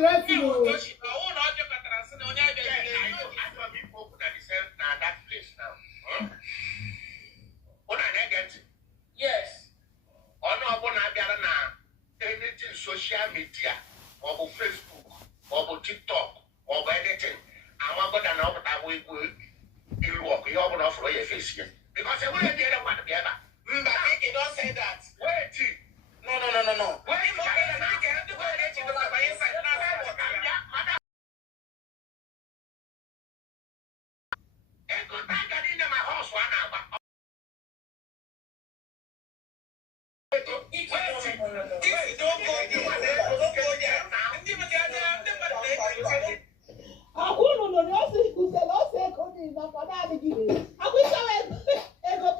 rest you. Yes. Anything social media or Facebook or TikTok or anything. I want to know what I will work. You have enough for your face here. Because I want to get one together. But you don't say that. Wait. No. Wait.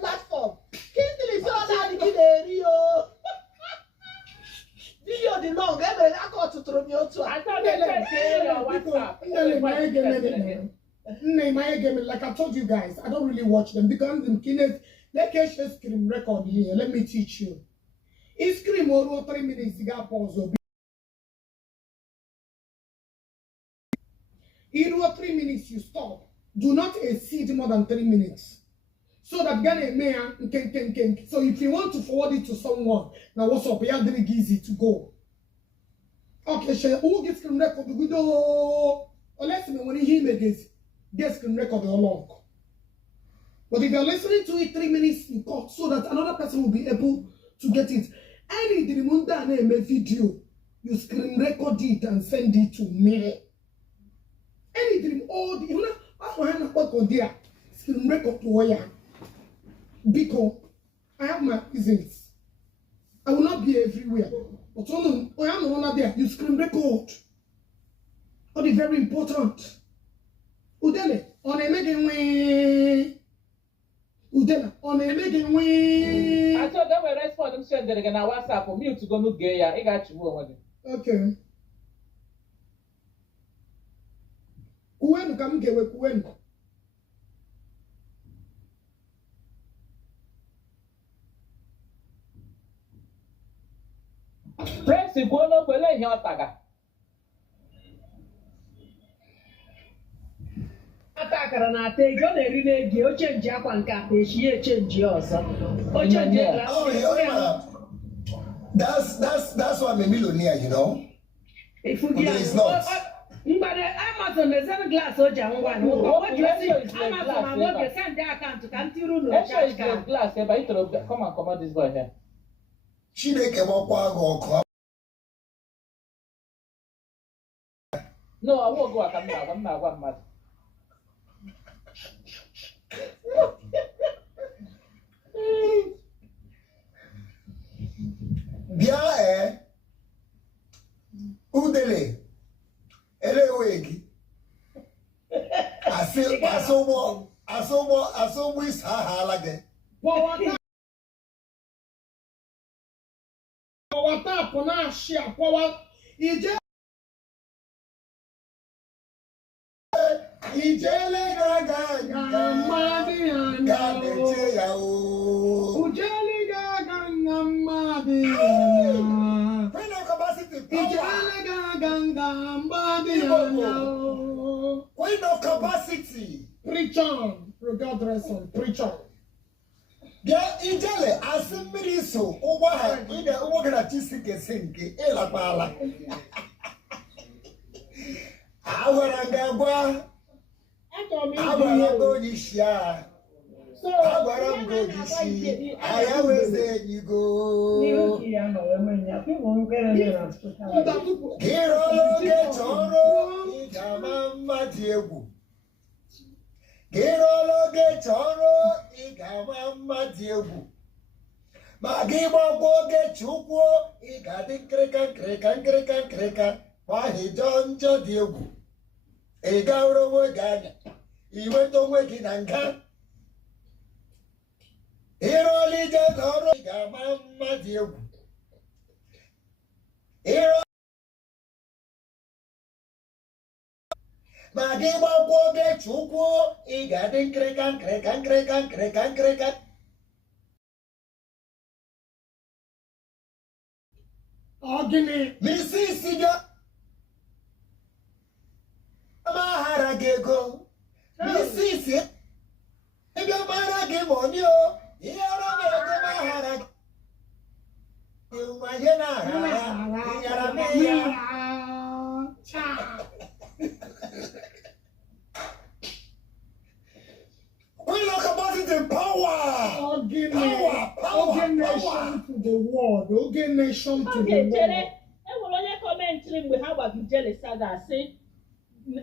Platform. Video the long, I got to throw me out to. I thought like I told you guys, I don't really watch them because the kids let me screen record here. Let me teach you. It's screen over 3 minutes. You got pause. In 3 minutes, you stop. Do not exceed more than 3 minutes. So that Ghana man can. So if you want to forward it to someone, now what's up? Yeah, very easy to go. Okay, share. Who gets screen record the video? Unless when he makes get screen record along. But if you're listening to it 3 minutes, you cut so that another person will be able to get it. Any Dirimunda name a video, you screen record it and send it to me. Any dream, all the you know, I want to work on there. Screen record to where. Because I have my reasons. I will not be everywhere. But I am not there. You screen record. All the very important. Udele, on a making way. Udele, on a making way. I told them a respond them said they're gonna WhatsApp for me to go look gay. I got you. Okay. Kuwen come get with Kuwen. Prince Iguano Pele Yotaga. Atakara na take on a relay, you change Japan cap, she change yours. Oh, that's why I'm a millionaire, you know. If we get not. But Amazon is a glass or jam one. What you say? Amazon, I want to send their account to continue. Actually, it's glass. Come and come on, this boy here. She make a walk. No, I won't go. I'm not one man. Bien, Udele, Elewegi. Asomo is halage. Power pona share power. Ijele gaga madi Ujele gaga madi When no capacity Ijele gaga madi When no capacity Preach on, regardless of preach on. Yeah, Ijele asimiri so owa ide owo gana chisike sinke ela pala. Awarangagwa Agwara Godishia. So Agwara Godishi. I always say you go. Girolo get choro, Igamama Diegu. Girolo get choro, Igamama Diegu. Magibo go get chupo, Igadi crekan. Why he don't Diegu. Egauro Wagana. He went on waking and gun. Hero Legion or Gamma Diego. Hero Magiba Boga Chupo, he got in crekan. Ogini. Missy Siga. We talk about it in power. Nation to the world. Nation to the world. Enwere onye commentary mgbe ha gwara Ijele Sada say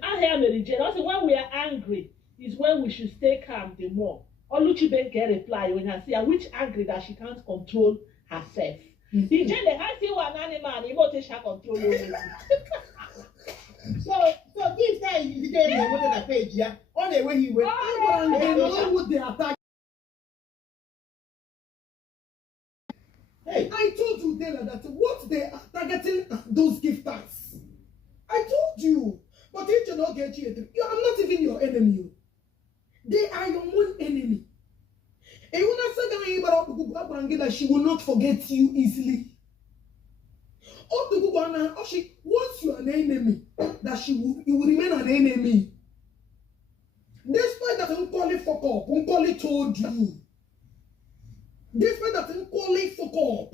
ahịa mere Ijele ọ sị when we are angry is when we should stay calm the more. Oluchi Benke reply when I see which angry that she can't control herself. Ijele has see one animal imo she control her. So this guy is the guy who na page ya. On the way he went. They know what they attack. Hey, I told you, Dela, that what they are targeting those gifters. I told you. But if you don't get it, I'm not even your enemy. They are your own enemy. And when I said that she will not forget you easily. Once you are an enemy, that you will remain an enemy. Despite that Nkoli fuck up, Nkoli told you. Despite that Nkoli fuck up,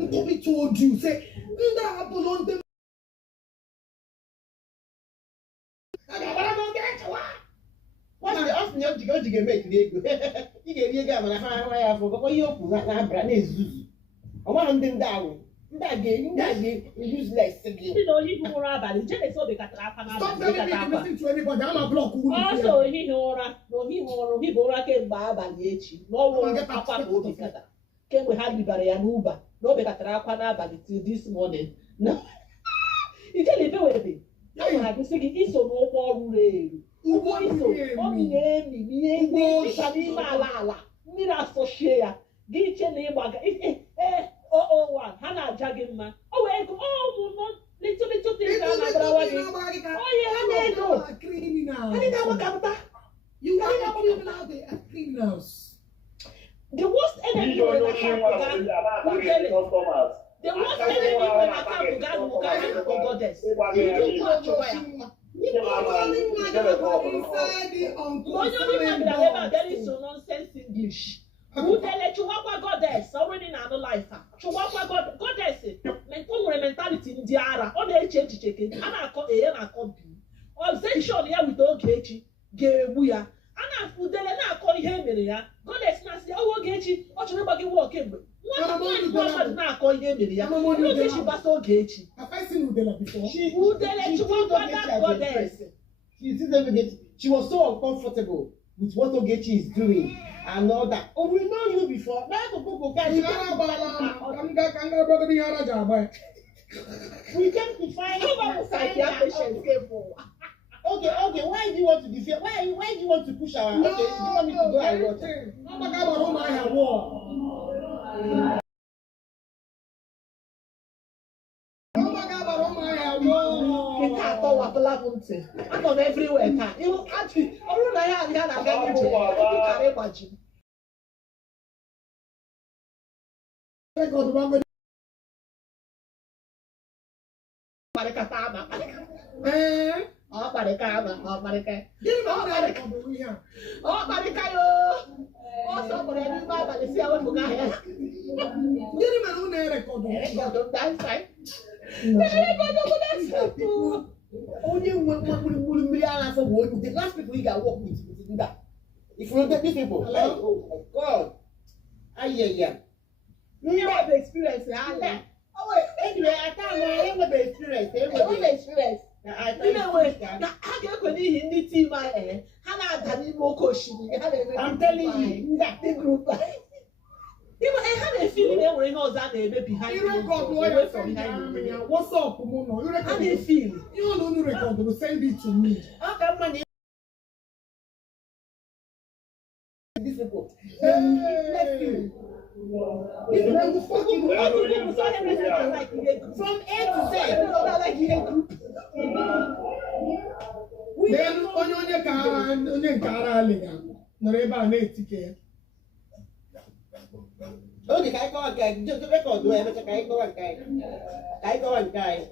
Nkoli told you. Say, what's the option to go to make the ego? You get your governor, I forgot you open that brand is. I want them down. That game, useless again. You know, he who about Ijele so they can trap and stop telling me to listen to anybody. I'm a block. also he bora ke baba yechi. No one papa go be kata. Ke we had libare ya nuba. No be kata akwa na abali till this morning. No. Ijele be we be. I want to say iso no mo rure. Ugo iso. O mi emi shani malala. Mira so share. Giche na igbaga. one Hana Jagima. Oh, little things. Oh, yeah, you are criminals. You are criminals. They are criminals. The worst enemy when I come to God, the worst enemy when I come to God will carry the goddess. You do what you want. There so nonsense English. Who tell you Chihuahua goddess already in our life? Chihuahua goddess, mentality in the ara, on the change, and I call A and I call B. Obsession here with Ogechi, Gebuya, and I put the Lena call him here. Goddess must say, oh, Ogechi, or should nobody walk in. One woman now call him here. No, she was Ogechi. Have I seen Udela before? She goddess. She was so uncomfortable with what Ogechi is doing. And all that. Oh, we know you before. Now to go catch you. We came to find patients came for. Okay. Why do you want to defeat? Why do you want to push our? Okay, you want me to go and I'm not everywhere. You will actually. Only when the last people you can work with do that. If you don't get these people, like, oh my God. Yeah. You have the experience, oh, anyway, I can't have the experience. I'm telling you, that the group. I had a feeling they were not that they may behind you. What's up, Mono? You How do you feel? You don't know record, but send it to me. How come money? This report. From A to Z, like a group. Then on your car, Nareba Netike. Okay, can I go and guy? Just record, do everything. Can I go and guy?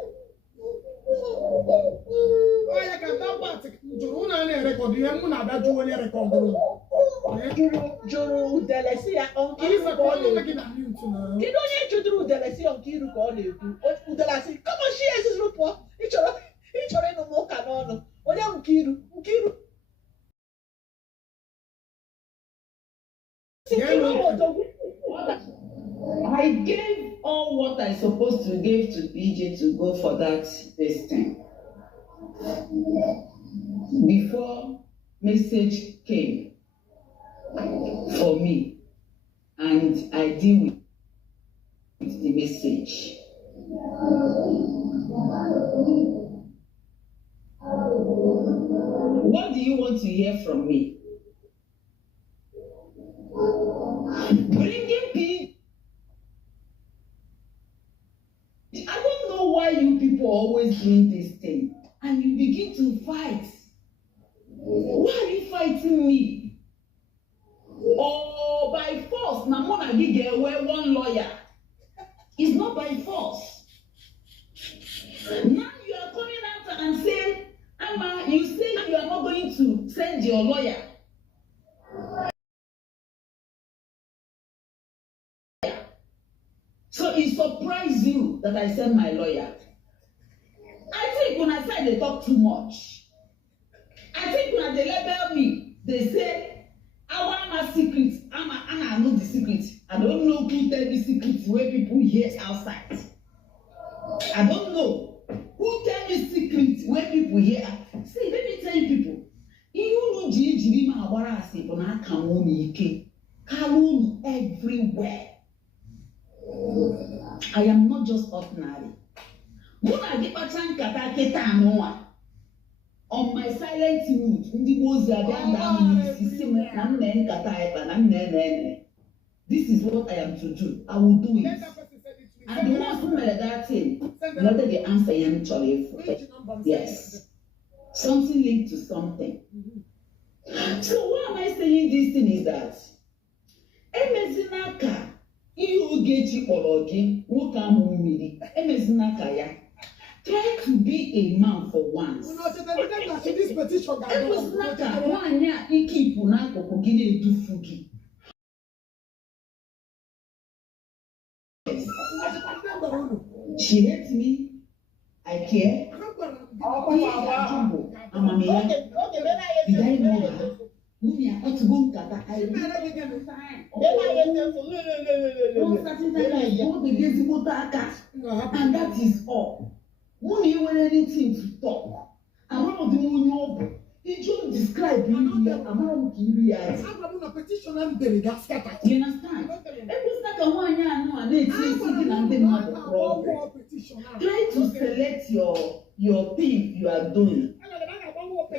Oh, I can tell what Juruna record. You have not June record. Juru Delesia on Kiru Kiru. You don't need to do Delesia on Kiru. Udelasi supposed to give to PJ to go for that this thing. Before message came for me, and I deal with the message. What do you want to hear from me? Bringing peace. I don't know why you people are always doing this thing, and you begin to fight. Why are you fighting me? Or by force, Namona Gige, where one lawyer. It's not by force. Now you are coming out and saying, Amma, you say you are not going to send your lawyer. So it surprised you that I sent my lawyer. I think when I say they talk too much. I think when they label me, they say, I want my secret. I know the secret. I don't know who tell the secret where people hear outside. I don't know who tell the secret where people hear. See, let me tell you people. You know Jiri ma wara say for na kamoni ike. Kalun everywhere. I am not just ordinary. Muna di pachan kata keta noa. On my silent mood, ndi bozi abia system na nne kata epa na nne. This is what I am to do. I will do it. And the ones who made that thing, not the answer I am for. Yes. Something linked to something. So why am I saying this thing is that Emezinaka, you get Ologi, who come with me, Emezinaka ya. Try to be a man for once. Emezinaka, one ya, iki punako kugine dufugi. She hates me. I care. Did I know her? Mummy, I got to go kata. I remember time. And that is all. Mummy, you want anything to talk? I'm one of the money. He just described me. I'm not curious. You understand? Every second one, yeah, no, and it's sitting and then not the problem. Try to select your thing you are doing.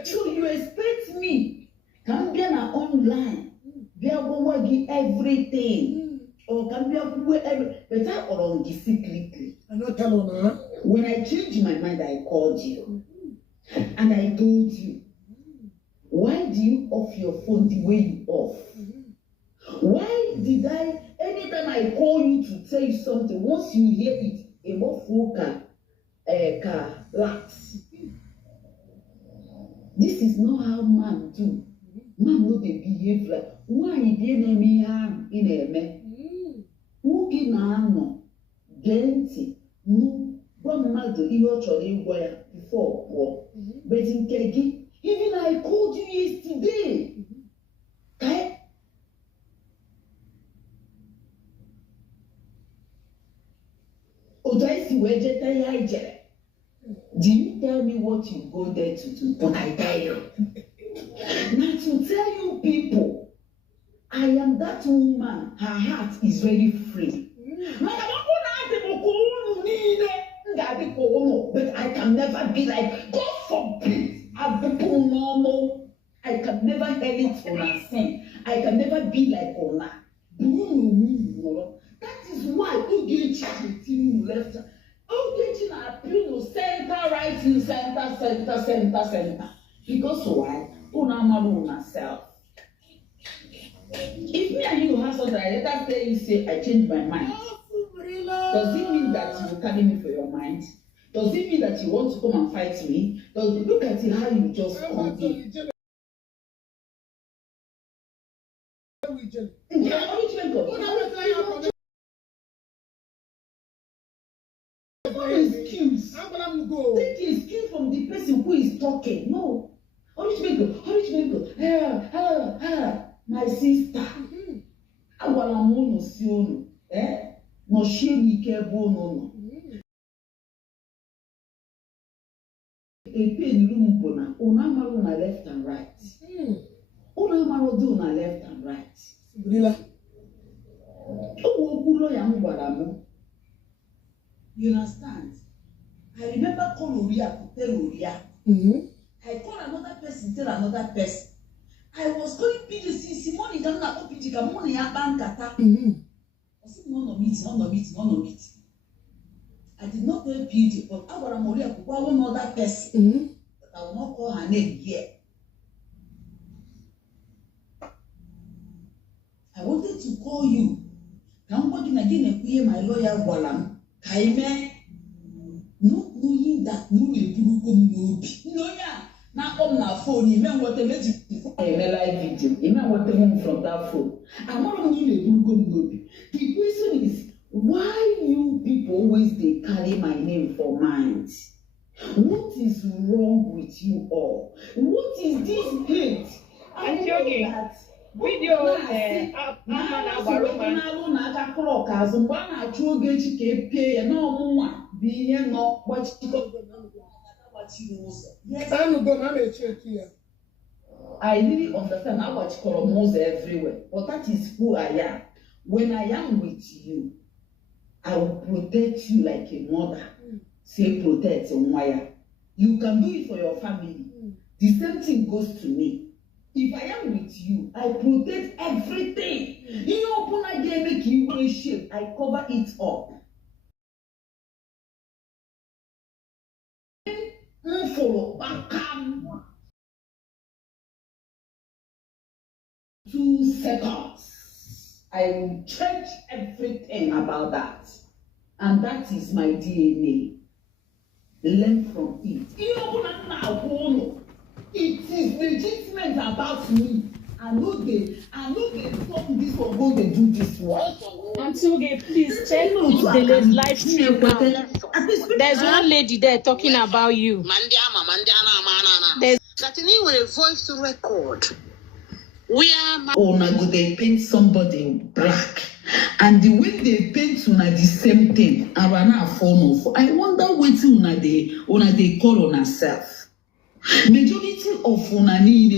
So you expect me can be online, be able to give everything, or can be able to everything, but I on secretly. I'm not telling her. When I changed my mind, I called you and I told you, why do you off your phone the way you off? Why did I, anytime I call you to tell you something, once you hear it, a more foca, lax. This is not how man do. Man no dey behave like why dey na me harm in eme. Who gi na no genti no gwa mmadụ ihe ọ chọrọ ịgwa ya before war. But in Kegi, even I called you yesterday. Okay? Otaisi wejeta ya ijere. Did you tell me what you go there to do? But I tell you. Now to tell you people, I am that woman. Her heart is very free. But I can never be like, God forbid, I've become normal. I can never help it on a sin. I can never be like Ona. That is why Ogechi left. Ogechi na appeal center, right in center. Because why? Una self. If me and you have something, I let us say you say I changed my mind. Does it mean that you carry me for your mind? Does it mean that you want to come and fight me? Does it look at it how you just come in? Excuse. Take excuse from the person who is talking. No. My sister. I want to see you. No shame you care no. A pain room bona, una maru na left and right. Una maru do na left and right. Brila. Oh, Okulo ya ngwaramu. You understand? I remember call Oria to tell Oria. I call another person, tell another person. I was calling PGC, Simone Gana, OPG, Gamoni, Abankata. I said, no meeting. I did not tell PG, but I was Moria to call another person. But I will not call her name here. I wanted to call you. I'm working again and pay my lawyer Walam. Kaime. Not knowing that no will come no yeah. Now on my phone, you know what a live video. You know what the home from that phone. I'm not only a good. The question is, why you people always they carry my name for mind? What is wrong with you all? What is this hate? I'm joking. Video I really understand how much columns everywhere, but that is who I am. When I am with you, I will protect you like a mother. Say protect and wire. You can do it for your family. The same thing goes to me. If I am with you, I protect everything. You open again, make you a shape. I cover it up. Follow back. 2 seconds. I will change everything about that. And that is my DNA. Learn from it. You open now. It is legitimate about me. I know they stop this or go they do this one. Auntie, please check the live stream now. There's one lady there talking about you. There's that anyway voice to record. We are now go they paint somebody black. And the way they paint una the same thing. I ran a phone off. I wonder what una they call on herself. Majority of una need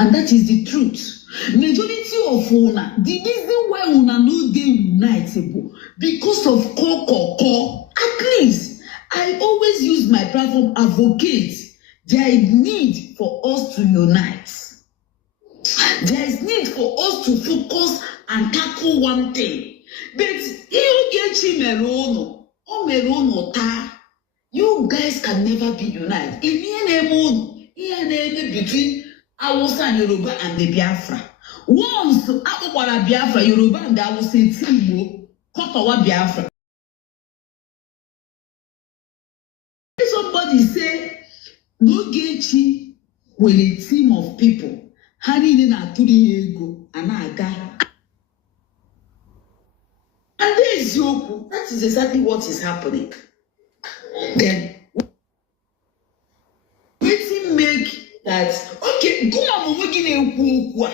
and that is the truth. Majority of una, the reason why una no dey unitable because of call. At least I always use my platform advocate. There is need for us to unite. There is need for us to focus and tackle one thing. But you get chimerono or merono ta. You guys can never be united. In between Hausa and Yoruba and the Biafra. Once Akwara Biafra, Yoruba and the Hausa team Kotawa Biafra. Somebody say, no Gechi with a team of people. Hani in a 3 ego and aga. And there is Yoku. That is exactly what is happening. Then wetin make that okay go on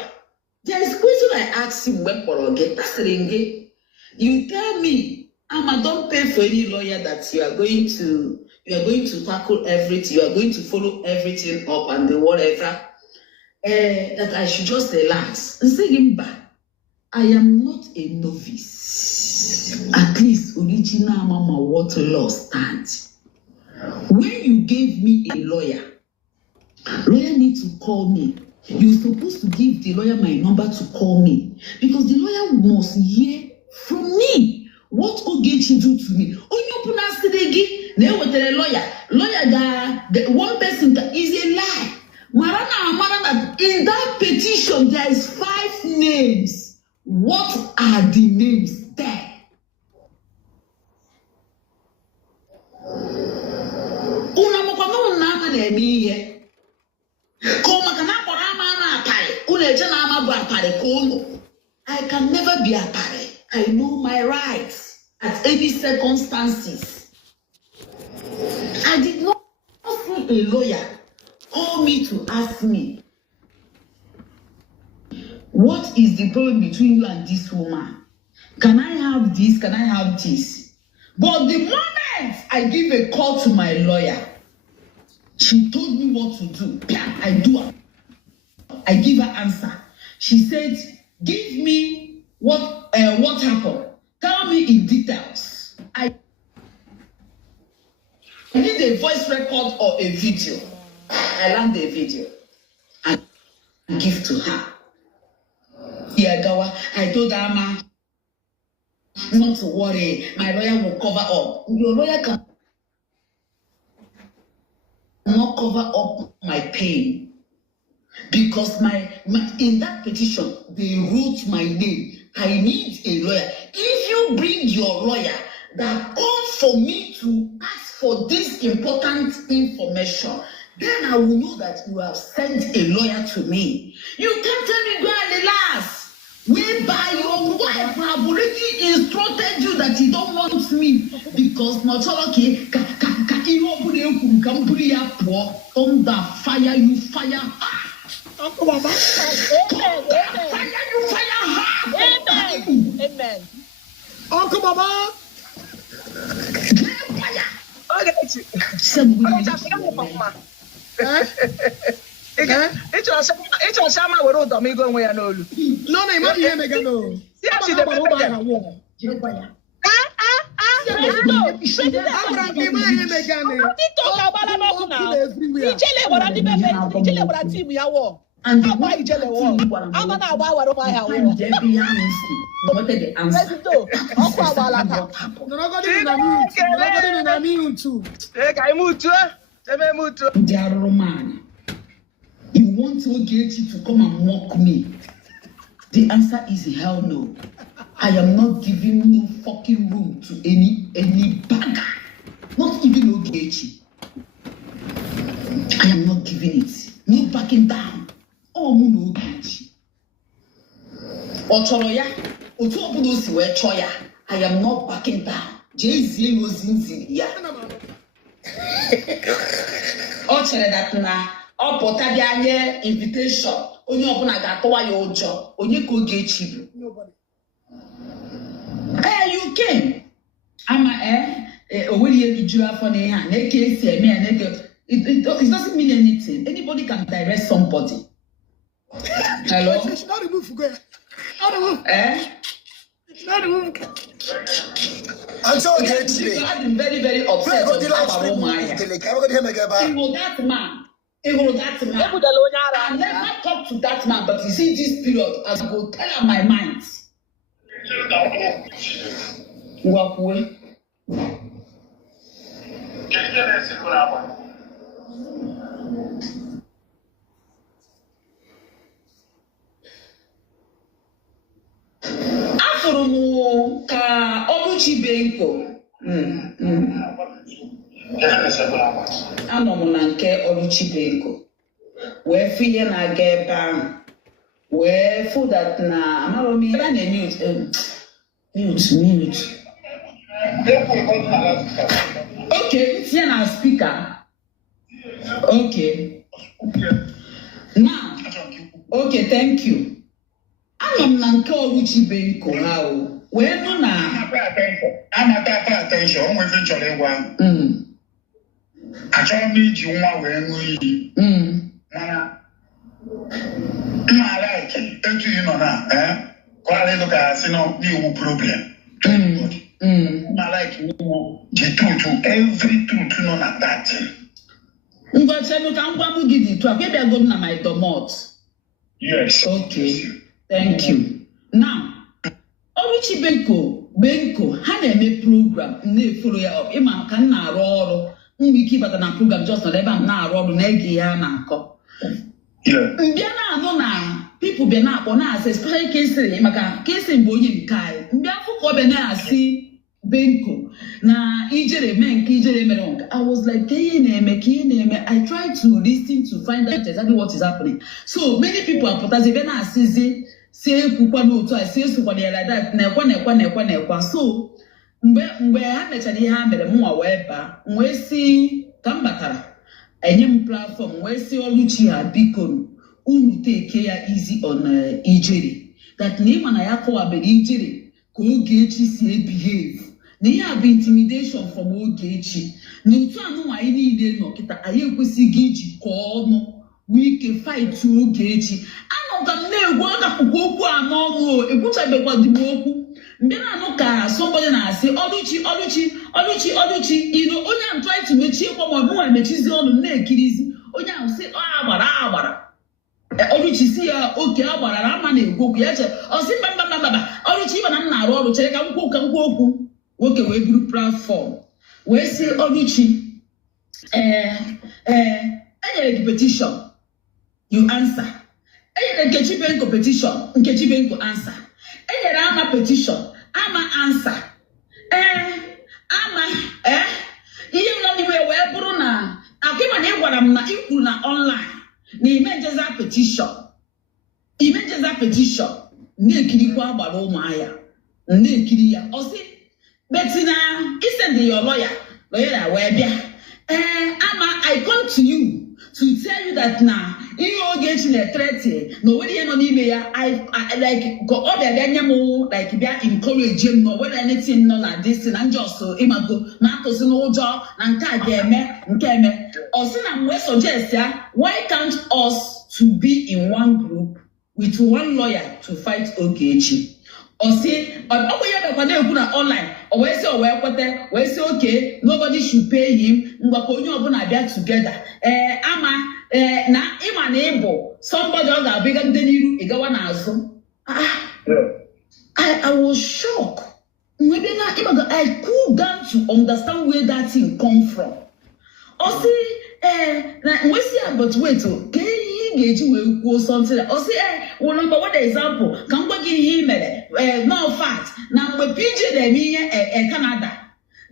there is question I asked him when you tell me I don't pay for any lawyer that you are going to tackle everything, you are going to follow everything up and the whatever that I should just relax and say him back. I am not a novice. At least original mama water law stands. When you gave me a lawyer need to call me. You're supposed to give the lawyer my number to call me because the lawyer must hear from me what Ogechi do to me. Only now with the lawyer, the one person that is a lie. Marana, in that petition there is 5 names. What are the names there? I can never be a party. I know my rights at any circumstances. I did not see a lawyer call me to ask me, what is the problem between you and this woman? Can I have this? Can I have this? But the moment I give a call to my lawyer, She told me what to do. I do. I give her answer. She said, give me what happened. Tell me in details. I need a voice record or a video. I learned the video and give to her. Yeah, Gawa, I told her, ma, not to worry, my lawyer will cover up. Your lawyer can not cover up my pain because my in that petition they wrote my name. I need a lawyer. If you bring your lawyer that called for me to ask for this important information, then I will know that you have sent a lawyer to me. You can't tell me go and relax. Whereby your wife have already instructed you that you don't want me because not okay. Thunder, fire you, fire. Uncle Baba. Fire you, fire. Amen. Amen. Uncle Baba. Ịchọ sama were ụdọ m igo onwe ya n'olu. No, no, imagine him again. No. See how she dey Abraham, you want Ogechi to come and mock me? The answer is hell no. I am not giving no fucking room to any bagger. Not even Ogechi. I am not giving it. No backing down. Oh, no Ogechi. Ochoroya, Otobudo siwe choya. I am not backing down. Jay-Z was in ya. Ochere that na. Ọ pụta bịa nye invitation onye ọbụla ga-atụwa ya ụjọ onye ka Ogechi bụ you came ama onwere ihe rijuru afọ na ihe a na-eke esi eme ya na-eke it doesn't mean anything. Anybody can direct somebody. Hello? I'm so Ogechi. I'm very, very upset about that man. I never talk to that man, but you see this period, I go tell her my mind. Walk away. After mu ka Oluchi Benko. Anọ m na nke Oluchi Benko wee fụ ihe na-aga ebe ahụ wee fụ that na amarọ m ihe a na-eme mute. Okay, tinye na speaker. Okay. Now, okay, thank you. Anọ m na nke Oluchi Benko ha o wee nụ na amata attention onwe ife chọrọ ịgwa achọrọ m iji nwa wee ṅụọ iyi mana mma like etu ị nọ na kwara ka asị nọ n'iwu problem mma like the truth every truth nọ na that ngwachenu ka ngwa m gị dị tu akwa ịbịago na my domot. Yes. Okay, thank you. Now Oluchi Benko ha na-eme program na-efolo ya up ịma ka m na-arụ ọrụ nwere ike ịbata na program just na ebe a na-arụ ọrụ na-ege ya na-akọ mbịa na-anụ na people bịa na-akpọ na-asị especially Kingsley maka Kingsley mgbe onye nke anyị mbịa afụkọ ọbịa na-asị Benko na ijere mee nke ijere mere nke I was like ka ihe na-eme I try to listen to find out exactly what is happening. So many people apụtazi ebe na-asịzi say kwukwa n'otu a say sokwa ya like that na-ekwa so mgbe ha mechara ihe ha mere mụnwa wee baa wee si ka m batara enye m platform wee si Oluchi ha biko unu take ya easy on ijere that na ịma na ya kọwabere ijere ka Ogechi si behave na ihe a bụ intimidation from Ogechi n'otu anụ anyị niile nọ kịta anyị ekwesịghị ijikọ ọnụ wee ike fight oge echi. Anọ ka m na-egwu akapụkwa okwu a n'ọnụ ekwuchabekwa dị m okwu mgbe na-anụ ka somebody na-asị ọlụchi iro onye ahụ try to mechie kwa ma ọbụnwa emechizi ọnụ na-ekirizi onye ahụ sị agbara ọlụchi si ya oke agbara na ama na-ekwu okwu ya che ọsị mba ọlụchi ịba na m na-arụ ọrụ chere ka m kwuo okwu nwoke wee buru platform wee sị ọlụchi enyere gị petition you answer. Enyere Nkechi Benko petition, Nkechi Benko answer. Enyere Ama petition, Ama answer. Ihe nọ n'ime wee bụrụ na akịma na ịgwara m na ikwu na online na imejeza petition na-ekirikwa agbara ụmụahịa na-ekiri ya ọsị betina isend your lawyer wee bịa Ama I come to you to tell you that na ihe oge echi na-etrete na onwere ihe nọ n'ime ya I like ọ bịa nye m like bịa encourage m na onwere anything nọ na this na just ịmago na atụzi n'ụjọ na nke a ga-eme nke eme ọ sị na mgbe suggest ya why can't us to be in one group with one lawyer to fight oge echi. Ọ sị ọ bụ ya bịakwa na-ekwu na online o wee sị o wee kwete wee sị okay nobody should pay him mgbakọ onye ọbụla bịa together Ama na ịma na ịbụ somebody ọ ga-abịa ndị n'iru ịgawa n'azụ. I was shocked. I could down to understand where that thing come from. Ọ sị we see but wait ka ihe ga-eji wee kwuo something ọ sị well number one example ka m gwa gị ihe i mere no fact na mgbe PJ na-eme ihe Canada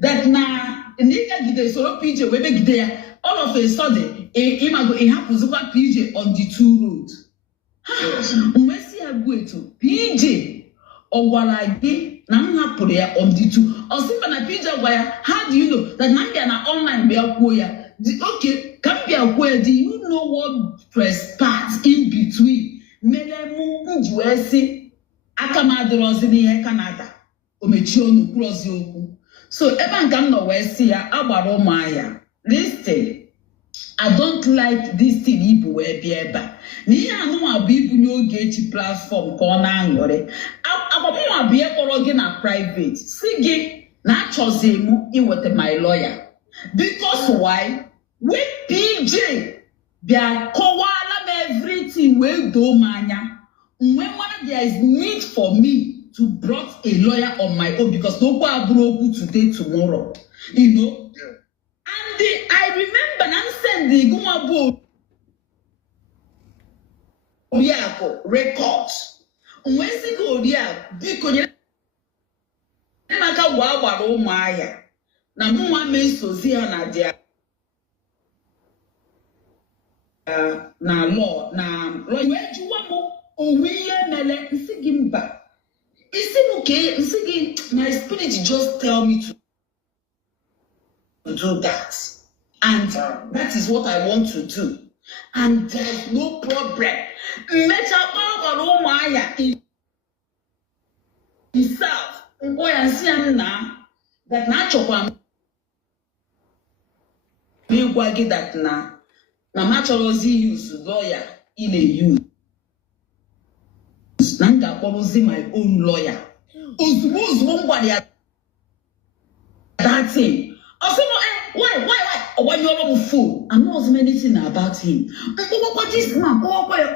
that na ndị gagide soro PJ wee megide ya all of a sudden ịmago ịhapụzikwa PJ on the two roads. Mgbe si ya bụ etu PJ ọ gwara gị na m hapụrụ ya on the two ọ sịkwa na PJ gwa ya how do you know that na m bịa na online bịa kwuo ya okay ka m bịa kwuo ya do you know what transpired in between mere mụ nji wee sị aka m adịrọzi n'ihe Canada o mechie ọnụ kwurozi okwu. So ebe a ka m nọ wee sị ya agbara ụmụahịa listen I don't like this thing ibu wee bịa ebe a na ihe anụnwa bụ ibunye oge echi platform ka ọ na-aṅụrị agbamụnwa bụ ihe kpọrọ gị na private si gị na achọzi m iweta my lawyer because why when PJ bịa kọwara m everything wee doo m anya mgbe mara there is need for me to brought a lawyer on my own because okwu abụrụ okwu today tomorrow you know. And I remember na send the gumabo Oriako records. When si go Oriako, biko nyere maka gbara ụmụahịa na mụnwa mesozi ha na dia na law na wee jụwa m onwe ihe mere nsị gị mba isi m ke nsị gị my spirit just tell me to do that and that is what I want to do and there's no problem. Himself that na chokwa megwa gị that na ma chọrọzi use lawyer in a use na m ga-akpọrọzi my own lawyer ozugbo m gwara ya that thing why when you're on phone I'm not saying anything about him what this man okay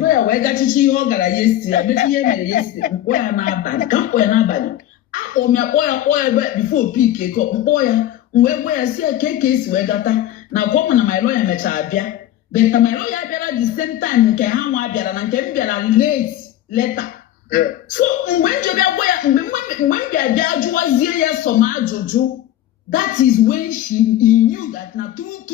where we got chichi ho gara yesterday make here mere yesterday where na abali kam where na abali akpọ me akpọ before pick ko mkpọ ya mgbe ya si keke si we gata na kwa na my lawyer mecha abia but my lawyer bịara the same time nke ha nwa bịara na nke m bịara late later. So when you bịa jụwazie ya some ajụjụ that is when he knew that na true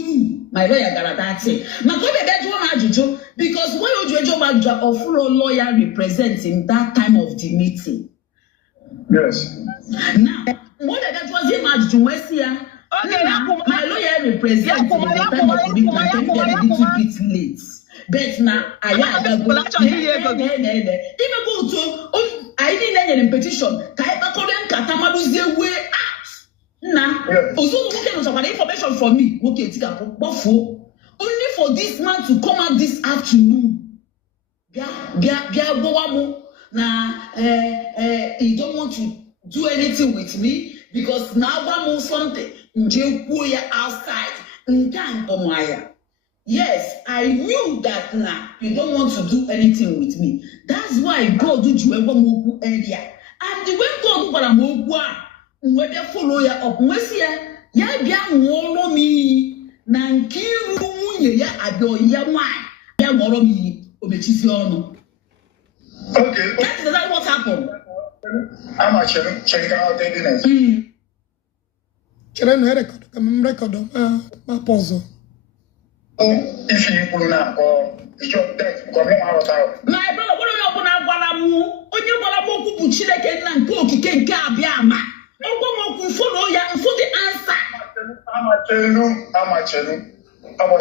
my lawyer gara that thing maka ọ bịa jụwa m ajụjụ because when you jụọ ma jụọ ọfụrụ lawyer representing that time of the meeting. Yes. Now when that was him ajụjụ wee si ya my lawyer representing the time of the meeting na nke bịara a little bit late. Bet na aya agago ime go to I didn't any petition ka I bakore nkata maduzie way out Nah, also looking some information from me. Okay, take up only for this man to come out this afternoon. He don't want to do anything with me because now I'm something. Outside. Yes, I knew that now you don't want to do anything with me. That's why God did you ever move earlier. And the way God but I'm when they follow ya up, ya woro me na nkiru ya ado ya wan ya woro me obechisi onu. Okay. That's what happened. I'm actually checking out the evidence. Chere no record ma pause. If you put now or it's your text come out. My brother, what are you open agwala mu? Onye gwala mu okwu bu Chineke na nke okike nke abịa ama. Ogbo follow ya for the answer. I'm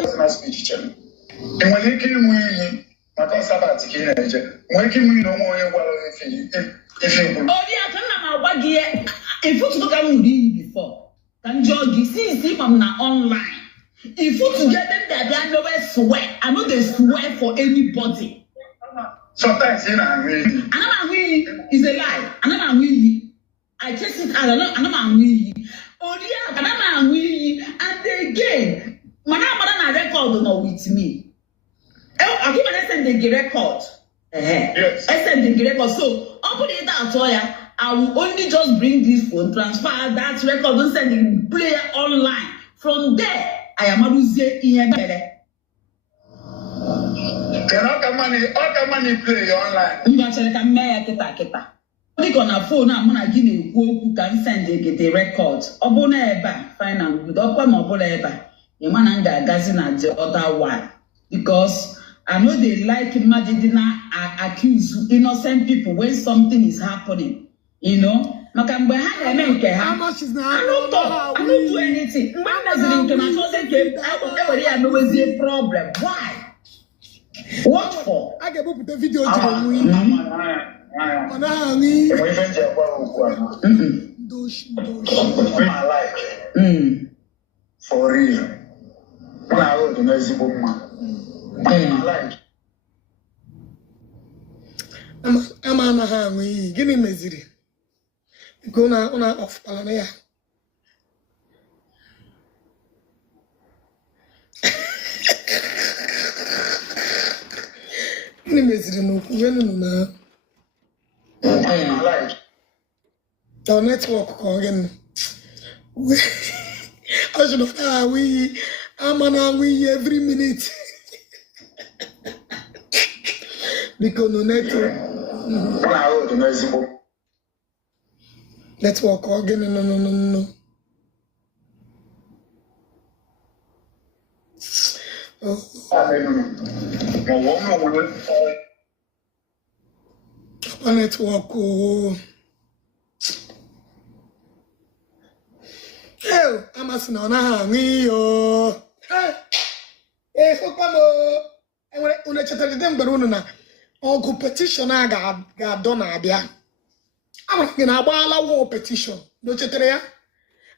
in a speech channel. And when you kill me, my conservative teenager, when you know more if you oh, yeah, if you look at me before, can Georgie see I'm not online. If you together that they never swear, I know they swear for anybody. Sometimes you know really. I'm really is a lie. I'm really. I just it. I don't know. I'm really. Oh yeah, I'm really. And again, madam record no with me. I give an send the record. Yes. I send the record. So open it out, Toya. I will only just bring this phone, transfer that record, and send the player online. From there, I am losing in better. Cannot money play online. You actually can make kita. Click on a phone, I'm gonna give you who can send the record. Obona eba, fine and good. Open mobile eba. You man anga gazing at the other one. Because I know they like Madidina accuse innocent people when something is happening. You know? How much is now? I don't do anything. When President I know is a problem. Why? What for? I get put the video my life. For real. When I wrote the noisy book, my life. I'm give me Meziri. Go now on off Palania. Give me Meziri no our network again. I should have I'm every minute. Because no network. Network again. No. Oh. Network. Oh. Oh, I'm asking on a so come and when I chatted them, Baruna, all competition I got done. I'm going to war petition. No chatteria.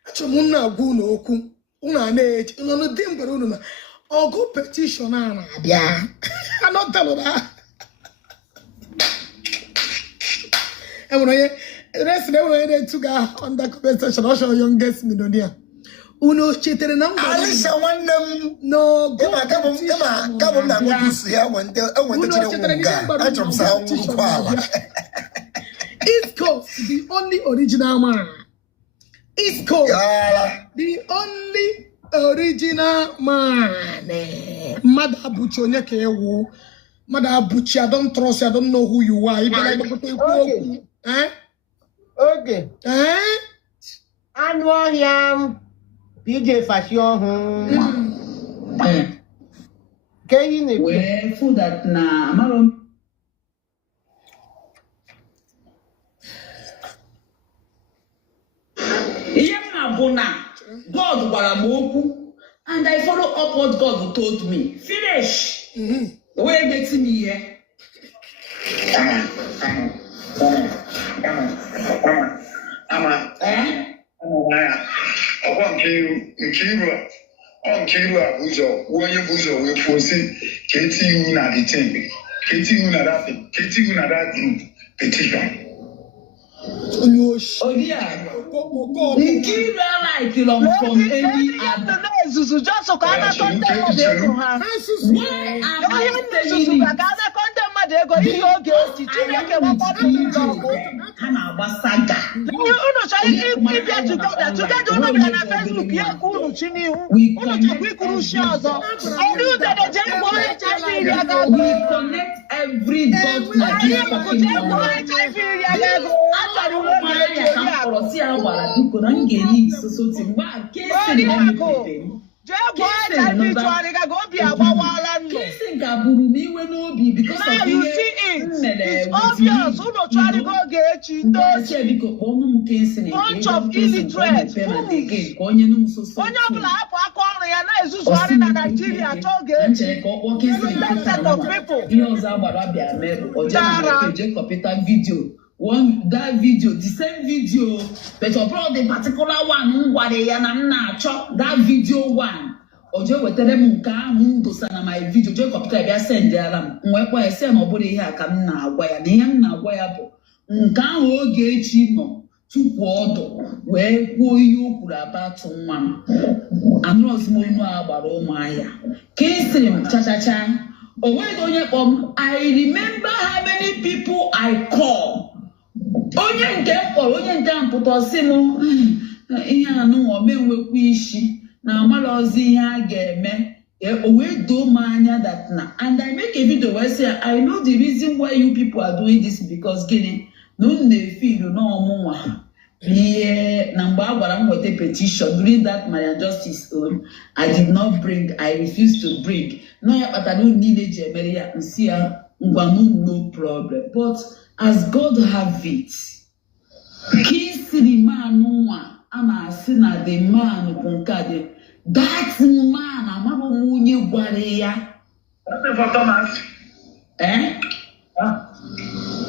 Achomuna guno ku una net, no dim Baruna. All go petition. I'm not telling that. And when I rest the way they took on the conversation, also youngest millionaire. Uno cheated and Alicia one them. No, Come on, now what you see? I want the East Coast, the only original man. East Coast, the only original man. Mother Butcher, Mother Butcher, I don't trust you, I don't know who you are. Okay. I know him. PJ Fashion. Can you where food that na marom? God waramoku, and I follow up what God told me. Finish. The way it makes me here. ọkwa Nkiru a ụzọ onye bụ ụzọ wee kwụsị ka eti iwu na the thing, ka eti iwu na that group petition. Odia, Nkiru like from any other. Zuzu just so kana content mo de ko ha. Why am I telling you? Kana content mo de ko ihe oge esi Chineke wa pọtụ n'ọkụ. Ha na-agbasaga. Unu chọrọ ịbịa together unu bịa na Facebook ya ekwu unu chi n'ihu. Unu chọrọ ikwuru shi ọzọ. Ndị udede je kwuo HIV iri aga agụ. We connect every dot na this fucking HIV iri aga agụ. Achọrọ unu ya ka m kpọrọ si ya gbara biko na m ga-enye isoso ti mgbe a nke sịrị na mepere m. Kissing gaburu m iwe n'obi because of ihe mmele biko kpọọ m kissing bunch of illiterate ka onye n'ụsọsọ onye ọbụla hapụ aka ọrụ ya na-ezuzugharị na Naịjirịa achọ oge echi ka ọ kpọọ kissing ihe ọzọ agbara bịa mere oje kọpịta vidio that video, the same video, but about the particular one, what they are not that video one. Ojo wetere m nke ahụ dosana my video je kọpụta bịa send ya m nwekwa ese na ọbụrụ ihe a ka m na-agwa ya na ihe m na-agwa ya bụ nke ahụ oge echi nọ tupu ọdụ wee kwuo ihe o kwuru abatụ nwa m anụrọzi m onu a gbara ụmụahịa ka esiri m chachacha o nweghị onye kpọ m I remember how many people I call onye nke mkpọrọ onye nke mpụta si m ihe anụnwa menwekwa isi na amalozi ihe a ga-eme o wee doo m anya that na and I make a video where say I know the reason why you people are doing this because gịnị na unu na-efilu n'ọmụnwa ihe na mgbe a gwara m weta petition during that my justice own I did not bring I refused to bring no ya kpatara unu niile ji emere ya nsi ya ngwa no problem but as God have it kisiri manụ nwa a na-asị na the man bụ nke a dị that man amaghị m onye gwara ya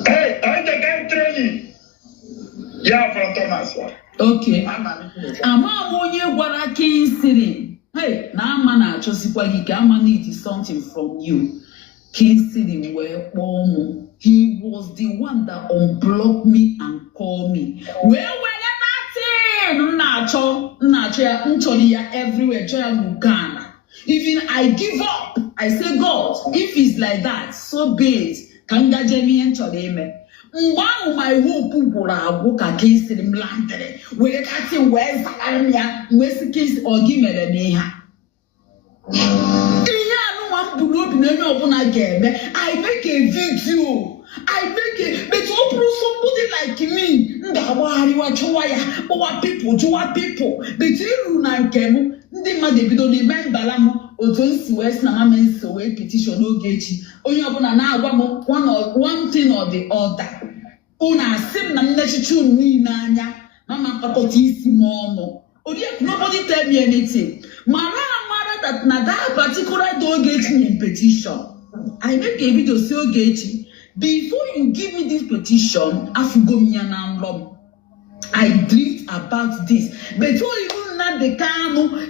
Hey, I can't training. Yeah, from Thomas. Okay. Ama m onye gwara Kinsiri hey na ama na-achọsikwa gị ka ama need something from you. Kinsiri wee kpọọ m. He was the one that unblocked me and called me. Wee Nacho ya nchori ya everywhere chọ ya n'Uganda. Even I give up. I say God, if it's like that, so be it. Ka ngaje mi nchori eme. Mgbe ahụ my hope gwụrụ agwụ ka Kinsiri m landere. Were kati wee zara m ya wee si Kinsiri ọ gị mere m ihe a. Ihe anụnwa m bụ n'obi na onye ọbụla ga-eme. I make a video. But somebody like me, chụwa people. But iru na nke m, ndị mmadụ ebido remember m otu nsi wee si na mama nsi wee petition oge echi. Onye ọbụla na-agwa m one thing or the other. Unu asị m na mmechichi unu niile anya, mama mkpakọta isi m ọnụ. Nobody tell me anything. Mara that na that particular oge echi in petition. I make a video say oge echi. Before you give me this petition, I drift about this. Before you know the cano, I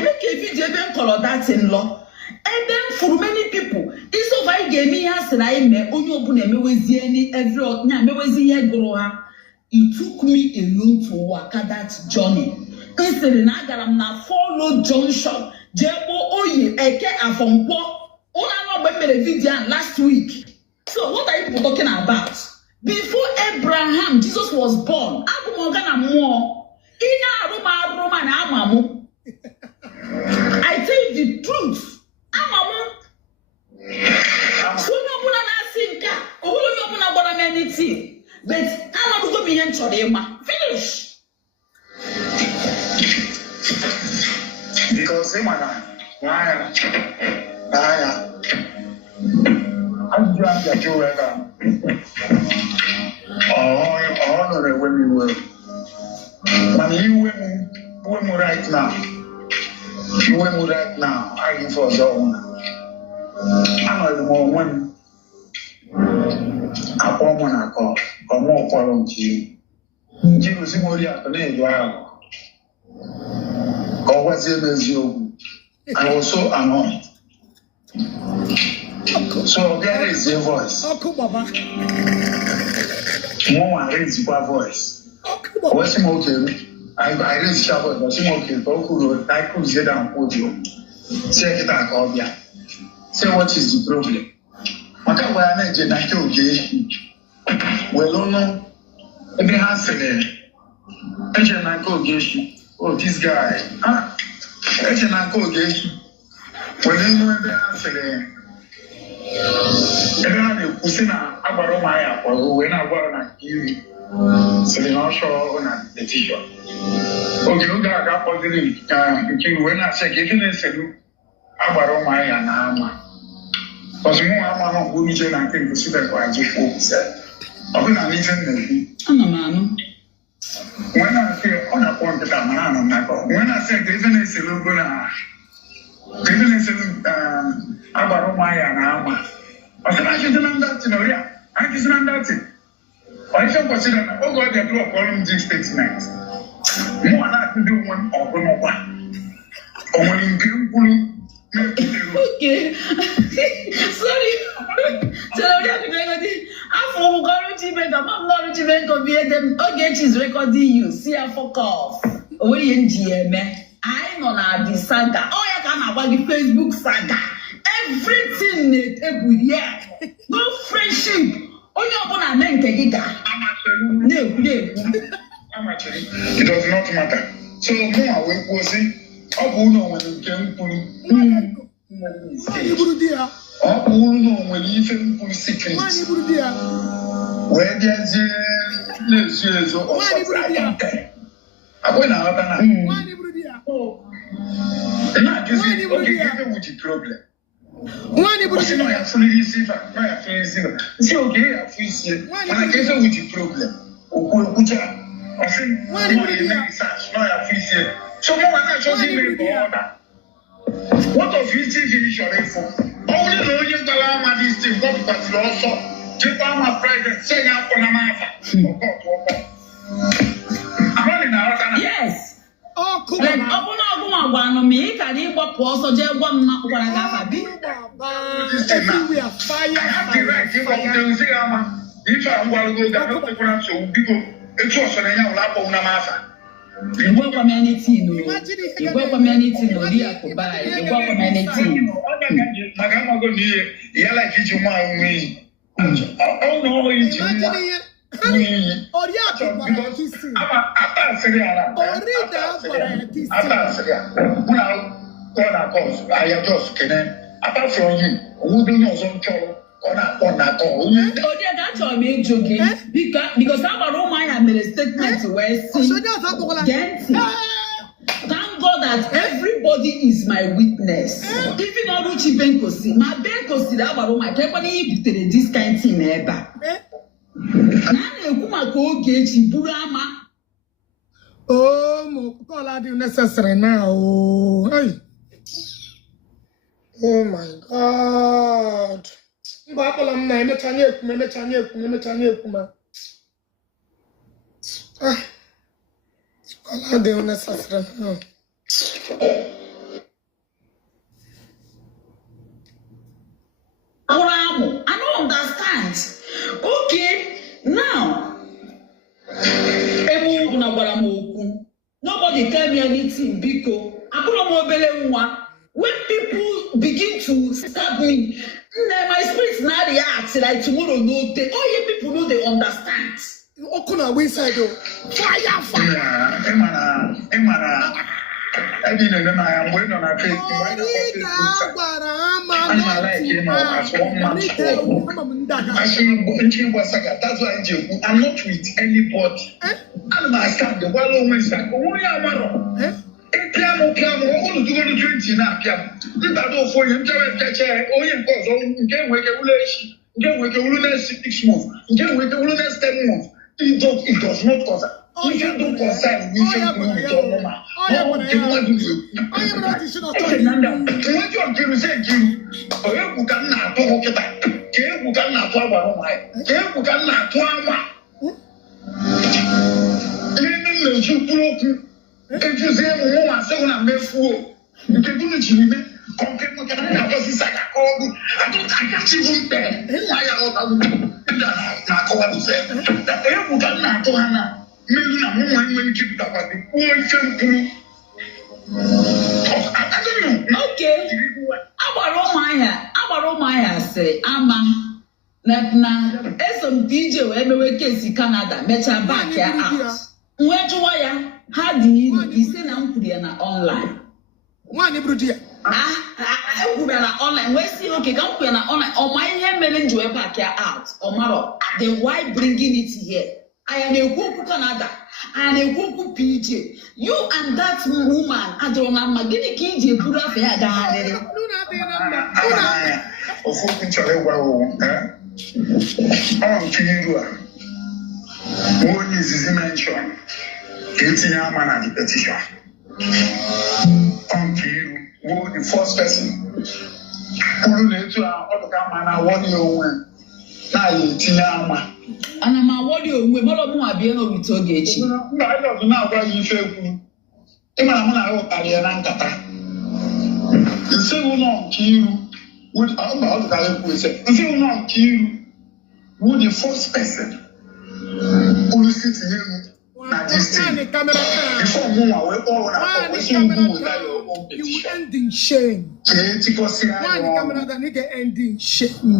make a video even color that in law. And then for many people, it's so I gave me as I met only open a it took me alone to walk that journey. Instead, I got follow junction. Jebo oye eke afompo. Una no remember the video last week. So what are you talking about? Before Abraham, Jesus was born. Abu Morgana more. Ina Roma na amamu. I tell you the truth. Amamu. So no buna na sinka. Owolo no buna buna anything. But amamu go be henchodema. Finish. Because him and I I'm glad that you were honor when we were. But you women right now. You women right now arguing for zone. I'm not the more women. I call one, I call, or more following you. You was in Moria, the name you are. Or what's your as you? I was so annoyed. So there is your voice. More raise your voice. What's him okay? I raise your voice, what's him okay? I could sit down with you. Say it out of ya. Say what is the problem? Maka wa na je na ke oge. Well no. Every answer there. Eje na ke oge. Oh this guy. Ah. Eje na ke oge. Well no every answer there. Every na kusina agbaro ma ya kwa we na agbaro na kiri. So they not show on the t-shirt. Okay, you got positive kiri we na say get in selu agbaro ma ya na ama. Because more I'm going to go and consider what I just said. I'm going to listen to you. When I say on a point that I'm on, when I say giving a saloon, giving a saloon, Abaromaya and Ama, I said, I should have that in Oria. I just ran that in. I should consider, oh God, they do a column this statement. More not to do one or one. Or when you do. Okay. Sorry. I'm is recording you. See her fuck off. We in GM. I'm on our saga. Oh, I can about the Facebook saga. Everything every year. No friendship. Oh, you're gonna make it. It does not matter. So more we will see. When you can pull when you can pull secrets. Where there's years or I went out and not just okay, with the problem. What's no, I actually receive it. No, I actually receive it. See, okay, I feel see it. And I guess with the problem. I think, no, I feel see it. So more than just in order. What of you think you should have for? Only know you allow this thing, but also keep on my pride saying out for the matter. I'm running out. Yes. Oh, cool. Like, open one me, can you walk also just one map what I got? Everywhere fire. I have the right to if I'm going to go down to the ground, so people, it's also a young lap on the matter. Igbo community no. Igbo community no. They are to buy. Igbo community. Magama go niye. Yala kiji mwa umwi. Oh no, it's you. Ata seriara. Ata seriara. Una cause. I am just kidding. Apart from you, who do know some trouble? Oh, yeah, that's all me joking. Because I'm a Roman, I made a statement where thank God that everybody is my witness. Even all Ruchi Benkosi, my Benkosi, that was my company, this kind of thing ever. Oh, my necessary now. Oh my God. I'm not I don't understand. Okay, now nobody tell me anything because when people begin to stab me, my spirit now reacts like tomorrow no day. Oh, yeah, people know they understand. Okuna wayside fire. Emana. I didn't know I am waiting on a case. I'm like, you know, as one man. That's why I'm not with anybody. I'm not stand the one always like, oh, yeah, Piano, all the 20 now, piano. Did that all for you? Catch a oh, yeah, because you can't wake a relation. You can't wake a wilderness 6 months. You can't wake a wilderness 10 months. It does not concern. If you don't concern, we can do it all normal. Oh, you want to do it. I am not sure. Okay, Nanda. When you are Jerusalem, you can not talk about it. ka na atụ agbara ụmụ ka egwu ka na atụ ama ihe ndị na-eji kwuru okwu ejuzie ụmụ asị na mmefuo nke dunu jiri mee kọnke maka na osisi aka ọgụ atụta agachivu mkpe nwa ya ọtawu ndị na-akọwa mfe egwu ka na atụ ha na mmiri na mụ nwere ike ịpụtakwasị kwuo ife mkpụrụ. Okay. Agbara ụmụahịa asịrị ama na eso m DJ wee mewe kesi Canada mechaa back ya out. Wee jụwa ya ha dị iri ise na m kwuru ya na online. Nwaanyị bụrụ di ya. Ekwuru ya na online wee si oke ka m kwuru ya na online ọma ihe mere m ji wee back ya out ọmarọ then why bringing it here? I na-ekwu okwu Canada. I na-ekwu okwu PJ. You and that woman adịrọ na mma gịnị ka iji eburu afọ ya agagharịrị? Ofu okwu chọrọ ịgwa owu ọ nke iru a nwa onye izizi menshọn ka etinye ama na the petition. Ọ nke iru bụ the first person kwuru na etu a ọ dụka ama na awọdị onwe na-aya etinye ama. Ana m awọdị onwe mara mụ abịa n'obite oge echi. Mba anyị ọzọ na-agwa ya ife ekwu ịmara mụ na ahụ karịa na nkata nsị ụlọ nke iru mba ọ dụkara ekwu ise nsị ụlọ nke iru wụ the first person kwuru si tinye m na distin before mụnwa wee kpọọ na kwesị ugwu weta ya ọgbọ petition ka etikọsịa ya ọnụ.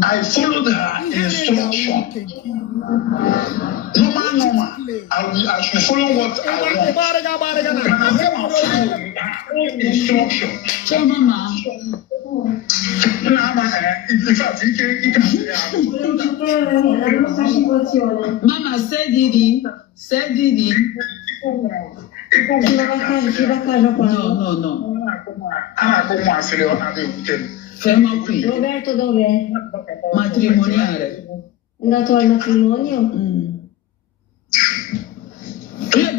I followed her instruction. Normal. I should follow what I want. When I follow her instruction. Mama. In fact, Mama said Didi. No. Ferma qui. Roberto dov'è? Matrimoniale. È andato al matrimonio?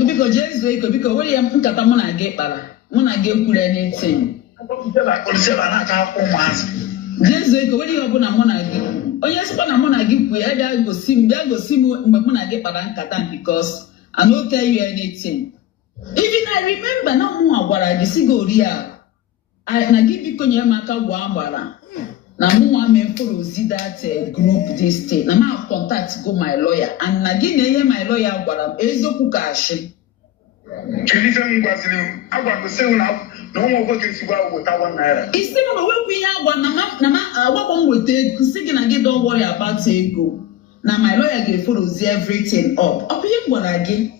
Biko Jesu eko biko were ya nkata mụ na gị kpara mụ na gị ekwuru anything. Jesu eko were ya ọbụla mụ na gị onye sịkwa na mụ na gị kwuo ya bịa gosi m mgbe mụ na gị kpara nkata because I no tell you anything. Even I remember na mụ gwara gị si gị ori a na gị biko nyere m aka gwa agbara na mụ nwa mee follow that group this thing na ma contact go my lawyer and na gị na ihe my lawyer gwara m eziokwu ka ashị. Kedu ife m gwaziri agwa gosi na ụmụ nwoke si gwa weta 1 naira. Isi m na wepụ ihe agwa na ma agbakọ m weta ego si gị na gị don't worry about ego na my lawyer ga-efollow everything up. Ọ bụ ihe m gwara gị.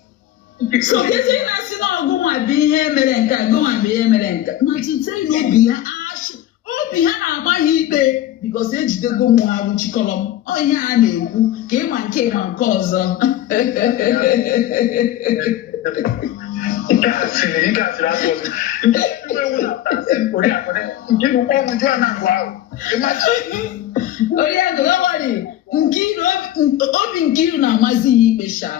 So gezi na-asị na ọgụnwa bụ ihe mere nke agụnwa bụ ihe mere nke na chite n'obi ha ashị obi ha na-agba ha ikpe because ejidego ụmụ ha rụchikọrọ m ọ ihe a na-ekwu ka ịma nke ọzọ. Oriakụ gawari obi Nkiru na-amazi ya ikpe sha.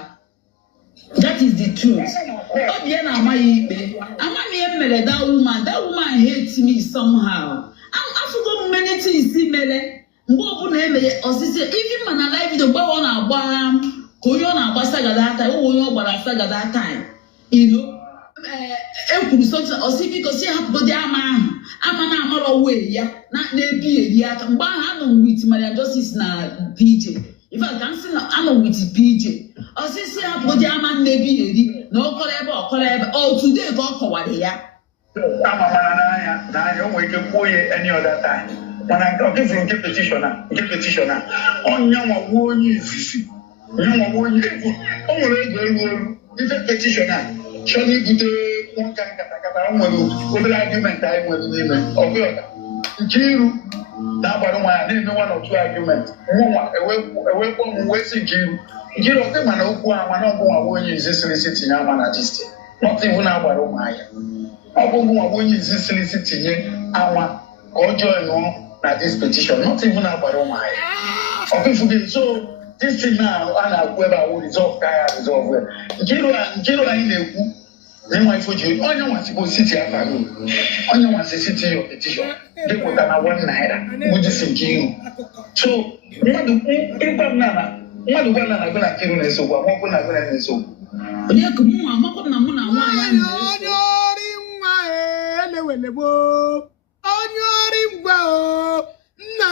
That is the truth. Obi ya na-ama ya ikpe. Ama m ihe mere that woman hates me somehow. Afụgo m many things mere mgbe ọbụla emere osisi even mana live video mgbe ọ na-agba ka onye ọ na-agba sagada time onye ọ gbara sagada time ekwuru sọcha osi biko si hapụgodi ama ahụ na amara wee ya na-ebi eri aka mgbe ahụ anọ with Maria Justice na PJ in fact ka m sị na anọ with PJ osisi hapụgodi ama na-ebi eri na ọkọrọ ebe today ka ọ kọwara ya n'anya o nwere ike kwuo ya any other time mana nke ọkịfụrụ nke petishọna onye nwawo onye izizi onye egwu o nwere ego elu ife petishọna chọrọ ibute nwoke nkatakata o nwere obere argument anyị nwere n'ime ọbụla nke iru na-agbara nwa ya na-eme one or two argument nwa ewekpọ m wee si nke iru ọkụ mana okwu a mana ọbụ nwawo onye izizi tinye ama na distin nọta iwu na-agbara ụmụahịa ọ bụ nwa onye izizi tinye ama ka ọ join na this petition not even na-agbara ụmụahịa ọkụfụgị so this thing now a na-akwu ebe ahụ resolve ka ya resolve nkiru anyị na-ekwu Then why for you? Only wants to go city after you. Only wants to city your petition. They put on 1 naira. Would you think you? So, what do you banana? What do banana go like you? So, what will I go and so? Odia kumu amako na mu na wa ya. Onyori nwa elewelebo. Onyori ngwa o. Na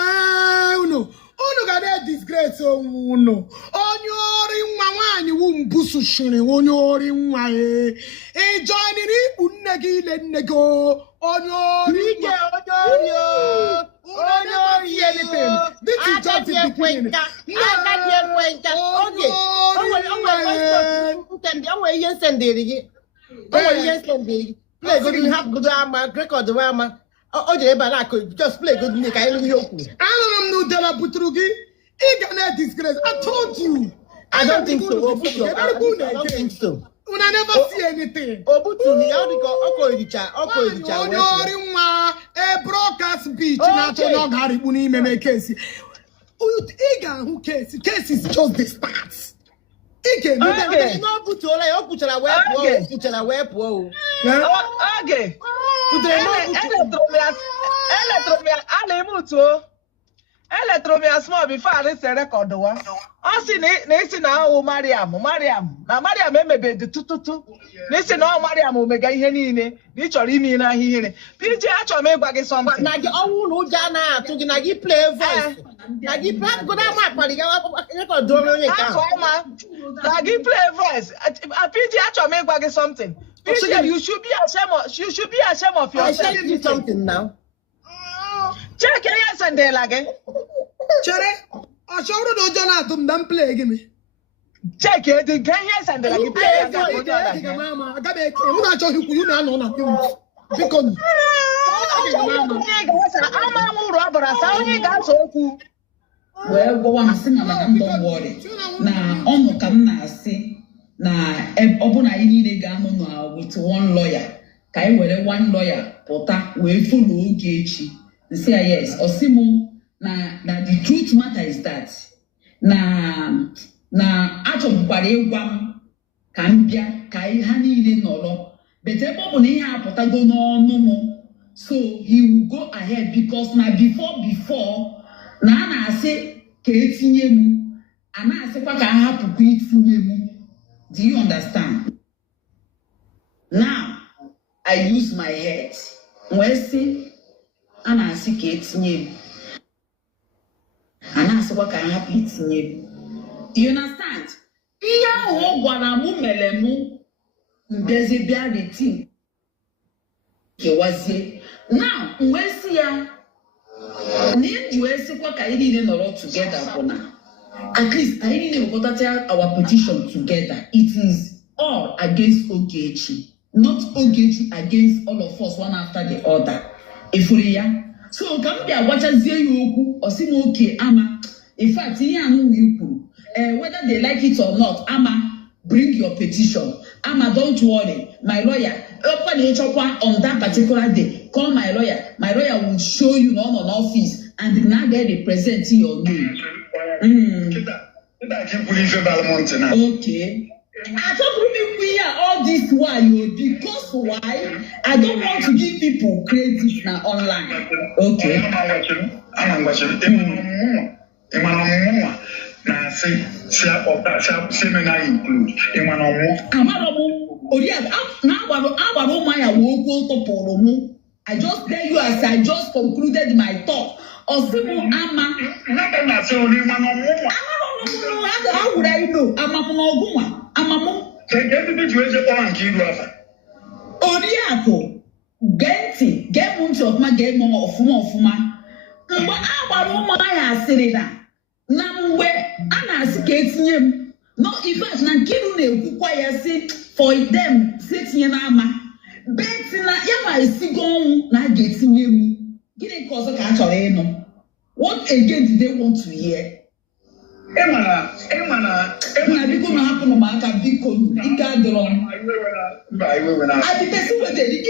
uno. Uno ga dey disgrace uno. Onyori nwa nwanyi wu mbusu shiri onyori nwa e. E join ni unne gi le nego. Onyori nwa onyori anything. This is just the beginning. Just play good music. I don't know Della Butrugi. Disgrace. I told you. I don't think so. I don't think so. I never see anything. A broadcast beach. Who cares? Case is just the start. Okay. Electromia small before I record the one. I see now Mariam. Now Mariam maybe the tutu. Listen now Mariam omega henine. Literally mean I hear. PJ actually make back something. Now you all know Jana to you play voice. Now you play good at my party. Now you play voice. PJ actually make back something. PJ, you should be ashamed of yourself. I said you something now. Check your yes and there again. Chere, I showed no Jonathan, don't play me. Check it, the yes and there. Mama, I got a not show you know. Because well, go on, sing about don't worry. Now, on come now, see. Now, Obuna, you need a gun with 1 lawyer. Kai were 1 lawyer, Pota, we follow Gachi. Say yes, Osimo, the truth matter is that out of Pare Wam Cambia, Kai Hani Nolo, but Ebony Potago no more. So he will go ahead because now before Nana say Katinemu, and I say what I have to quit Funemu. Do you understand? Now I use my head. Where say and I see Kate's name. And I see what can happen to you. You understand? Iya ho gwaramu melemu mbezi bia the team. Kewazie. Now, we see ya. Need you see what can you all together for now. At least I didn't put our petition together. It is all against Ogechi. Not Ogechi against all of us one after the other. So come there, watch us hear you or see okay, Ama. In fact, whether they like it or not, Ama, bring your petition. Ama, don't worry. My lawyer, open the on that particular day. Call my lawyer. My lawyer will show you on office and now get the present in your name. Okay. I don't we are all this while because why? I don't want to give people credit now online. Okay. I just tell you as I just concluded my thought. How would I know? Oriako, Genti, get munch of my game of ma. I said that. Now, where Anna skating him. No, if I can kill them, who say for them, sitting in Ama. Betting that Yama is going not getting him. Get a cause of catch or what again did they want to hear? Emana, because I happen to mark a big con. He can't do on. I be testing with it.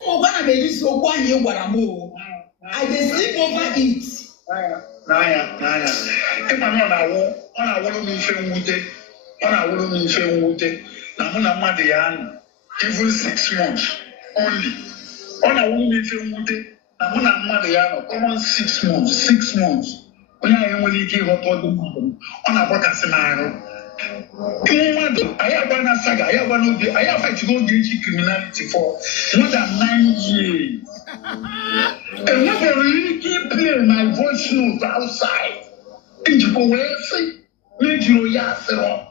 Oh, when I be so quiet, what I'm more. I just sleep over it. Naya. Emana, I want to be shown with it. On a woman in Fenwood, Namuna Madian, even 6 months only. On a woman in Fenwood, Namuna Madian, common 6 months, 6 months. When I am only give up all the money on a work as an iron. I have one saga, I have one of the I have to go into criminality for more than 9 years. And what I really keep playing my voice notes outside. And you go where say, make you know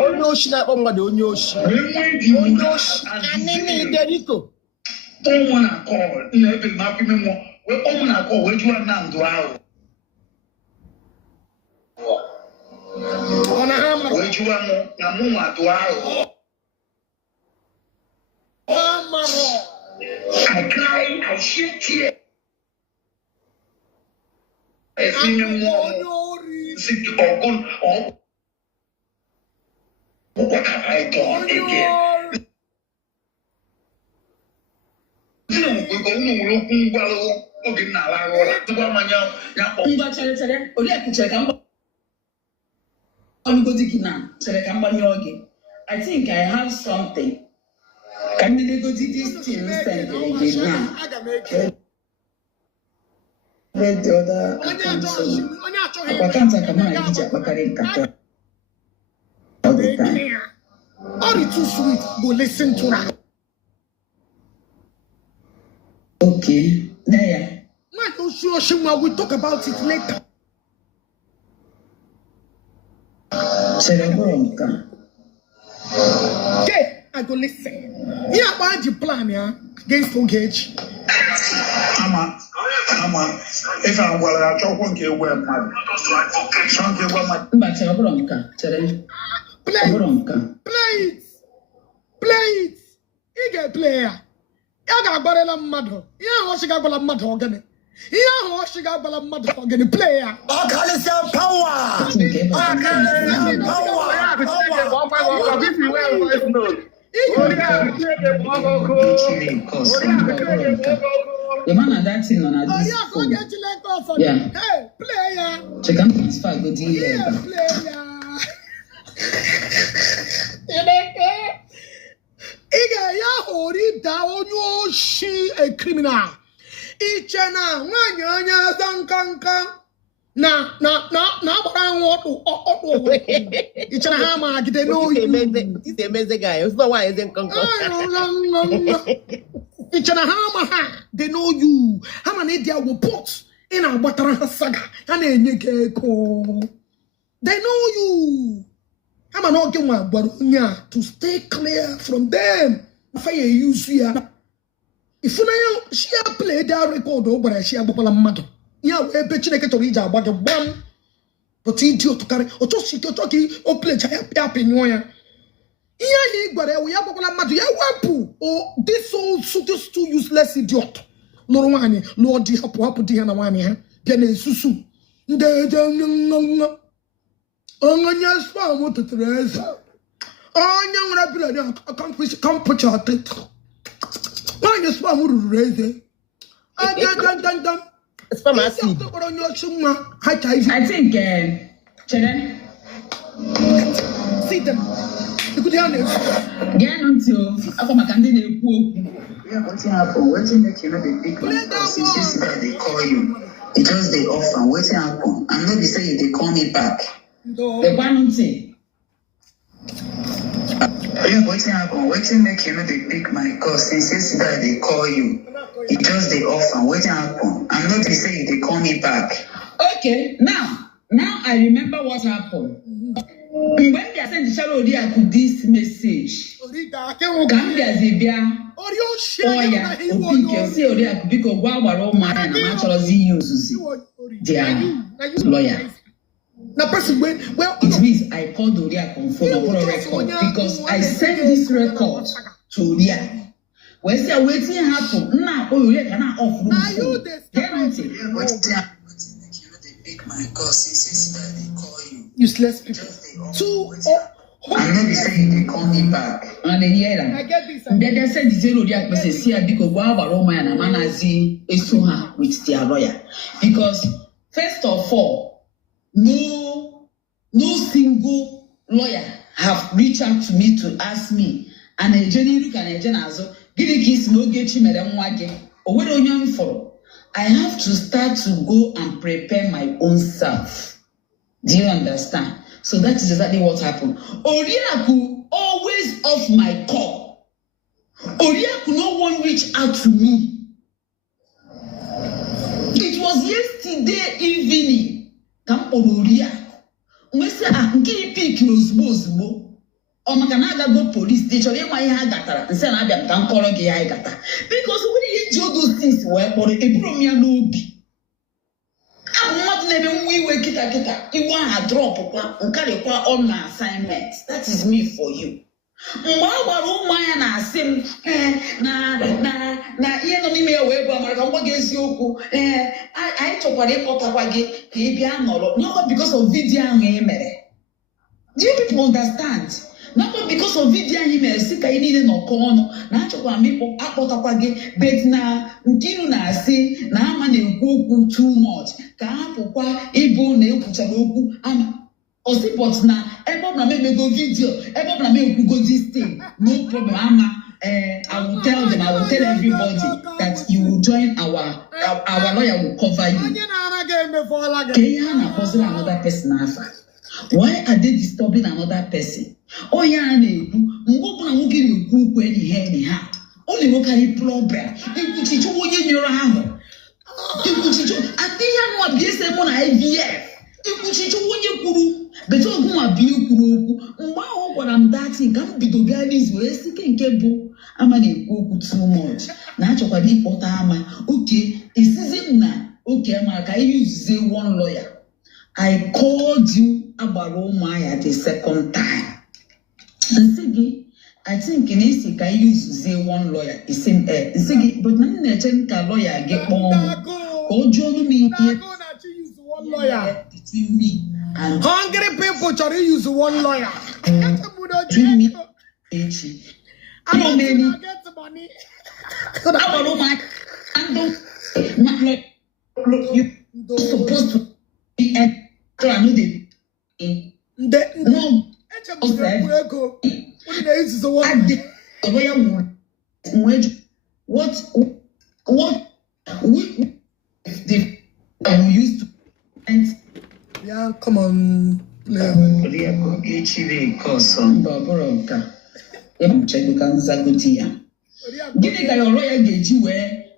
Onyoshi na kpọmmadụ onyoshi. Onyoshi. Anini Deriko. Someone I call, never my people, where someone I call, where you are now to our. Where you are now to our. I cry, I shed tears. As in sick or good or what have I done again? We go no looking well, looking now. I want to go my young. I think I have something. Can you go to this team send it now? Let the other I can't come on all the time. All the too sweet, go listen to that. Okay, there. We'll talk about it later. Okay, I go listen. Yeah, about the plan, yeah, against Ogage. If I'm well, I talk one get well, man. Play it. You get player. You got barrel mother. You want to got a mother organ. You want to got a mother organ player. Oh, call yourself power. The man at that thing on a yeah, go get your leg off. Yeah. Hey, player. Check and transfer go deal. Yeah, player. Iga ya hori da onyo shi a criminal. Ichena wanya zankanka na bara wotu Ichena hama gide no you. This is amazing guy. It's not why isn't kanka. Ichena hama ha they know you. Hama ne dia will put in a batara saga and enye ko. They know you. I'm not getting my barunya to stay clear from them. If I use here, if you she play that record over she a bopala mado. Yeah, we be chine to read about the one. But idiot to carry or just sit talking or play happy in your. Yeah, he got we have bopala mado. Yeah, wapu. Oh, this two useless idiot. Lorwani, Lord, di hapu di hanawani. Piane susu. Anya spam what to Teresa. Anya can't put your teeth. Anya spam would raise it. I think, children, see them. You could hear them. Get until after my candidate. What's happened? Waiting make you know the big man. Since yesterday they call you. It just they offer. Waiting happen. I'm not be saying they call me back. The one thing. Yeah, waiting happen. Waiting make you know they pick my call. Since yesterday they call you. It just they offer. Waiting happen. I'm not be saying they call me back. Okay, now I remember what happened. When they sent the shadow there to this message. Come there, Zebia. Oh yeah, okay. See, Odia could be go wow, man, and I'm actually using their lawyer. Now, person, well, it means I called Odia confirm for a record because I sent this record to Odia. When say waiting happen, now Odia cannot off room. My call since they call you. Useless people. I'm not saying they call me back. And then yeah, I get this. They said the zero dia because see because wow Roma and Manazi Esuha with their lawyer. Because first of all, no no single lawyer have reached out to me to ask me, and a journey can a genazo, giving kiss no get madam wage, or when on young for. I have to start to go and prepare my own self. Do you understand? So that is exactly what happened. Oriaku always off my call. Oriaku no one reached out to me. It was yesterday evening. Come Oriaku. We say, I'm getting pick Rosbo. Or Makanaga go police station. You might have that. And say, I'm going to call again. Because when you do those things, well, for a bromia no be. I'm not letting we wake it. You want a drop and carry on my assignment. That is me for you. Not because of video. Do you people understand? Not because of video email, sick I need no corner. Natural people apotapage, but na nkinu na say na man kuku too much. Kahapokwa ebo na ekuchaloku ama osi but na ebo na me go video, ebo na me go this thing. No problem ama I will tell them, I will tell everybody that you will join our lawyer will cover you. Kayana posted another person after. Why are they disturbing another person? Oh yeah, only what can you problem? You could teach you in your hand. You could teach you. I think I'm not BSM on IVF. You could teach you when you could. But you be what I'm dating can't be the guy is wasting cable. I'm an too much. Naturally, Otama. Okay, it's now. Okay, Mark, I use the one lawyer. I called you about Maya the second time. And Sigi, I think in Isik I use the one lawyer. It's same Sigi, but none of the lawyer get more. Call John me here. One lawyer between me and hungry people try to use one lawyer. Between me, I don't get the money. About my and you supposed to be at no. What we used to yeah, come on. Gini ka your lawyer geji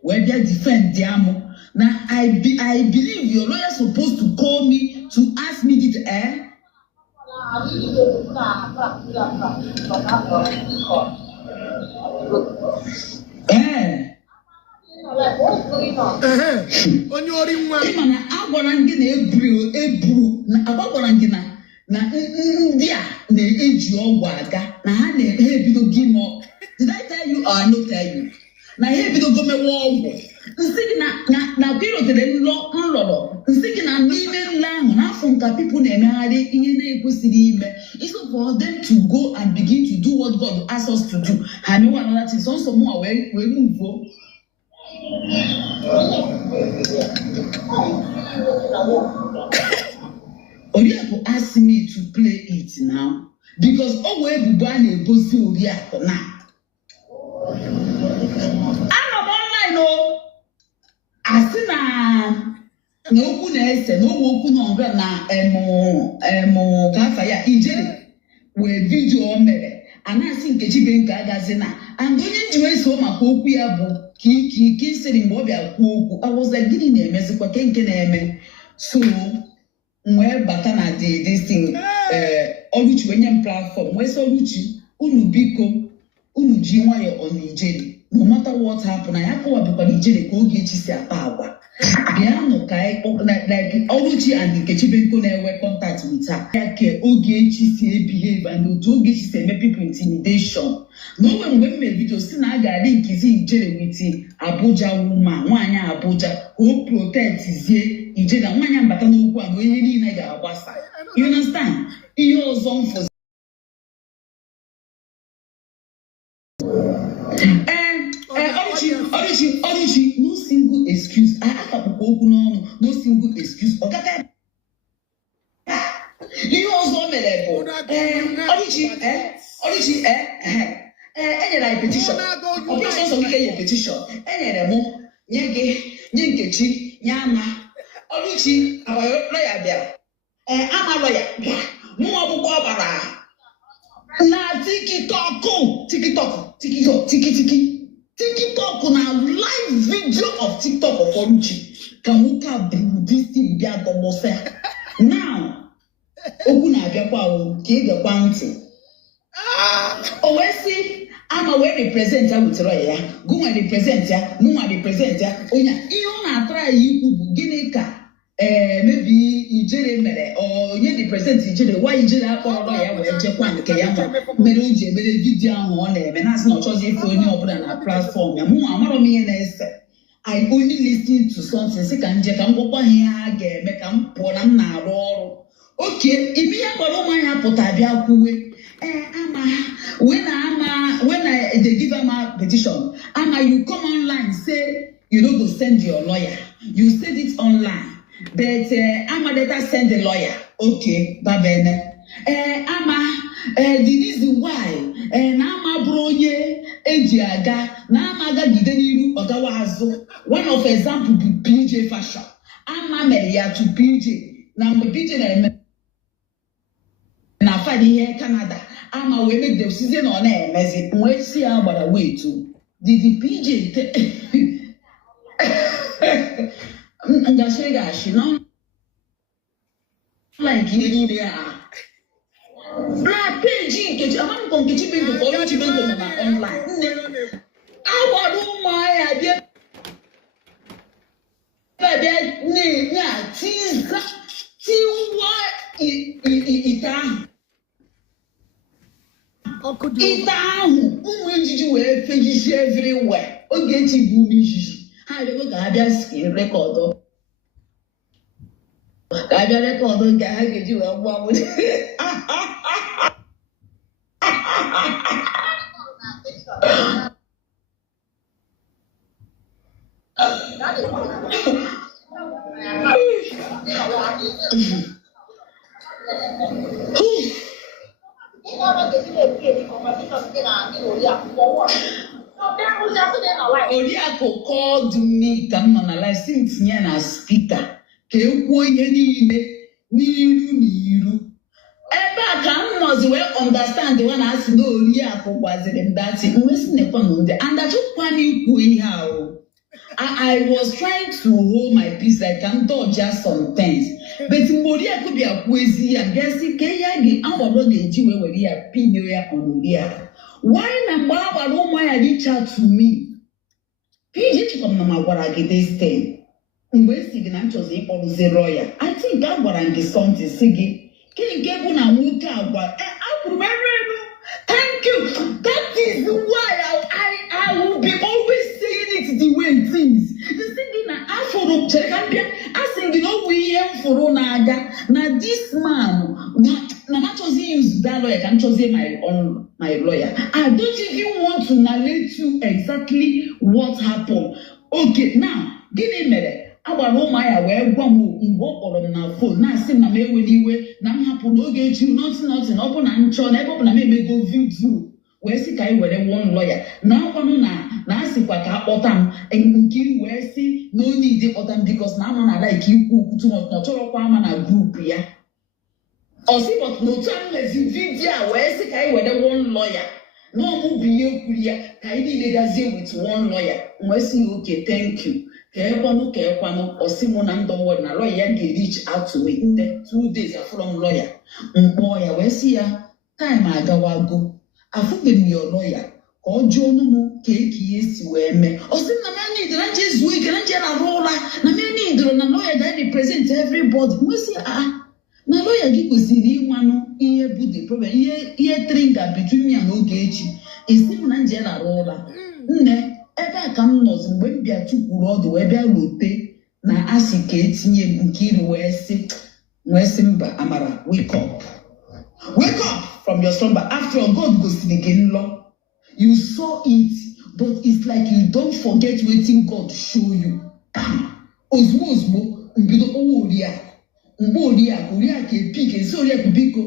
where they defend Diamo. Now I believe your lawyer supposed to call me to ask me did On your ring, man. I want to get na India na age your waga na ha na ebido give more. Did I tell you or I not tell you? Na ebido go me wo nsigi na kiro tele nlo nsigi na n'ime lang na funka people na emegharị ihe na-ekwesịrị ime. It's for them to go and begin to do what God asks us to do. I know another thing. So more we move. Oriaku asked me to play it now because always Bubane Bosi Oriaku now. I'm online no. Asina no kunese no wokunonga na emo kafaya injili we video mere and I think Kechibe Gazina and onye jiwe so maka okwu ya bụ ki siri mgbe ọ bịa kwuo okwu. I was like gịnị na-emezikwa kenke na-eme so where batana did this thing Oluchi wenye platform where so Oluchi unu biko unu ji nwayo on Nigeria no matter what happen I akọwa bikwa Nigeria ka oge echi si apa agwa bịa no kai like Oluchi and Kechibe na-enwe contact with her like oge echi si behave and otu oge echi si eme people intimidation no when we make video si na aga link izi Nigeria with Abuja woman nwanyị Abuja o protect zie Ijeda nwanya mbata n'okwu a onye niile ga-agbasa. You understand? Ihe ọzọ mfọ. Orichi, no single excuse. Akapụkwa okwu n'ọnụ, no single excuse. Ọkaka. Ihe ọzọ mere bụ ọdịchi enyere petition ọ bụrụ sọsọ gị enye petition enyere mụ nye gị nye Nkechi nye Ama ọdịchi lọya bịara Ama lọya bịa mụ ọgbụgbọ ọgbara na TikTok na live video of TikTok of Oluchi ka nwoke a bụrụ this thing bịa dọgbọsị now okwu na-abịakwa ka ị gekwa ntị o wee sị Ama wee represent ya wetere ya gụnwa represent ya mụnwa represent ya onye ihe ọ na-atara ya ikwu bụ gịnị ka mebi Ijere mere onye represent Ijere nwa Ijere akpọrọ ya wee jekwa nke ya nwa mere o ji emere vidio ahụ ọ na-eme na-asị na ọ chọzi ife onye ọbụla na platform ya mụnwa amarọ m ihe na-ese I only listen to something sị ka nje ka m gwakwa ihe ha ga-eme ka m pụọ na m na-arụ ọrụ oke ibe ya gbara ụmụanya pụta bịa kwuwe Ama when they give Ama petition Ama you come online say you no go send your lawyer you send it online but Ama later send the lawyer okay babene Ama the reason why na Ama bụrụ onye eji aga na Ama agagide n'iru ọgawa azụ one of example bụ PJ fashion Ama mere ya to PJ na mgbe PJ na-eme na fight here Canada Ama wee make the season on emezi wee si ya gbara wait did the PJ gashi no like in there na page Nkechi amam ko Nkechi bingo ko Nkechi bingo na online awadu my idea bebe ni na tiza tiwa ita ahụ ụmụ ejiji wee fejisi everywhere oge echi bụ ụmụ ijiji ha bịago ka ha bịa skin rekọdụ nke ha ga-eji wee gwa m Oriakụ called me ka m nọ na live since tinye na speaker ka ekwuo ihe niile n'iru ebe a ka m nọzi wee understand nwa na-asị na Oriakụ gwaziri m dati nwe si nekwa na ndị and achọkwa na ikwu ihe ahụ I was trying to hold my peace like I'm dodge some things but mgbe Oriakụ bịa kwuo ezi ya bịasị ka ya gị agbọrọ na-eji wee were ya pinye ya Oriakụ why na mgbe a gbara ụmụ ya reach out to me PJ chịkwa m na ma gwara gị this thing mgbe esi gị na m chọzi ịkpọrụzi lawyer I think a gwara gị something si gị nke bụ na nwoke agwa akwụrụ m elu thank you that is why I will be always saying it the way it is nsị gị na afụrụ chere ka m bịa asị gị na ọ bụ ihe m fụrụ na-aga na this man na m achọzi use that lawyer ka m chọzie my lawyer I don't even want to narrate you exactly what happened okay now gịnị mere agbara ụmụaya wee gwa m mgbe ọ kpọrọ m na phone na-asị m na m ewere iwe na m hapụ n'oge echi notin ọ bụ na nchọ na ebe ọ bụ na m emego vidio wee sị ka anyị were one lawyer na akwanụ na asịkwa ka akpọta m nke wee sị na onye ide kpọta m bikos na ama na like ikwu okwu too much na ọ chọrọkwa ama na grupu ya ọsịbọt na otu a mezi vidio a wee sị ka anyị were one lawyer na ọmụ bụ ihe kwuru ya ka anyị niile gazie with one lawyer wee sị okay thank you ka ekwanụ ọsị mụ na ndọwọ na lawyer ya ga-reach out to me nne 2 days from lawyer mkpọọ ya wee sị ya time agawago afụbeghị m your lawyer ka ọ jụọ ọnụ m ka ihe si wee mee ọsị na m anyị idere nje zuo ike na nje na-arụ ụra na m anyị idere na lawyer ga represent everybody wee sị na lawyer gị kwesịrị ịmanụ ihe bụ the problem ihe trigger between ya na Ogechi isi m na nje na-arụ ụra nne ebe a ka m nọzi mgbe m bịa tukwuru ọdụ wee bịa lote na asị ka etinye m nke iri wee sị mba Amara wake up from your slumber after all God gosiri gị nlọ you saw it but it's like you don't forget wetin God show you ozugbo mbido kpọwa Oriakụ mgbe Oriakụ epik ezi Oriakụ biko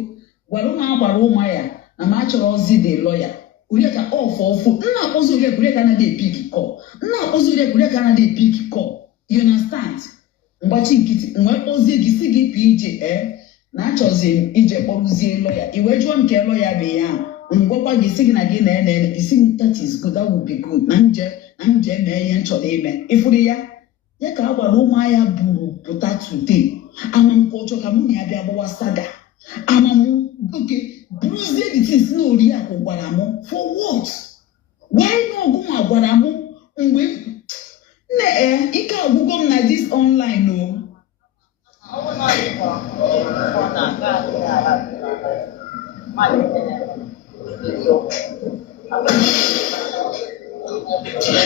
Waluma Barumaya, and Machozi the lawyer. Kuriaka all for food. Not also the Kuriaka de pick call. Not also the Kuriaka de pick call. You understand? Watching Kitty, when Ozi Gisigi PJ, Nachozi, EJ Bobuzi lawyer. You were one care lawyer beyond. Ngwapa gising again and gising that is good, that would be good. Nanje Mayan Choleme. If we are Yakawa Romaya Buru put that today. Among Kocho Kamunia Biaboa Saga. Among okay, Bruce did it is no Riako Guaramo. For what? Why no Guma Guaramo? Ne, Ika Google na this online no.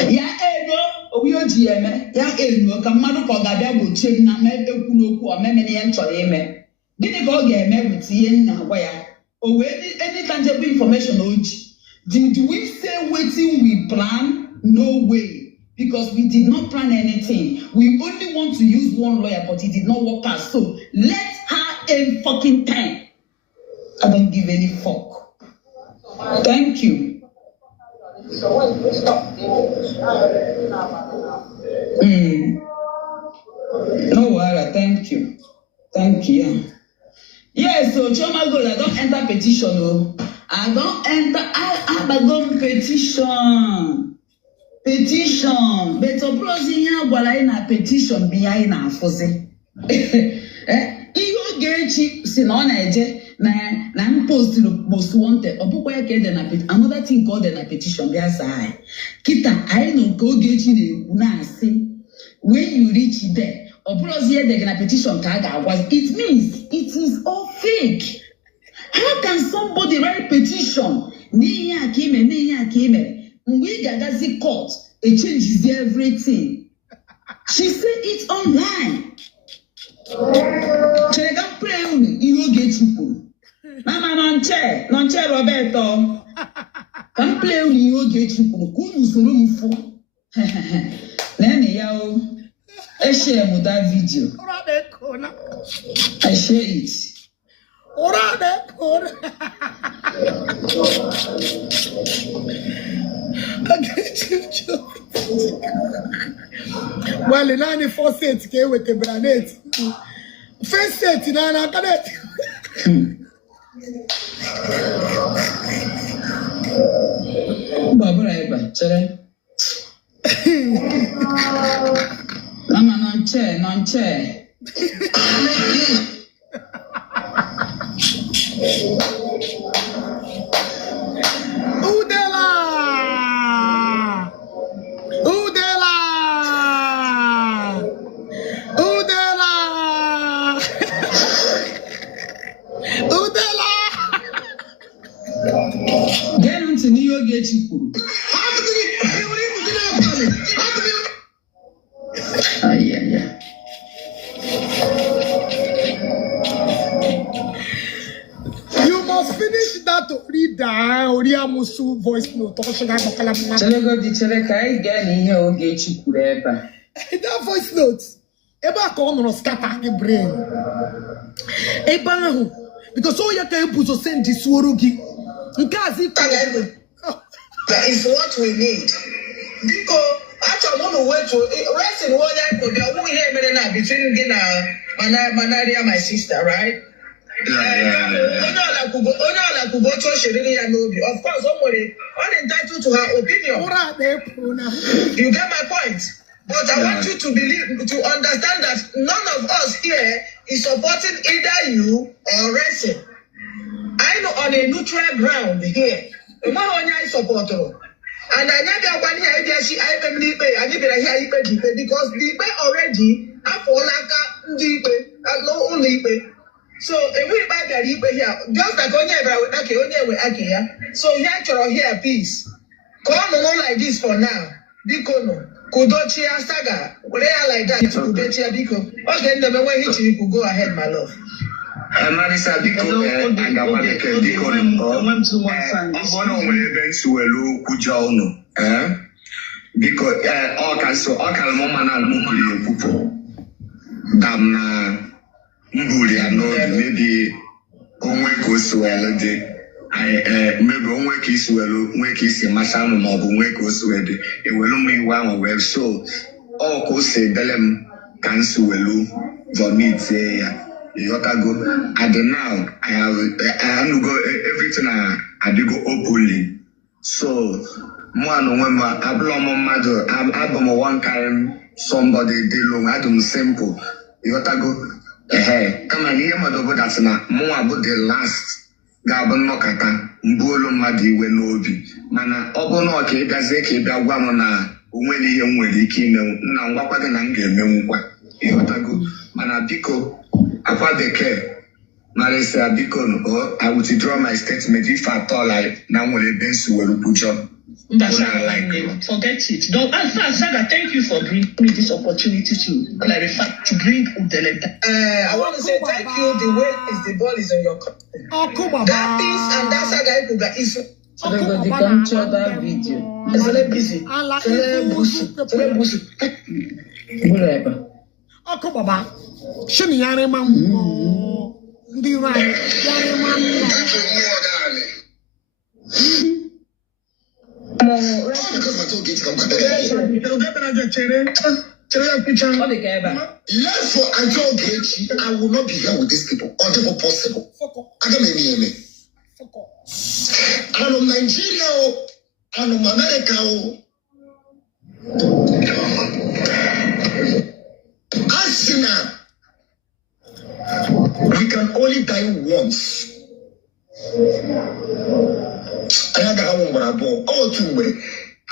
Ya ego obi ojieme ya enu ka mmadụ ka ọ ga-abịa gbochie na ekwu n'okwu omeme ihe nchọrọ ime gịnị ka ọ ga-eme with ihe nna agwa ya o wee any tangible information oji did we say wetin we plan? No way, because we did not plan anything. We only want to use one lawyer, but it did not work out. So let her end fucking time. I don't give any fuck. Thank you. No worry, thank you. Thank you. Yes, so Choma goes, I don't enter petition. Oh. I don't enter, I don't petition. Petition. But obrozi ya gwala ina petition biya ina afoze. Iyo gechi si na ona eje na post most wanted. Obukwa ya ke na another thing called the petition biya sai. Kita I know go gechi na ase. When you reach there, obrozi ya de na petition ka ga was. It means it is all fake. How can somebody write petition? Niya kime. We got the court, it changes everything. She said it's online. She can pray on me, you will get you. Mama, non c'è Roberto. Can play on you, will get you. Who's room for? Let me yao. I share with that video. I share it. Well, in 94 states came with the granite. First state in an academic. Barbara, Mama, non c'è. Get into New York, get you. Yeah. You must finish that to read the Musu voice note. That voice note. Eba come on scatter the brain. Eba because all you can put to send this worugi. That is what we need. Because actually, I want to wait to rest in one eye for the whole year between Manaria and my sister, right? Of course, somebody entitled to her opinion. You get my point? But I want you to believe, to understand that none of us here is supporting either you or Racing. I know on a neutral ground here. And I never want to hear she I family pay. I never hear because the already after like no only pay. So if we buy the here, just like onye so here peace. Come on like this for now. Bikono. Kudochia saga. Where like that Kudochia Biko. Okay, the way you could go ahead, my love. Marisa Biko and Awaleke Biko Bensuelo Kujauno. Because all can woman and Mukuli Pupo. Damna Mbuli and maybe onwe ka o si welu dị maybe onwe ka isi welu nwe ka isi masha anụ ma ọ bụ nwe ka o si welu dị ewelu m iwe ahụ wee so ọ ka o si edele m ka m si welu vomit ya ịghọtago and now I go everything I do go openly so mụ na onwe m abụla m mmadụ abụ m one kind somebody dị long adụ m simple ịghọtago kama na ihe mmadụ obodo asị na mụnwa bụ the last ga-abụ nnọkọta mbụ olu mmadụ iwe n'obi mana ọ bụ na ọ ka ịbịazie ka ịbịa gwa m na onwere ihe m nwere ike imenwu nna ngwakwa gị na m ga-emenwukwa ịghọtago mana biko akwa bekee marịsịa biko I will withdraw my statement if at all na nwere ebe nsi were kwujọ. Forget it. No, Saga, thank you for bringing me this opportunity to clarify, to bring Udeleta. I want to say thank you. The way the ball is on your court. That things and that Saga is. Everybody come to that video. It's busy. Whatever. Baba. Shini yare mambo. Ndi right. Yare mambo. Because I told you to come back. Therefore, I told Gaethje, I will not be here with these people until possible. I don't mean me. I'm Nigeria, I'm America. Arsenal, we can only die once. I had a home where I bought all 2 way.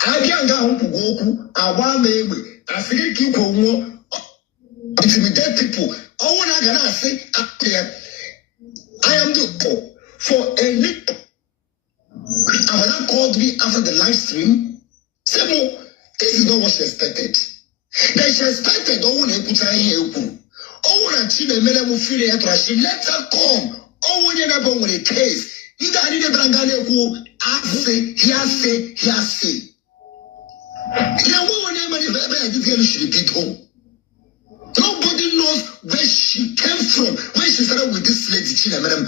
I can't go home to go. I want me. I feel keep on. Intimidate people. All what I gonna say up there. I am the poor for a little. Amanda called me after the live stream. Say, no, this is not what she expected. That she expected. Oh, when I put her here, oh, when I see the men who feel it, she let her come. Oh, when you never with a case. You got any brangane who I say, he say. Yeah, what name of the baby she get home. Nobody knows where she came from. When she started with this lady, China, madam,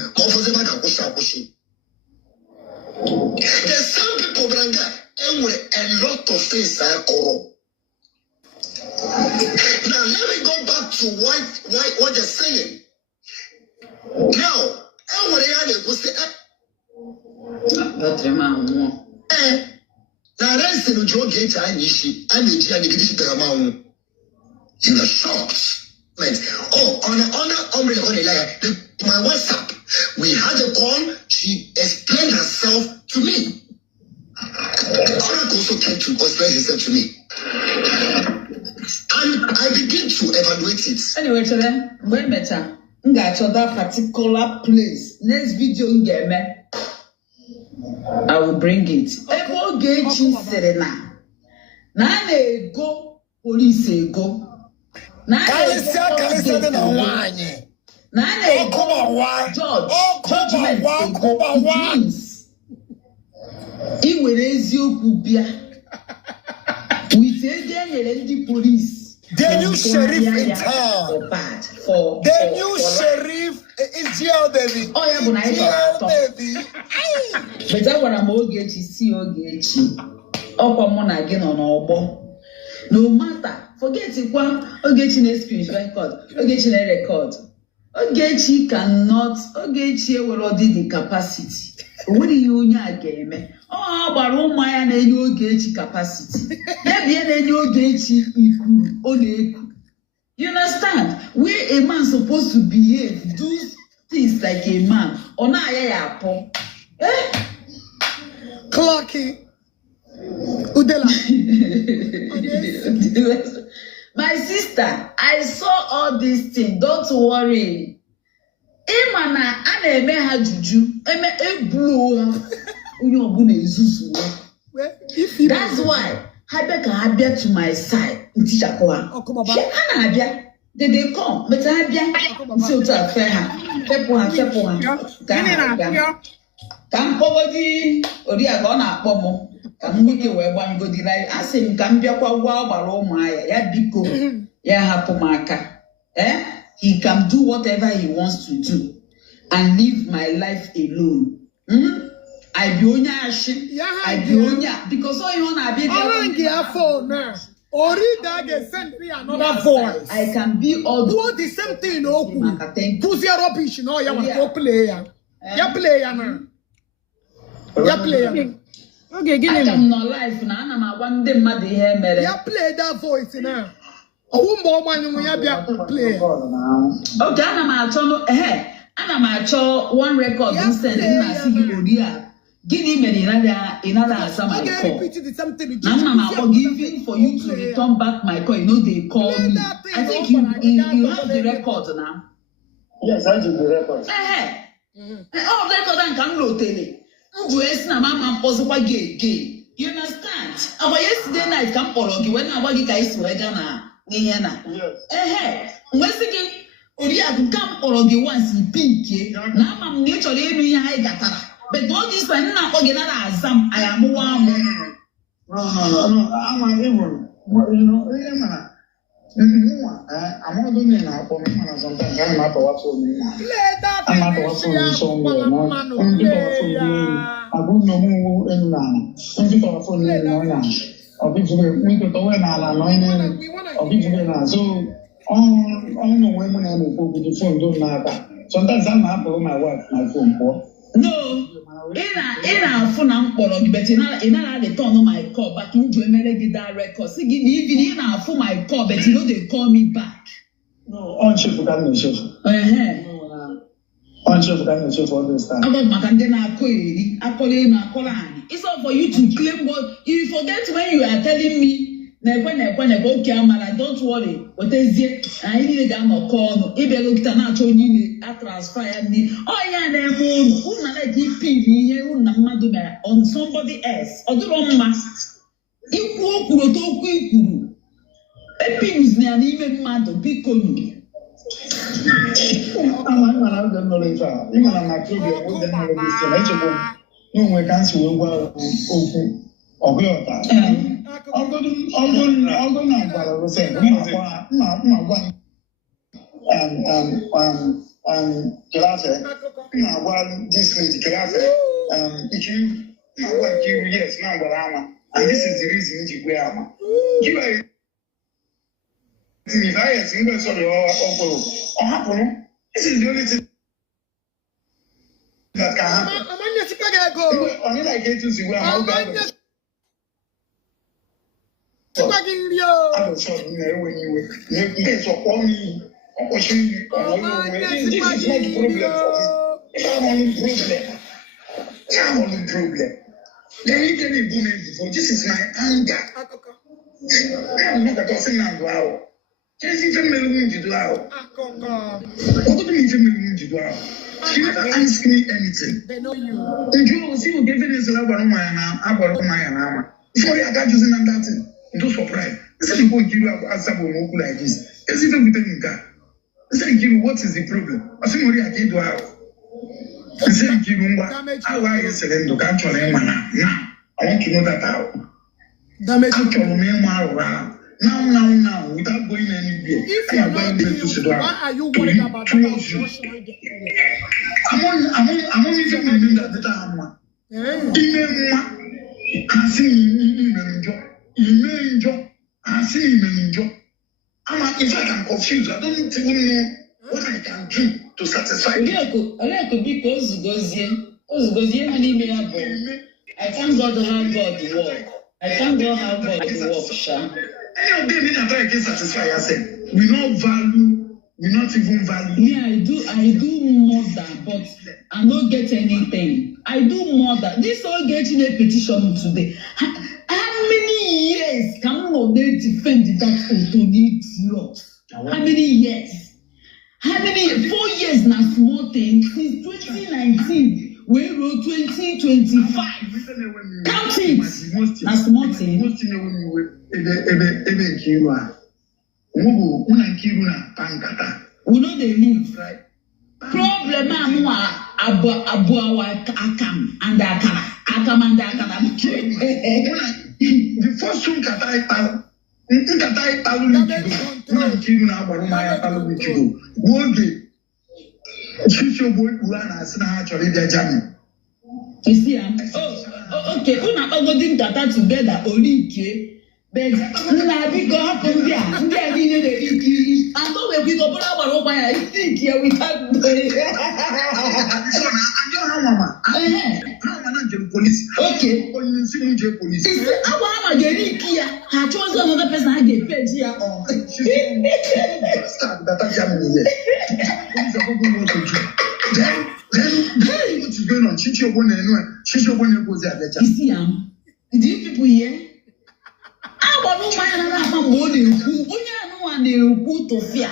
there's some people branga and with a lot of things are corrupt. Now let me go back to what they're saying. Now, and what they are go say. Now that's the Joe Gate and Nishi and the Gianni Paramount. You are shocked. Oh, on my WhatsApp, we had a call. She explained herself to me. Oracle also came to explain herself to me. And I begin to evaluate it. Anyway, today, when better, got to that particular place. Next video, I will bring it. Ebo Gaethje said na. Na go police go. Na Kalisa na wanye. Na judgment means iwere eziokwu bia. We say the police. The new sheriff in town. The new sheriff is jail, baby. Oh, yeah, but I baby. But that one I'm Gaethje, see Gaethje. Up on again on Obo. No matter, forget it. Gaethje next speech record. Gaethje record. Gaethje cannot. Gaethje will already the capacity. What do you again? Oh, but oh my, na Gaethje capacity. Maybe na Gaethje equal, only equal. You understand? Where a man supposed to behave, do things like a man. Or na ya po. Clocky. Udela. My sister, I saw all these things. Don't worry. Imana ana-eme ha juju. Eme ebulu ha. That's why Habeka to my side. Oh, come on, They come, but so to fair her. Come forward, Odia gonna pomo. Come make it where one go delight. I say, come be a wow, baro Maya, ya biko, ya hapomaka. He can do whatever he wants to do. and live my life alone. I be onya ashi. I be onya because all you wanna be. Phone now. Or that they send me another voice. I can be all do the same thing. No, who's your rubbish? No, you want to play. You play now. You play. Okay, give me. I'm not life now. I'm one day mad here. You play that voice now. Oh, more money when you play. Okay, I'm a one record. You send in my CBO. Give him another some I call. Now I'm giving for you to return back my call. You know they call me. I think you have the record now. Yes, I do the record. Oh, record and can load tele. You understand? Our yesterday night come for when I was guys were gonna. Once again, Oria come for once in pink. Now I'm naturally in high gather. But all this time now, I am one. No, I'm even. You know, I'm not doing it now for me. Sometimes I'm not watching. I'm not watching somewhere. I'm not know in now. Some people are phone now. Or people we could go in or people now. So, I don't know when I go with the phone. Don't matter. Sometimes I'm happy with my wife, my phone. No. In our phone, I'm calling, but in the turn on my call back into a melody that record. Even in our phone, my call, but you know they call me back. No, on chef for coming chef. On chef for coming chef all this time. About Macandena, I call him. It's all for you to claim what you forget when you are telling me. When I go camera, don't worry. What is it? I need a gamma call. If I looked at not only a transfer me. Oh, yeah, who not give here on somebody else. Or the wrong mask. You walk to quick. A pins near even mad big on I'm not going to later. Even on my children, no, we can't see well open or go that. I'm going to say, class, this lady class, if you yes, now, and this is the reason you wear. You are if I have seen sorry or happen, this is the only thing that can happen. Only like it to see where I'm going. I don't know when you make so only opportunity. This is not the problem for me. I'm on the problem. Then you can be booming before. This is my anger. I'm not a person now. She never asked me anything. They know you. And you see, you gave this love on my before you got using that thing. Don't surprise. This is people give you a sabo like this. It's even with them that. I said, what is the problem? I said, I can't do it. I said, how are you selling to catch on him? Now, I want to know that how. Damage to now, without going anywhere. If you're not doing, why are you worried about that? I'm only telling that I see in fact, I'm confused. I don't even know what I can do to satisfy you. I thank God how God work. I thank God how God work, Sha. Any of them in try to satisfy yourself. We not even value. Me, I do more than, but I don't get anything. I do more than this all getting a petition today. How many years can they defend that autonomous law? How many years? 4 years now, small thing since 2019. We wrote 2025. Count it. That's small thing. We know they live, right? Problem abu akam and akam. The first one Katai Chicho boy Ulana Sina actually their journey. You see, okay, una ogodin data together, Olike. But na big go happen there. There we need the and so we go put our over here. Think here we can't do it. Mama. Police. Okay. Police. Our mama get here. I chose another person I get paid here. Start that jamming here. Then what's going on? Chicho Bonne goes there. You see, do you people here? I want no man and I'm a money who one who to fear.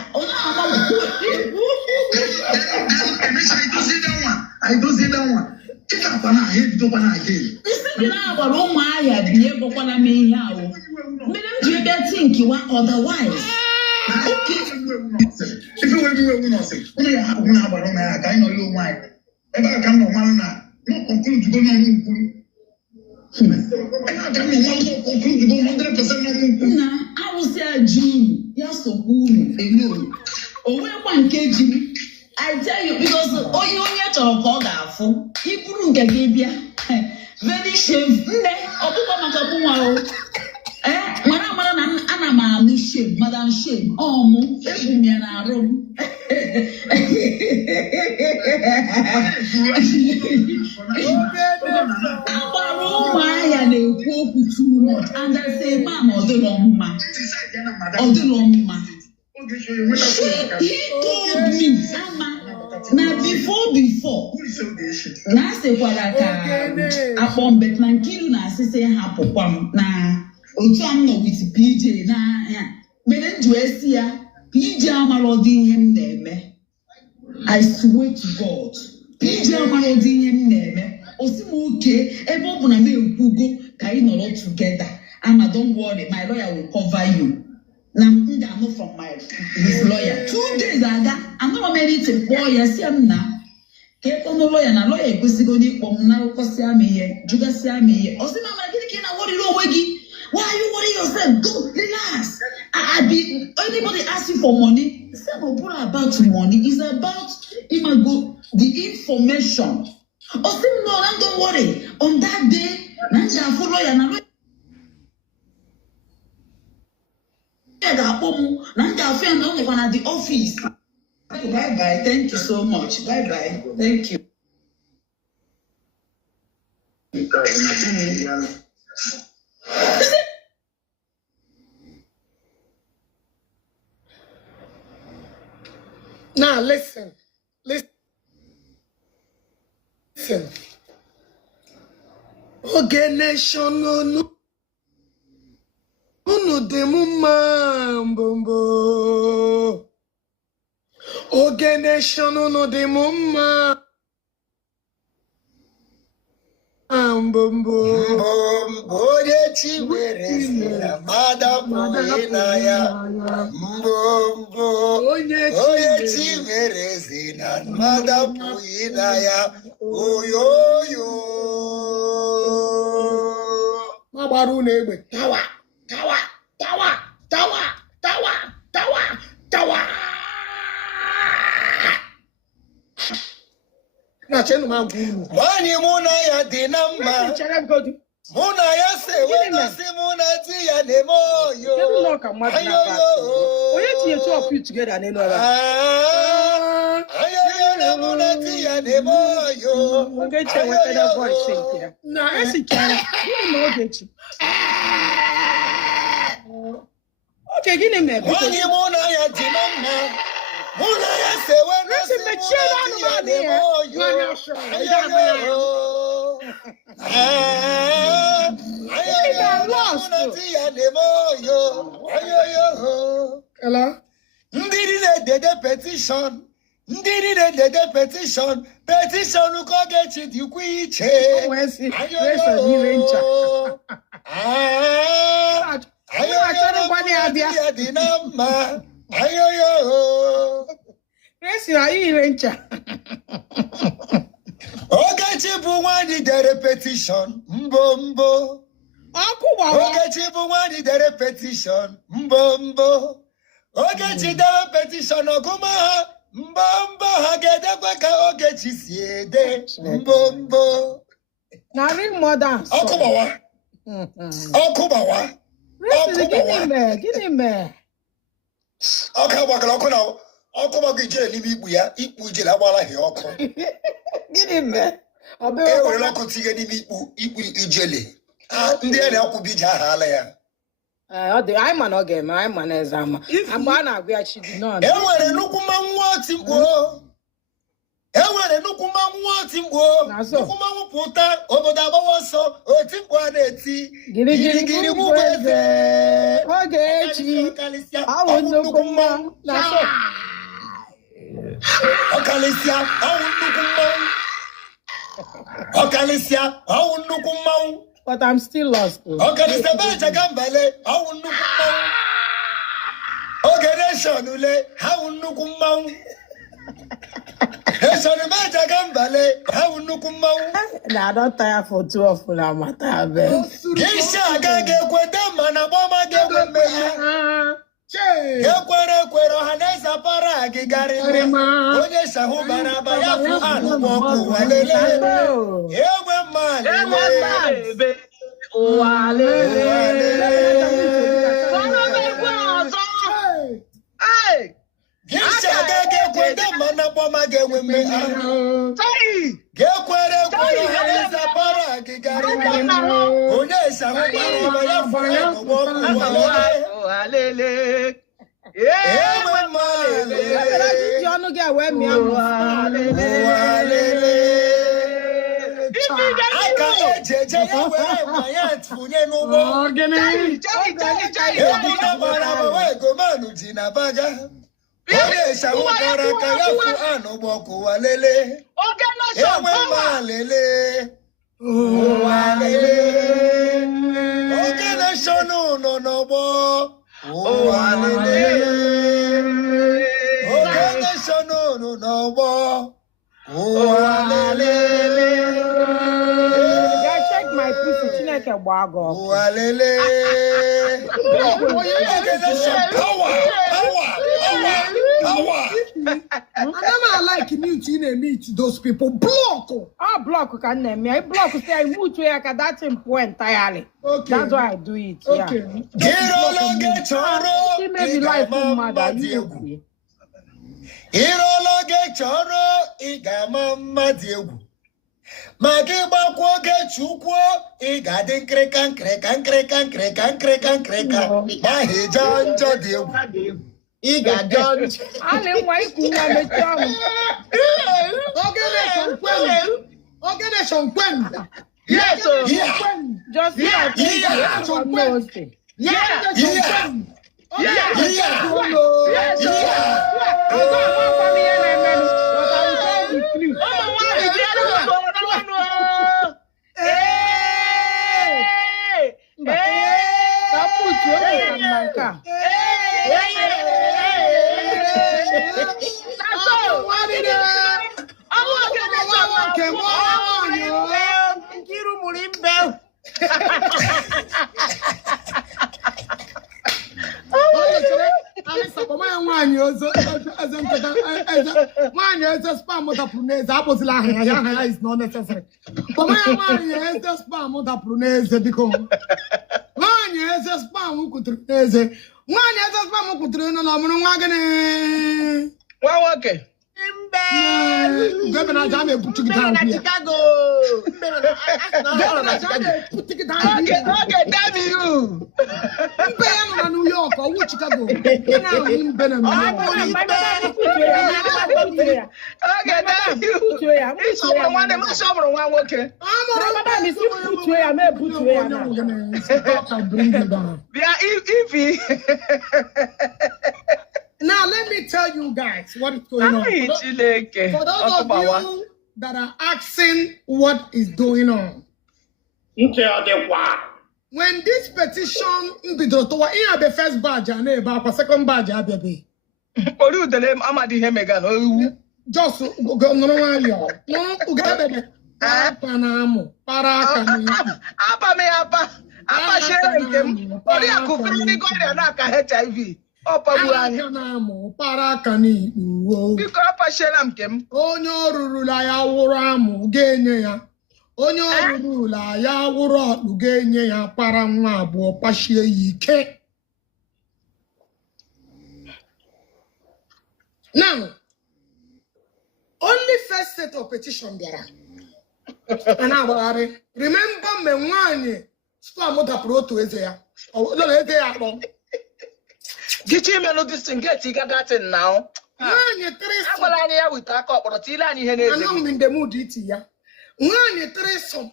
I don't see that one. Take up an head to one again. Listen, now, but oh my, I be able to me how. Madam, do you think you are otherwise? Okay. If you will be not say, only have one hour on I know you why. Ever come no man now. Not conclude to go on. I will say June. Yes, so good. Alone. Oh, where one kg. I tell you, because oh, you only have to call that for. People get very shame. Madam shame, Madam shame. Oh, me and our room. Too much, and I say, Mama, or the long man, or the long man. He told me, Mama. Now before, now say what I upon bet na kilu na say hapo kwam na otu am no with PJ na men do esia PJ amalodi him na eme. I swear to God, PJ amalodi him na eme. Osimo okay, ebe obu na me ekugo ka I no lot together. Ama don't worry, my lawyer will cover you. Now I'm not from his lawyer. 2 days ago, I'm not married to boy. Yes, I'm now. Keep on the lawyer. Na lawyer go see go ni na ko see am here. Juga see am here. Osi mama gidi na worry no wegi. Why are you worry yourself? Go relax. I be anybody ask you for money. Say no about money. It's about imago the information. Osi no, don't worry. On that day, na for lawyer na lawyer. At the office. Bye bye. Thank you so much. Bye bye. Thank you. Now listen. Okay, nation no. Uno de mumbo. Oge nation uno de mumbo. Oye chiwerezina madamu inaya. Oye chiwerezina madamu inaya. Oyoyo. Mabaru negbe. Tawa. Na chenu mangu. Wani muna ya dinamba. Muna ya se wena si muna ti ya nemoyo. Ayoyo. Oye ti two of you together and another. Ayoyo na muna ti ya nemoyo. Okay, check what that voice say here. No, I see China. You know get you. Okay, give him that. Wani muna ya dinamba. Muna ya se wena si muna ti ya nemoyo. Ayoyo. Hello? Petition ko get it you quiche. Where's the new ranger? Ogechi bụ nwanyị dere petition mbombo. Ogechi bụ nwanyị dere petition mbombo. Ogechi dere petition ọgụma ha Mbombo hagedekwe ka oge chisiede. Mbombo. Na real modern. Okubawa. Okubawa. Gini me. Okabakala okuna. Okubaga ije n'ime ikpu ya. Ikpu ije la gbala he oku. Gini me. Obe o lo ko tige n'ime ikpu ijele. Ndị ere okwu bi ja hala ya. Ọ dị anyị ma na ọ ga-eme anyị ma na eze ama agba a na-agụ ya chidi nọ enwere nnukwu mmanwụ oti mgbo enwere nnukwu mmanwụ oti mgbo nnukwu mmanwụ pụta obodo agbawa ọsọ oti mgbo a na-eti girigiri mụbụ eze oge echi awụ nnukwu mmanwụ na-asọ ọkalịsịa awụ nnukwu mmanwụ ọkalịsịa awụ nnukwu mmanwụ. But I'm still lost. Okay, Mr. Benja Gambale, how will look okay, nation, how will look Nation Benja Gambale, how will look I don't tire for 2 of Fulamata. Kisha Gage Quedam and Abama Gawame. Yakwero Hanesa Paragi Garima, Oyesa Hubaraba Yafu Moku, I like mute in a meet those people. Block. Block can name me. I block say I mute where I can that point entirely. Okay. That's why I do it. Okay. Maybe life mother. Magiba kwoge chukwo igade nkrekan mahijanjo diu igajanjo ale nwa iku nwa mechamu ogene shonkwen yes just yeah is not necessary. But my is just spam that prunese because one is a spam who could prunese. One is a spam who could run on Well, okay. Governor Jame put it down here. Chicago. Governor Jame put it down here. Okay, damn you. Ben New York or Chicago. Okay, damn you. It's over one of us over one worker. Now let me tell you guys what is going on. For those of you that are asking what is going on. When this petition be done, the first badge and the second badge, baby. Just go no one yo. No, ugabe. Panamo. Para apa share them. Ori akufiri ni go na ka HIV. Amụ para aka n'ikpu. Biko apashiela m kem. Onye ọrụrụla ya wụrụ amụ ga-enye ya. Onye ọrụrụla ya wụrụ ọkpụ ga-enye ya para nwa abụọ pashie ya ike. Now, only first set of petition there. And I remember me one spam dapụrụ otu eze ya. Eze ya akpọ. Get him a notice and get that in now. I'm with a couple of Tilani. I'm in the mood ya. One threesome.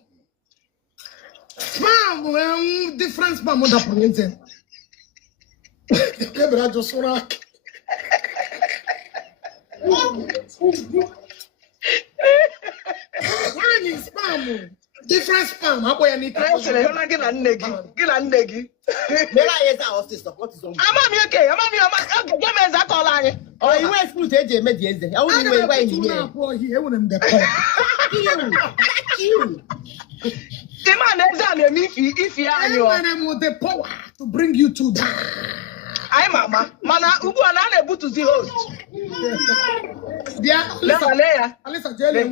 Spam different spam dapụrụ eze. Kebra just rock. One is spam. Different spam. How boy I need to get a neggy. Get a neggy. What is on? I'm okay. I'm okay. Oh, you went through the medias. I wouldn't wait here. Wouldn't the man if you are the power to bring you to that. I'm Mama. Mana Ubu and unable to the host. Yeah, Alisa Jelly.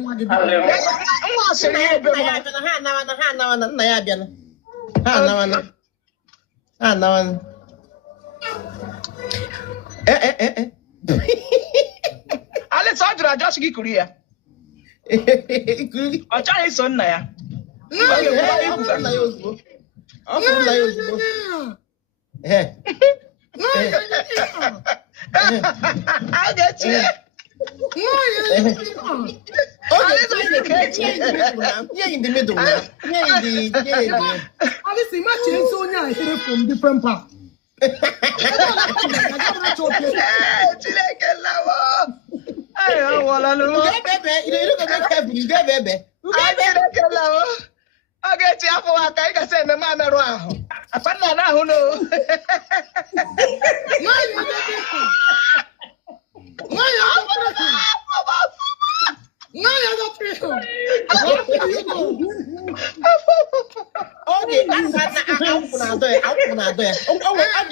Alessandra just get Korea. I'm trying son now. I get you. Yeah, in the middle now. Yeah, in the Alice, imagine Sonia here from different parts. I get you for a guy can send the man around. I found out who knows. Okay, I'm the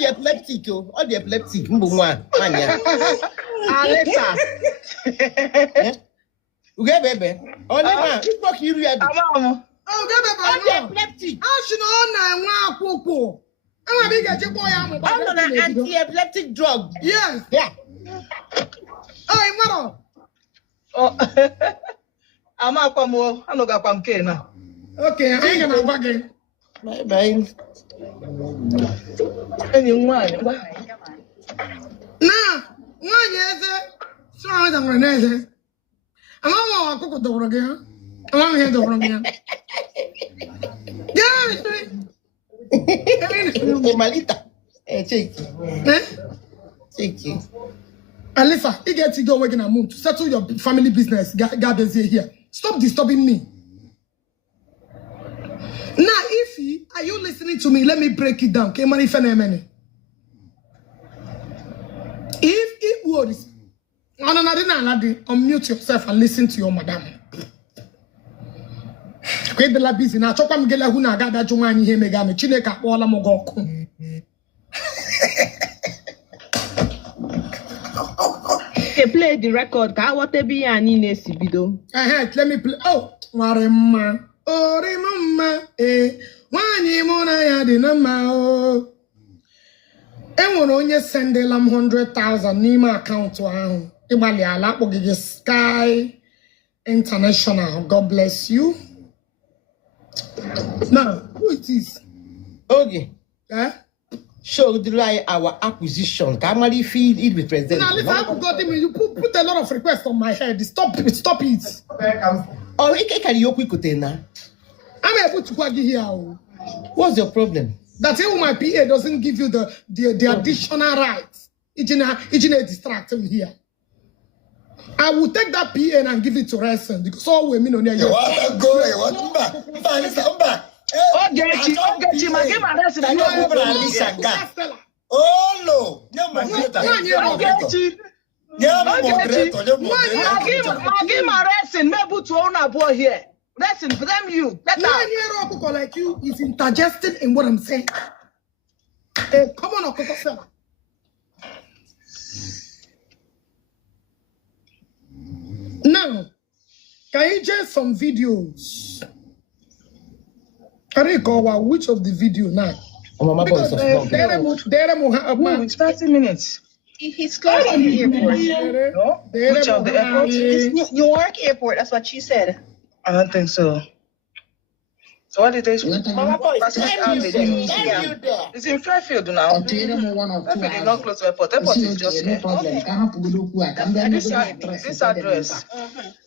epileptic. All the epileptic. Alexa. Okay, baby. Only man. You fuck you. Oh, get epileptic. I should know. I'm a big anti-epileptic drug. Yes. Yeah. Oh, oh, I'm up. I'm not going to okay, I ain't gonna bug it. Bye. Anyone? Nah, one year, so I'm going to I'm going to cook the water again. I'm here to run again. Malita. Take Alisa, you get to go working a move to settle your family business. God is here. Stop disturbing me. Now, are you listening to me? Let me break it down. If it was, unmute yourself and listen to your madam. Kwede la busy na chokwa mgela hu na agada juma anyị ihe mega me Chineke akpọla m goku. Okay, play the record. Ka what be ya ni na si bido. Let me play. Oh, nware mma. Ori mma nwanyi mụ na ya dị na mma o. Enwere onye sendela m 100,000 n'ime akaụntụ ahụ. Ịgbali ala akpọgige Sky International. God bless you. Now, who it is? Okay. show our acquisition. Kamari feed it with president. Now listen, I forgot him. You put a lot of requests on my head. Stop it. Oh, can you quick now? I'm able to go here. What's your problem? That even my PA doesn't give you the additional rights. It's distract me here. I will take that PA and give it to Resen because all women on there. Oh no! Listen for them, you. Like you is intergesting in what I'm saying. Come on, Now, can you just some videos? I recall which of the video now? Because it's 30 minutes. He's close to the airport. No? Which of the airport? It's Newark Airport, that's what she said. I don't think so. So what did they say? Mama boy, It's in Fairfield now. Fairfield is not close to airport. Airport is just here. This address.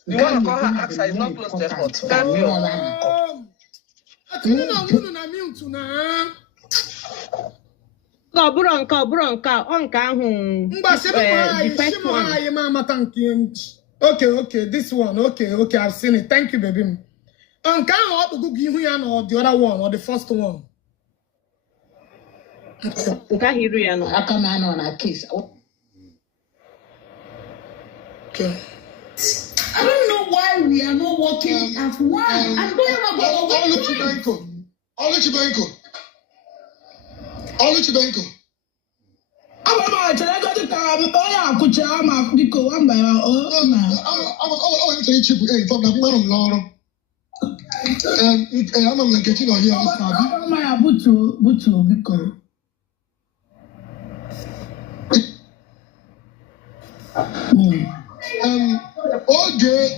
You want to call her AXA, it's not close to airport. Fairfield. No, Bronca, Okay, this one. Okay, I've seen it. Thank you, baby. Can I go give you or the other one or the first one? I come on a kiss. Okay. I don't know why we are not working as one. I'm going to go. Oluchibenko.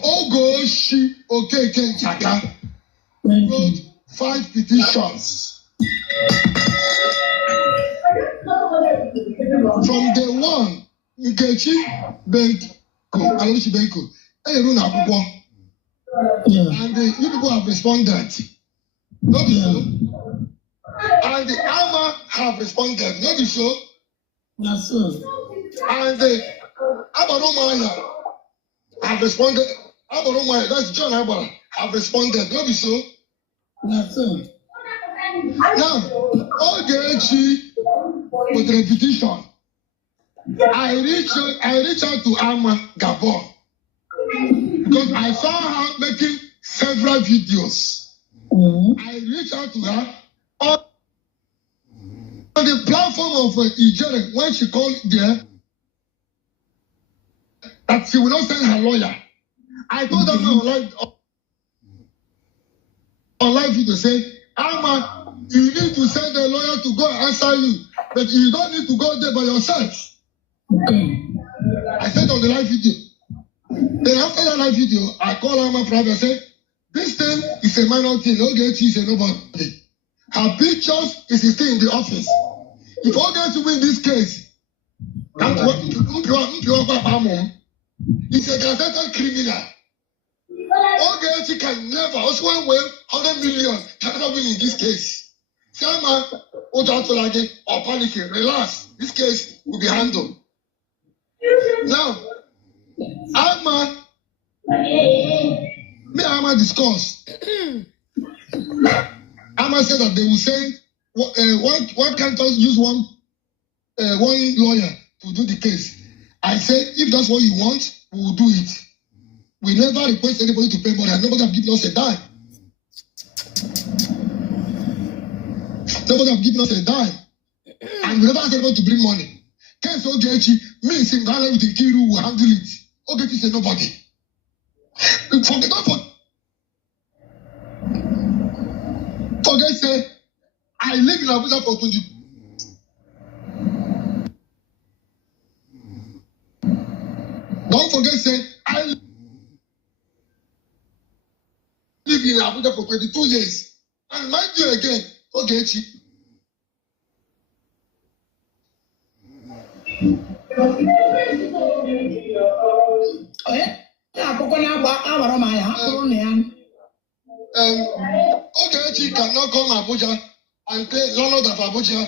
Ogoshi Okeke Chaka wrote 5 petitions. From day one, Nkechi Benko, and you people have responded. Not so. And the AMA have responded. Not so. Not so. And the Abaromaya have responded. Abaromaya, that's John Abara, have responded. Not so. Not so. Now, Ogechi with the repetition. I reached out to Ama Gabon because I saw her making several videos. I reached out to her on the platform of Ijere when she called there that she will not send her lawyer. I told her on live video say, Ama, you need to send a lawyer to go and answer you, but you don't need to go there by yourself. I said on the live video. Then after that live video, I called Ama private and said, this thing is a minor thing. Ogechi is a nobody. Her pictures is still in the office. If Ogechi win this case, it's a gazetted criminal. Ogechi can never, also win 100 million, can never win in this case. Sama, Odatolage, or panicking, relax. This case will be handled. Now, Ama discussed. Ama said that they will send. Why can't us use one lawyer to do the case? I said, if that's what you want, we will do it. We never request anybody to pay money, and nobody have given us a dime. Nobody have given us a dime, and we never asked anybody to bring money. Case Ogechi, me in Ghana with the Kiru will handle it. Ogechi say nobody. Forget say, I live in Abuja for 20. Don't forget say, I live in Abuja for 22 years. And mind you again, Ogechi. Ogechi cannot come Abuja and play landlord of Abuja,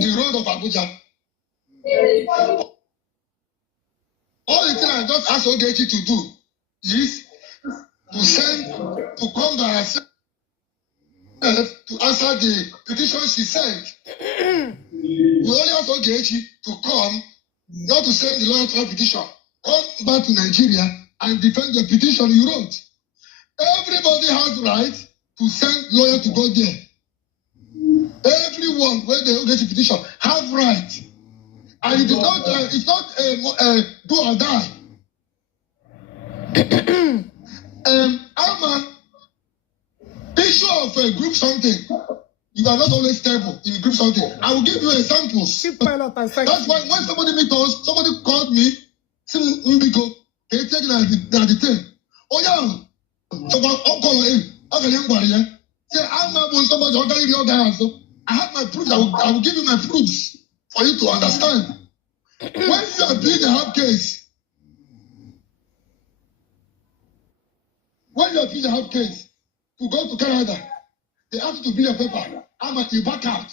the road of Abuja. All the thing I just asked Ogechi to do is to come by herself to answer the petition she sent. We only asked Ogechi to come, not to send the lawyer to a petition. Come back to Nigeria and defend the petition you wrote. Everybody has right to send lawyer to go there. Everyone, when they get a petition, have right. And it is not, it's not do or die. I'm a issue of a group something. You are not always stable in group something. I will give you examples. That's why when somebody meet us, somebody called me, say, Mbiko, can you take the thing? Oh, yeah. So I'll call him. Okay, yeah. Say, I'm not going somebody, I'll tell you your guy. So I have my proofs. I will give you my proofs for you to understand. When you are doing a hard case, to go to Canada, they ask you to bring a paper. You back out.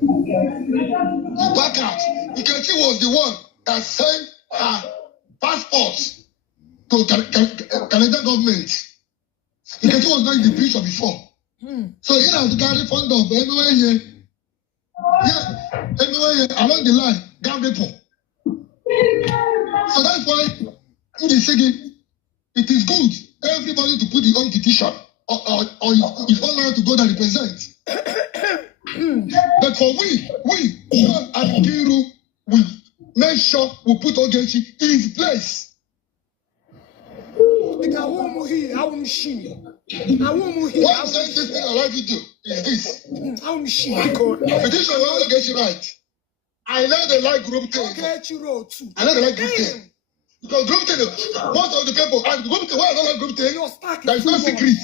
You back out. Nkechi was the one that sent passports to Canadian government. Nkechi was not in the picture before. So he has carry fund of everywhere here. Yeah, everywhere here along the line, Gambia people. So that's why in the second, it is good everybody to put the own petition or his own line to go and represent. But for we and Kiru, we make sure we put Ogechi in his place. What I'm saying this thing I like to do is this. Petition will get you right. I know they like group thing. I know they like group thing. Because group thing, most of the people, and group thing, why I don't like group thing? There is no secret.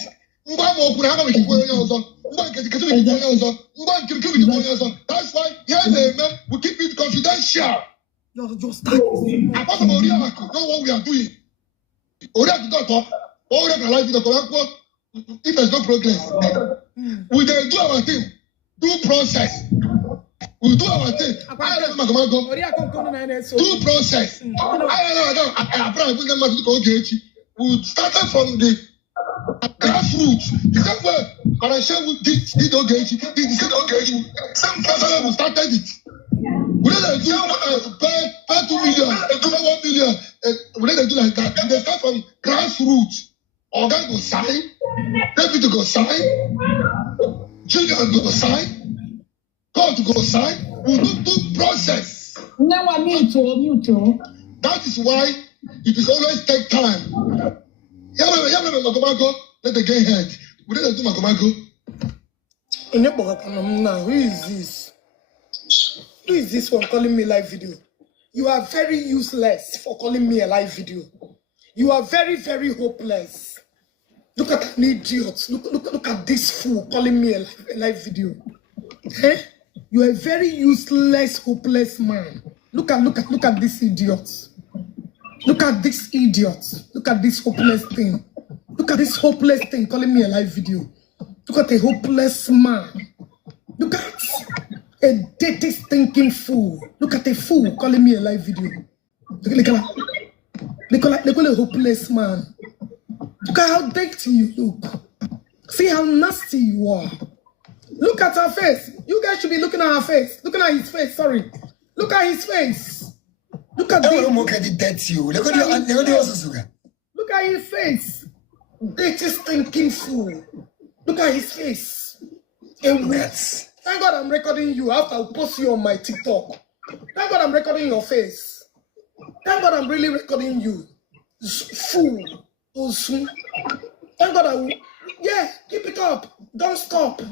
That's why here we keep it confidential. Apart from Oriaku, know what we are doing. Oriaku don't talk. If there's no progress, we then do our thing, do process. We do our thing. Do process. We started from the grassroots. The same way Karashem did Ogechi, did Ogechi. Same person who started it. We didn't do pay 2 million, do 1 million. We didn't do like that. They start from grassroots. Organ go sign, deputy go sign, junior go sign, court go sign. We do process. That is why it is always take time. Let the game head. We didn't do Magomago. Who is this? Who is this one calling me live video? You are very useless for calling me a live video. You are very, very hopeless. Look at an idiot. Look at this fool calling me a live video. Eh? You are a very useless, hopeless man. Look at this idiot. Look at this idiot. Look at this hopeless thing. Look at this hopeless thing calling me a live video. Look at a hopeless man. Look at a dirty, stinking fool. Look at a fool calling me a live video. They call a hopeless man. Look at how dirty you look. See how nasty you are. Look at her face. You guys should be looking at her face. Looking at his face, sorry. Look at his face. Look at this. Look at his face. Dirty, stinking fool. Look at his face. Thank God I'm recording you after I'll post you on my TikTok. Thank God I'm recording your face. Thank God I'm really recording you. Fool. Thank God I will. Yeah, keep it up. Don't stop.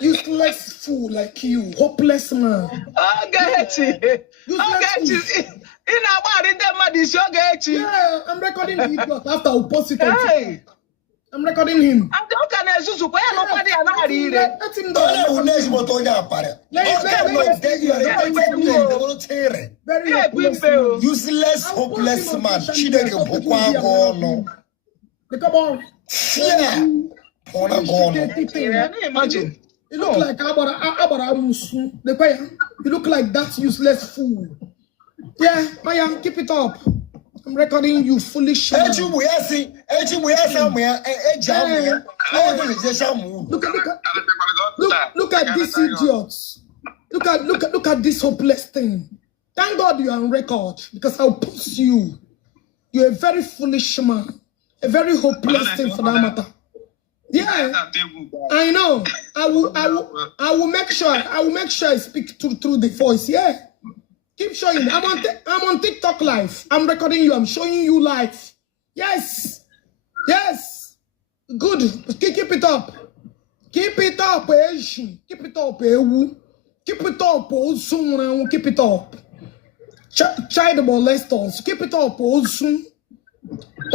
Useless fool like you. Hopeless man. I get it. Yeah, I'm recording the idiot after I'll post it on TikTok. I'm recording him. Let him know. Useless, hopeless man. Come on. Yeah. Imagine. You look like you look like that useless fool. Yeah, I am. Keep it up. I'm recording you, foolish man. Look at these idiots. Look at this hopeless thing. Thank God you are on record because I'll post you. You're a very foolish man. A very hopeless thing for that matter. Yeah, I know. I will make sure I speak through the voice. Yeah. Keep showing. I'm on TikTok live. I'm recording you. I'm showing you live. Yes. Yes. Good. Keep it up. Keep it up, Asian. Keep it up, Ewu. Keep it up, Osun. Keep it up. Child molesters. Keep it up, Osun.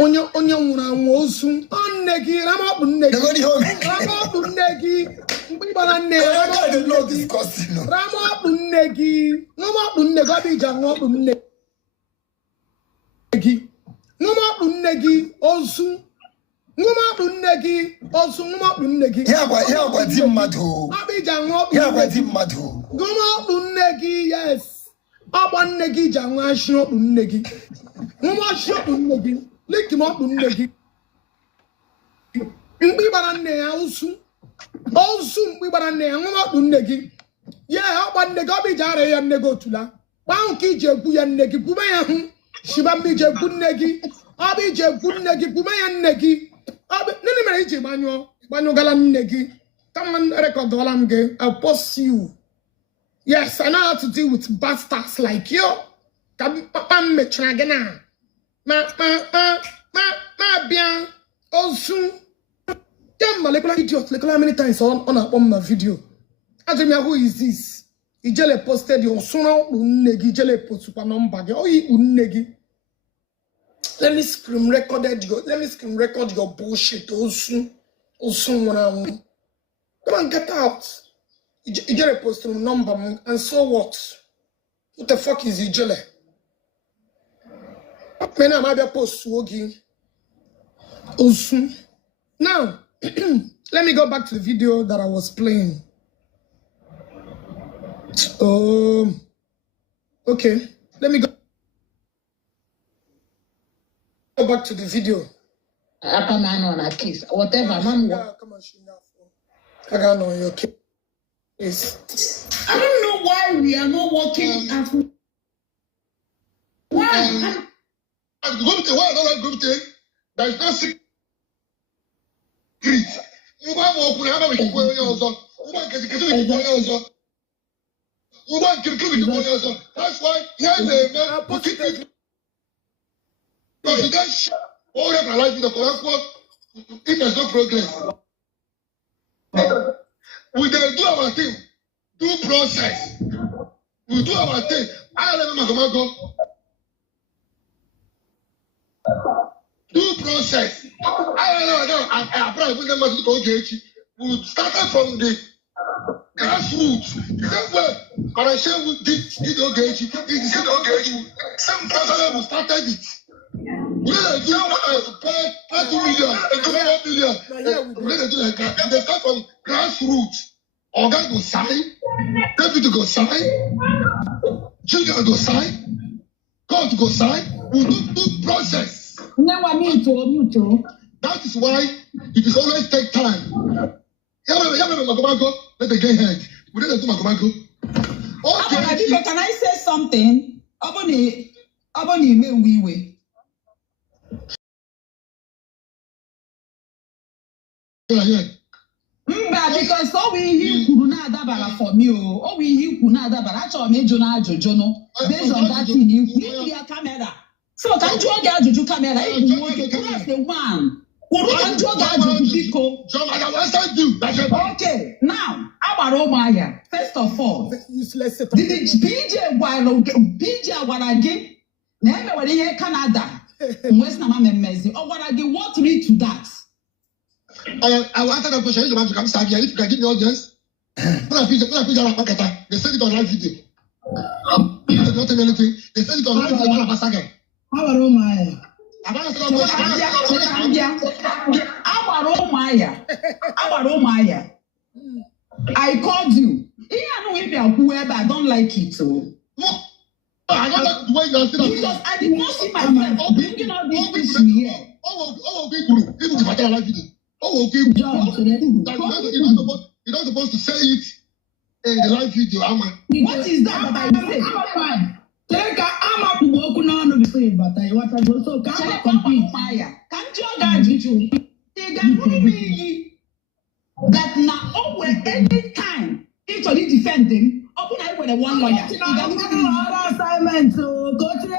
Onya Osun. Onnegi. Ramop Negi. Ramop Negi. I don't know discussing. Ramop Negi. No more Negi. Ramop Negi. No more Negi. Osun. Yes. One negi jangwa shop negi. Mama shop negi. Lick him up negi. We barane also. Also, we barane. Mama negi. Yeah, one negabi jare and nego tula. Bounty jebu and negi. Bumayan. Shibami jebu negi. Abi jebu negi. Bumayan negi. Nini manual galan negi. Come on, record all I'm gay. I'll post you. Yes, I know how to deal with bastards like you. Bien. Also, damn, molecular idiot. Look how many times on my video. Ask me who is this? He just posted your son negi. Just post super number. Oh, he negi. Let me screen record your bullshit. Also, come on, get out. You just post a number, and so what? What the fuck is you jelly? Man, I might post swogi. Also, now let me go back to the video that I was playing. Okay, let me go back to the video. Upper man on a kiss, whatever, man. Come on, I got on your case. I don't know why we are not working at why? Why I don't like group thing? There is no secret. You want more open, I have a people also. You want to get people also. You want to kill people also. That's why here they man put it. Because you can't share all of my life in the correct work if there's no progress. We then do our thing, do process. We do our thing. I remember go. Do process. I probably put them to go to we started from the grassroots. Same way, but I say we did okay. Some person we started it. We didn't do pay 2 million, 4 million. We didn't do like that. They start from grassroots. Organ go sign, deputy go sign, junior go sign, court go sign. We do process. That is why it is always take time. Let the get head. We didn't do Magomago. Okay, can I say something? Aboni me we. Because all we hear Kuruna Dabara for me, all we hear Kuna Dabara, actually, Jona Jono, based on that thing, you need your camera. So, can't you get Juju camera? You want to cross the one. Okay, now, Abaromaya, first of all, BJ Waragi, never when you Canada, West Namamezi, or what I give what read to that. I wanted a question to come start here. If you can give me audience, they said it on live video. Not anything. They said it on live video. Abaromaya. I called you. I know if you are whoever, I don't like it. So. No, I don't like the way you are saying. Because I did not see myself bringing all these things here. Oh, people, even if I don't like it. Oh, okay. You're not supposed to say it in the live video, Amma. What is that I say? Take I'm up to walk on the but I want to go so can't complete fire. Can't you guys you? That now over any time it's only defending Open I with one lawyer. Assignment to go to the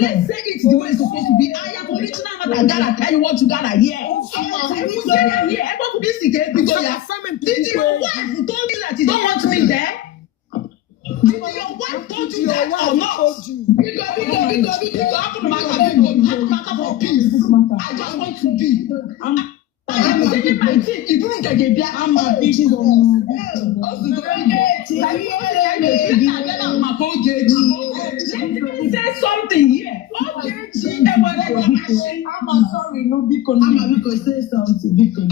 Let's say it's the way it's supposed to be. I am original mother Ghana. Tell you what you Ghana here. Did your wife told you that you don't want me there? Did your wife told you that or not? I just want to be. I am saying my thing. You don't get it. I'm a big say something here. I'm sorry, no because I'm because say something because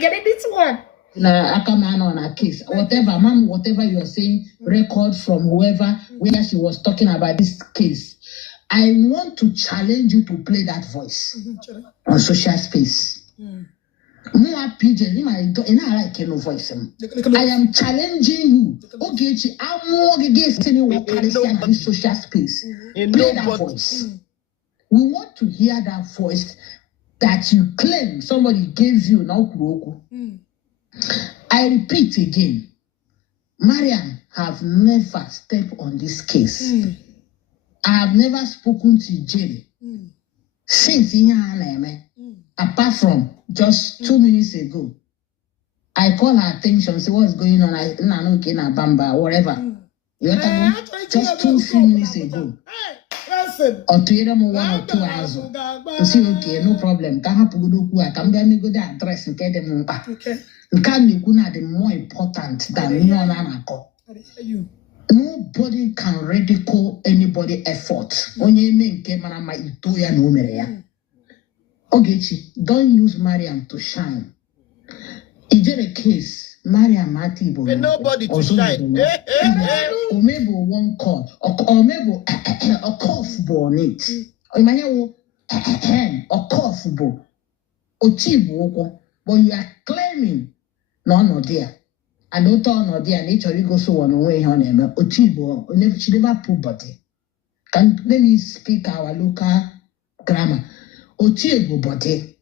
Get this one. I come on a case. Whatever, ma'am, whatever you are saying, record from whoever, whether she was talking about this case. I want to challenge you to play that voice on social space. More pigeon, and I like no voice. I am challenging you. Okay, I'm more against anyone in this social space. Play that voice. We want to hear that voice that you claim somebody gave you now. I repeat again, Mariam have never stepped on this case. I have never spoken to Jerry since apart from just 2 minutes ago. I call her attention, say what's going on. I know Bamba, whatever. Just 2 minutes ago. Or to 1 or 2 hours. You see, okay, no problem. I can go the address and get them back. The more important than you. Nobody can ridicule anybody effort. Only Ogechi, don't use Mariam to shine. Is there a case? Mariam Matibo. Nobody to shine. Or maybe one call. Or maybe a cough born it. Or maybe a cough born. Or Tibo. But you are claiming no dear. I don't know dear nature you go so on away on him. Ochibo, she never put body. Let me speak our local grammar. Ochibo body.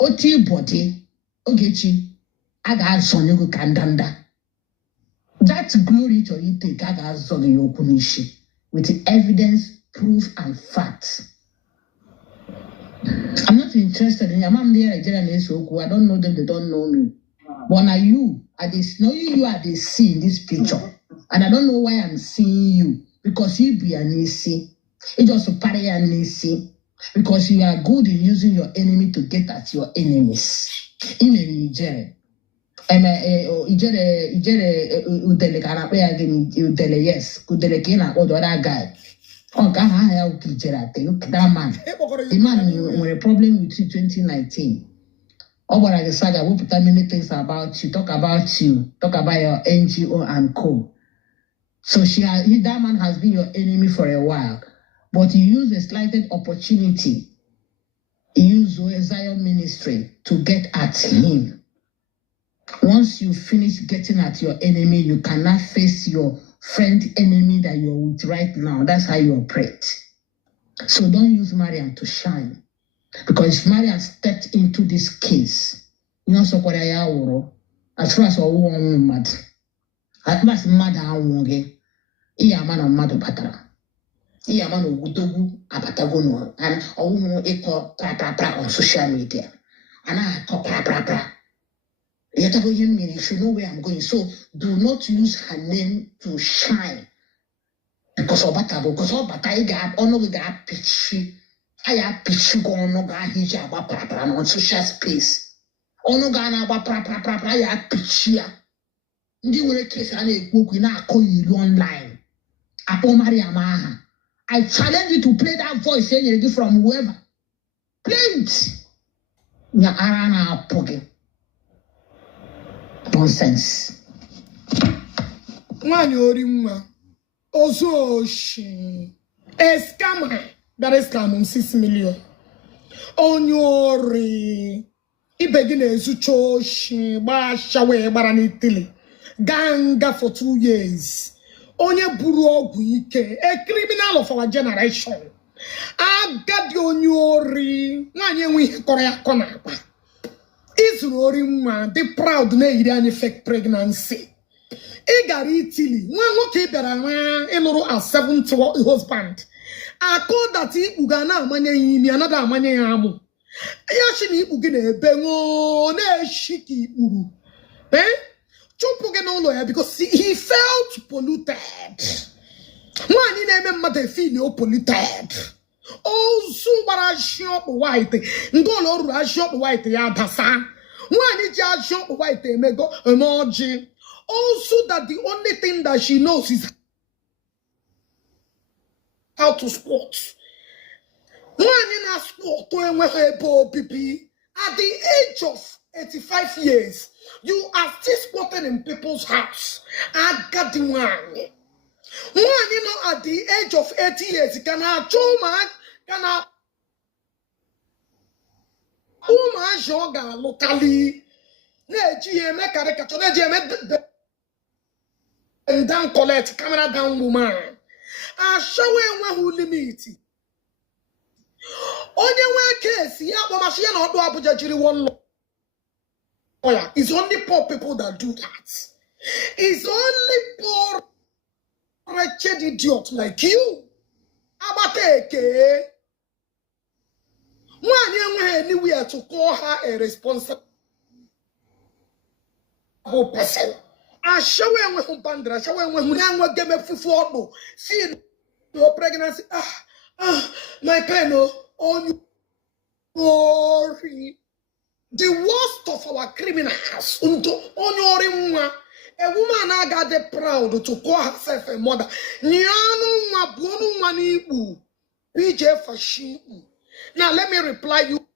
Oti body. Ogechi. I got son you can danda. That glory to you take I got son you kunishi with evidence, proof, and facts. I'm not interested in your mom there. I don't know them, they don't know me. But now you, I just know you are the see in this picture. And I don't know why I'm seeing you. Because you be an easy. It's just a party and easy. Because you are good in using your enemy to get at your enemies. In a Nigeria. Yes. The other guy. Oh, God, I look at that man. The man with a problem with you 2019. Oh, but I said, I will put many things about you, talk about your NGO and co. So that man has been your enemy for a while, but you use a slighted opportunity. You use Zion ministry to get at him. Once you finish getting at your enemy, you cannot face your friend enemy that you're with right now. That's how you operate. So don't use Mariam to shine. Because if Mariam stepped into this case, you know, so as far as all mad, at last mad man of mad patara. Man of Gutogu, a Patagono, and all equal on social media. And I talk you should know where I'm going. So do not use her name to shine. Because of Batabo, because of Bataiga, ono ga pitchy. I have pitchy no ga hijaba prapra on social space. Ono ga na ba prapra, I have pitchy. Ndi were case ane book na call you online. Apo Mariamaha. I challenge you to play that voice from whoever. Play it. Nya arana apoge. Nonsense. One yorimma. Also, she a scammer. That is scam 6 million. On your Ibegine Zucho, Bashawe Baranitili. Ganga for 2 years. Onye Buru Guike, a criminal of our generation. Agadi onyori. Nanye we korea kona. Izuri mwa. They proud na iri any fake pregnancy. Egari Italy. Nwa nwoke bịara nwa ịlụrụ a 7th husband. Ako dati ugana amanye yimi another amanye ya amụ. Ya shi ni ikpu gị na-ebe ngo na-eshiki ikpuru. Chụpụ gị n'ụlọ ya because he felt polluted. Nwanyị na-eme mmadụ efili o polluted. Ozu gbara shop white. Ngolo ruru a shop white ya dasa. Nwanyị ji a shop white emego emoji. Also that the only thing that she knows is how to sport. One in a sport at the age of 85 years, you are still sporting in people's house. I got the one. At the age of 80 years, you can have joga locally. And down collect camera down woman. I show who limit. Only one case, yeah, but machine not do Abuja one lawyer. It's only poor people that do that. It's only poor wretched idiot like you. Abateke. One anywhere to call her a responsible person. I show him with Bandra, show him when I get me for see your pregnancy. My pen on you. The worst of our criminals. On your a woman I got the proud to call herself a mother. Nyano mabunu manibu. PJ for she. Now let me reply you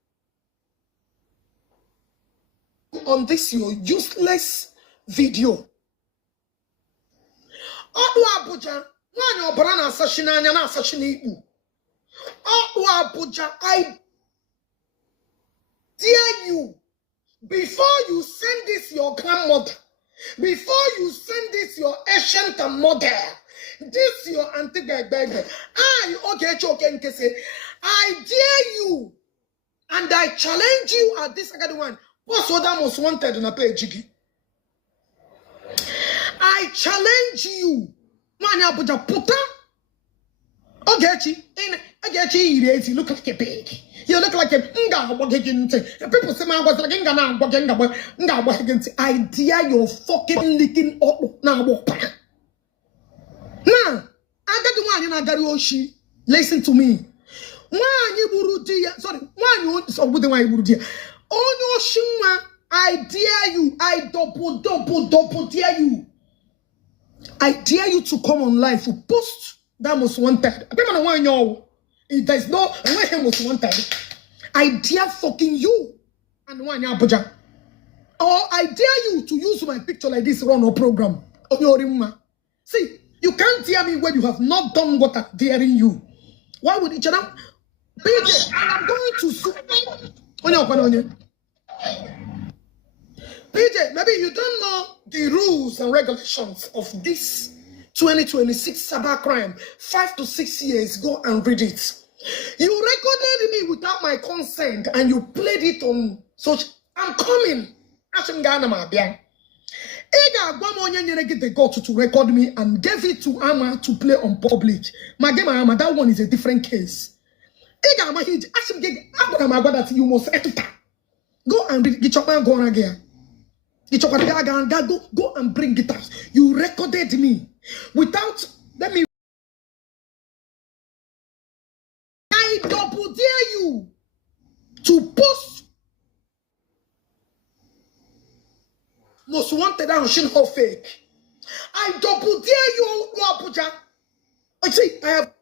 on this your useless video. Odu Abuja, when your brother assassination and assassinate. Odu Abuja, I dare you, before you send this your grandmother, before you send this your ancient mother, this your auntie baby, I dare you, and I challenge you at this second one. What's what most wanted on a page? I challenge you. Manya Buja puta. Ogechi, look like a pig. You look like a nga. People say man was like nga. I dare your fucking licking up now. Now, I got the one in Agarioshi. Listen to me. One you burudia. Sorry, one you so with the one you burudia. Oh no, Shima, I dare you. I double dare you. I dare you to come on live to post that most wanted. There's no most wanted. I dare fucking you and one Abuja. Or I dare you to use my picture like this run a program on your room. See, you can't dare me when you have not done what I'm daring you. Why would each other? I'm going to sue. PJ, maybe you don't know the rules and regulations of this 2026 cybercrime. 5 to 6 years, go and read it. You recorded me without my consent and you played it on such. I'm coming. Ega they got to record me and gave it to Ama to play on public. Ama, that one is a different case. Ega Ama, you must go and read. Get your man going again. Go and bring it out. You recorded me without. Let me. I double dare you to post most wanted and Shinho fake. I double dare you, Abuja. I see, I have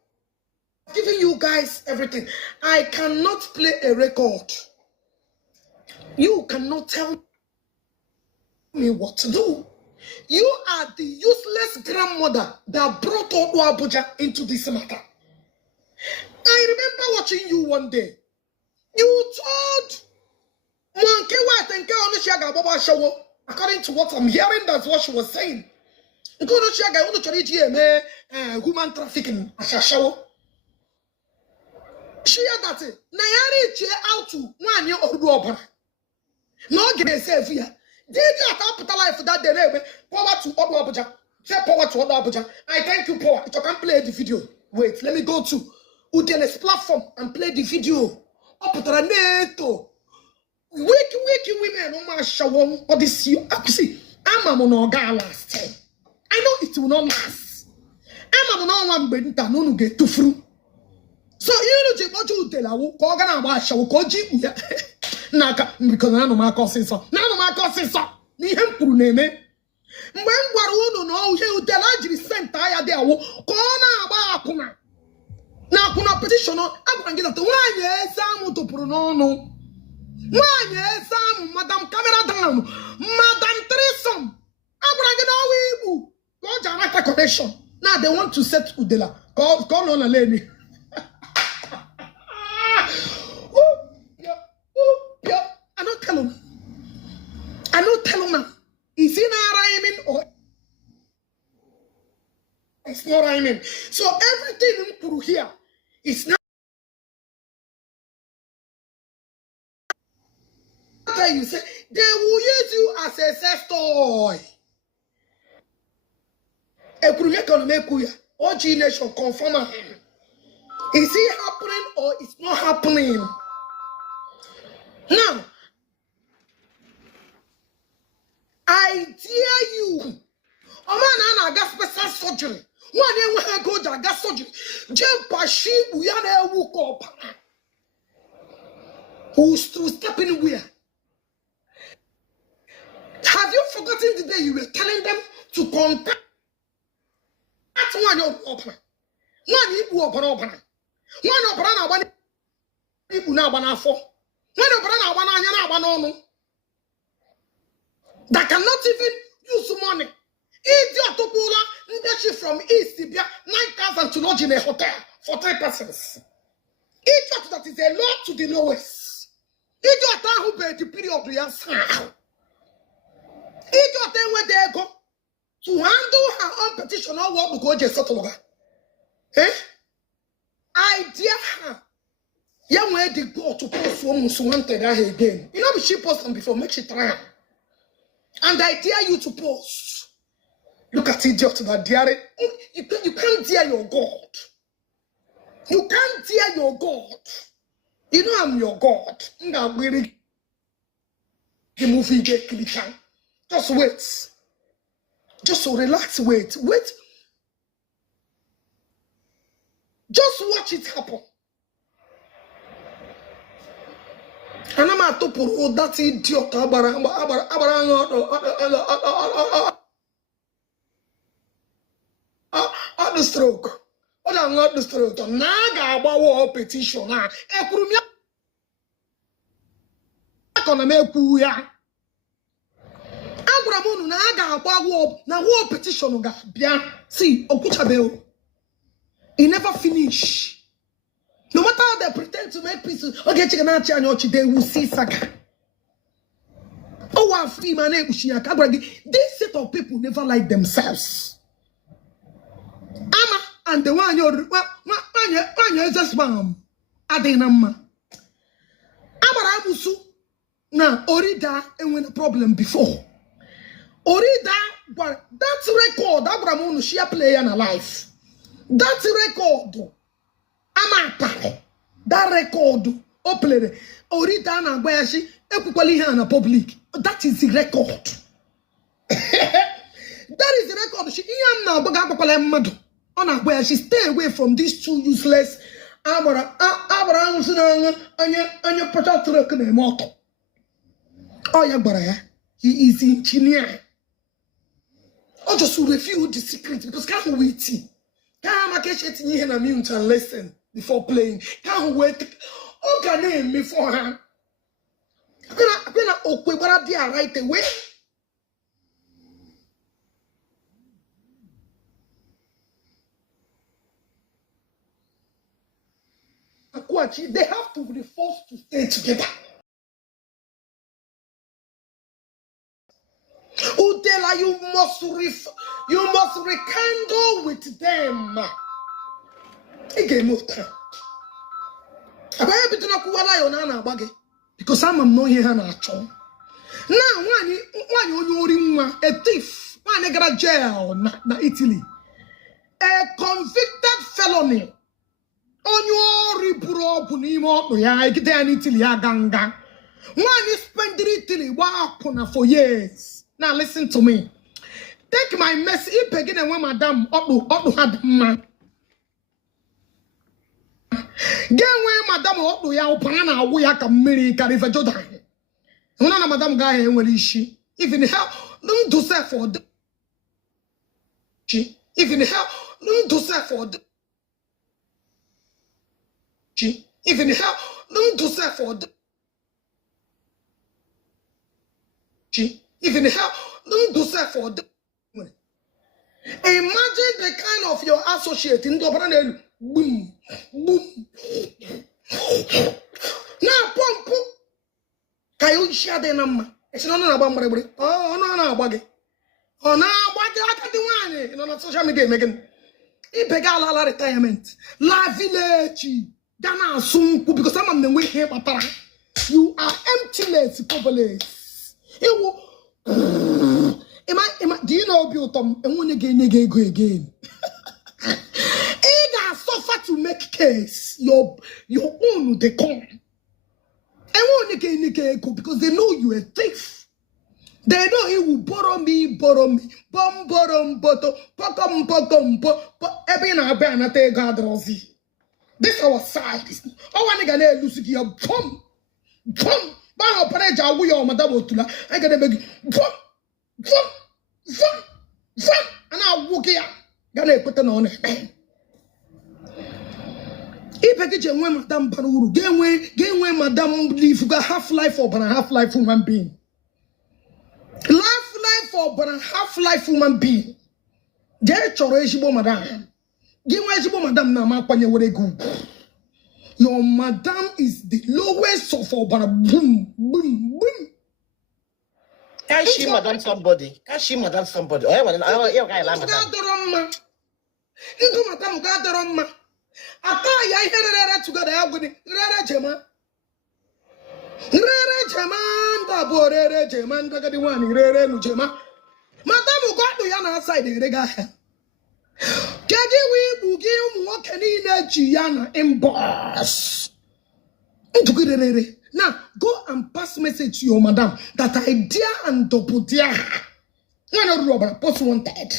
given you guys everything. I cannot play a record. You cannot tell me what to do. You are the useless grandmother that brought Odu Abuja into this matter. I remember watching you one day. You told Monkey White and Shaga Baba Show. According to what I'm hearing, that's what she was saying. Human trafficking. Share that. Nayari che out to 1 year old opera. No get safe here. Did you capital life that day? Power to other Abuja. Say power to other Abuja. I thank you, power. You can play the video. Wait, let me go to Udele's platform and play the video. Opera neto. Wiki women, no man show what this you. See, I'm a monoga last time. I know it will not last. I'm a monoga benta no get too through. So you know what you tell her, go gonna wash our koji. Naka, because none of my cousins so. None of my cousins so. Ni hem puru name. When waru no you tell her sent tire there. Kona ba kuna. Na kuna petition no. I'm gonna get up to 1 year. Samu to pronono. 1 year. Samu, Madam Camera down. Madam Tresom. I'm gonna get all we go Jamaica connection. Now they want to set Udela. Call on a lady. I don't tell him. I don't tell him now. Is it not rhyming or it's not rhyming? So everything through here is not. You say they will use you as a sex toy. A premier can make you or nation confirm him. Is it happening or it's not happening? Now, I dare you. A man and I got special surgery. 1 year when I go to got surgery. Jempashi, we are a wook up. Who's to step in where? Have you forgotten the day you were telling them to contact 1 year open? 1 year open. 1 people now banana 4. That cannot even use money. Idiot to pull leadership from East Libya 9,000 to lodge in a hotel for 3 persons. Idiot that is a lot to the lowest. Idiot who paid the period of answer. Idiot where they go to handle her own petition or what we go just settle her. Eh? Idea her. Young way they go to post woman who wanted her again. You know, she post them before, make she try. And I dare you to post. Look at idiot that dare. You can't dare your God. You can't dare your God. You know I'm your God. I'm really the movie get clicker. Just wait. Just so relax, wait. Just watch it happen. And I'm at to that idiot the stroke. What I'm not the stroke. Naga about petition. Gonna make ya. Abramu naga about na war petition ga bia. See, Okuchabel. He never finish. No matter how they pretend to make peace, okay, they will see Saka. Oh, this set of people never like themselves. Ama and the one you're just spam. Adenama. Amarabusu. Now, Orida and when a problem before. Orida, but that record, Abramu, she a player in a life. That record. That record, Oplere, Oritana, where she equally in a public. That is the record. That is the record. She now Bagapala on a where she stay away from these two useless Abraham and your protector. Oh, yeah, but he is engineer. I just refuse the secret because can't wait. Can't I catch it in a mute and listen before playing? Can't wait. Oh, can name me for her? I'm gonna okay, but I did right away. They have to be forced to stay together. Udela, you must rekindle with them. A game of time. Abaya bituna kuwala yo na agbage because I'm no here na acho. Now one only nwa a thief, one gara jail na Italy. A convicted felony. On your repro punimo ya get in Italy ganga. One is spent Italy for years. Now listen to me. Take my mess. If begin and when madam up had man. Get where madam up to ya pana we are coming Carifa Jordan. When madam guy and where is she? If in hell, don't do that for the she. If in hell, don't do that for the she. If in hell, don't do that for the she. If in hell, don't do that for the imagine the kind of your associate in the boom, boom. Now, pump. Can you share the number? It's not about my brain. Oh, no, buggy. Oh, no, what the one? You know, not social media, Megan. Ipegala la retirement. La village. Dana soon, because some of them wait here, Papa. You are emptiness, populace. You do you know Biltom? And when you go again. Either suffer to make case your own they come. And when you go because they know you a thief. They know he will borrow me, bum, bottom, every now and then take God rosy. This our side. Oh, one nigga lose your bum. Bang up on a we are Madame Otula. I gotta beg and I'll walk here. Gotta put on it. If I get you Madame Panuru, gain way Madame leave, you got half-life or but a half-life human being. Life or but a half-life human being. Get your regibo, Madame. Give regibo, Madame Nama, when you would go. Your Madame is the lowest of all, but a boom. Can she Madame somebody? Can she Madame somebody? Oh, you guys like Madame. Into Madame Gadaroma. I hear together. I'm going to Rere Jeman, Babore Jeman, Bagadiwan, Rere Nujema. Madame got to Yana outside the Rega. Jadi we bugi walking in a Giana in boss. Now go and pass message to your madam that idea and double dear. One of rubber post wanted.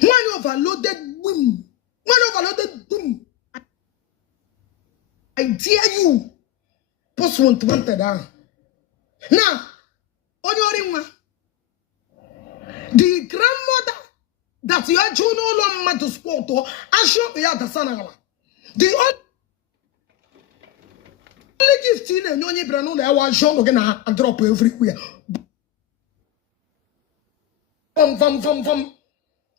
One overloaded boom. One overloaded boom. I dare you. Post wanted. Now, on your ring, the grandmother that you are no longer to sport or I show you the son. The only gift in a non brano, I was shown again a drop everywhere. Vom.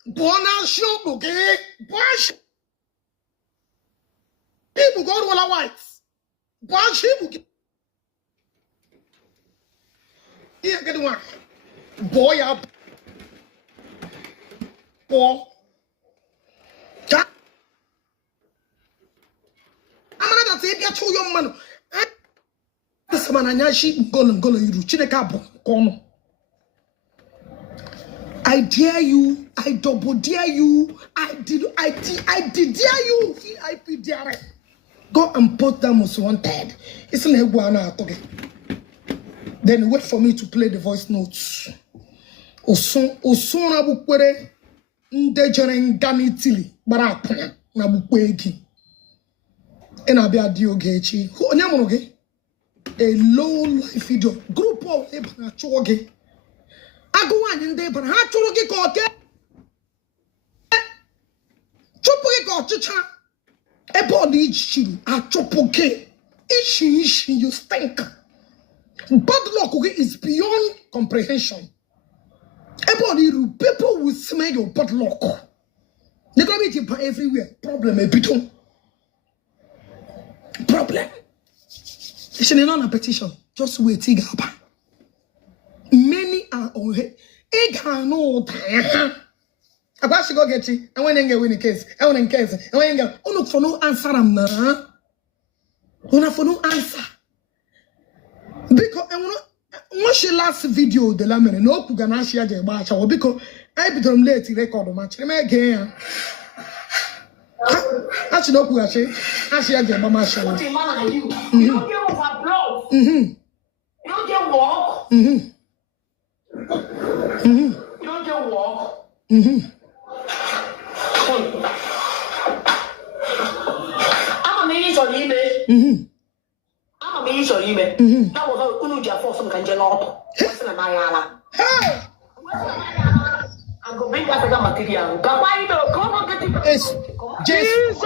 Bona show, okay? Wash. People go to all whites. Wash people. Here, get one. Boy up. Boy. I'm not saying you're too young man. This man, I she go you Chinekabo. I dare you, I double dare you, I did dare you. I dare. Go and put them most wanted. It's an iguana talking. Then wait for me to play the voice notes. Osona bukwere ndejere ganitili barapuna na bukwegi. Ena bia diogechi. Onyamoge a low life video group of ebana choge. Aguan in de bana chologe koke. Chopoge kochicha. Ebody ichi a chopoge. Ishi you stink. Bad luck is beyond comprehension. Ebody people will smell your bad luck. They come it everywhere. Problem a bit. Problem. It's not a petition. Just wait. Many are on it. About she go get you, and when you get win the case, and when in case, and when you get, look for no answer, I'm not. For no answer. Because when she last video the lamene no kugana she aje ba cha because I be drum late record match me again actually no kugache she aje ba match what the man are you you don't get overblow you don't get walk you don't get walk I'm a minister on eBay I'm a minister on eBay that was all Unuja for some kind of lot what's in my ala I'm going to bring that again material but why you don't come on get it Jesus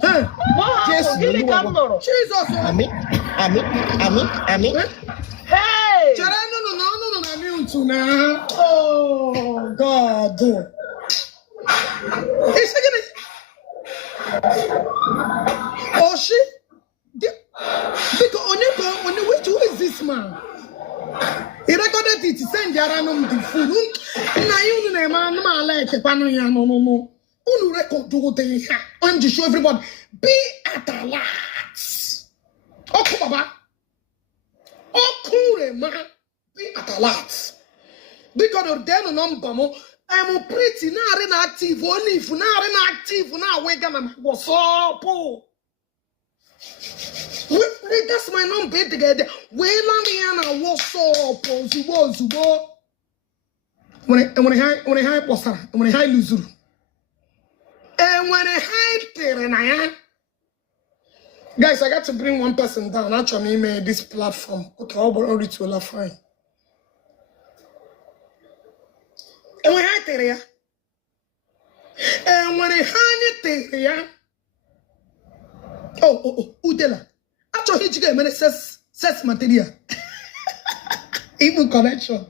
hey no oh God it's again oh shit because on the way to who is this man he recorded it send Yaranum the food na you know man like panu ya no unu record do the I'm to show everybody be at alert okay baba okay man be at alert because of them number mo I'm pretty na active only if na active na we gonna what's up that's my number together. When I'm what's up, Zubo. When I high poster, when I high loser, and when I high there, guys, I got to bring one person down. Actually, made this platform. Okay, I'll already to la fine. And when I there, and when I high there, oh, Udela. Actually, you get many sex material. Even connection.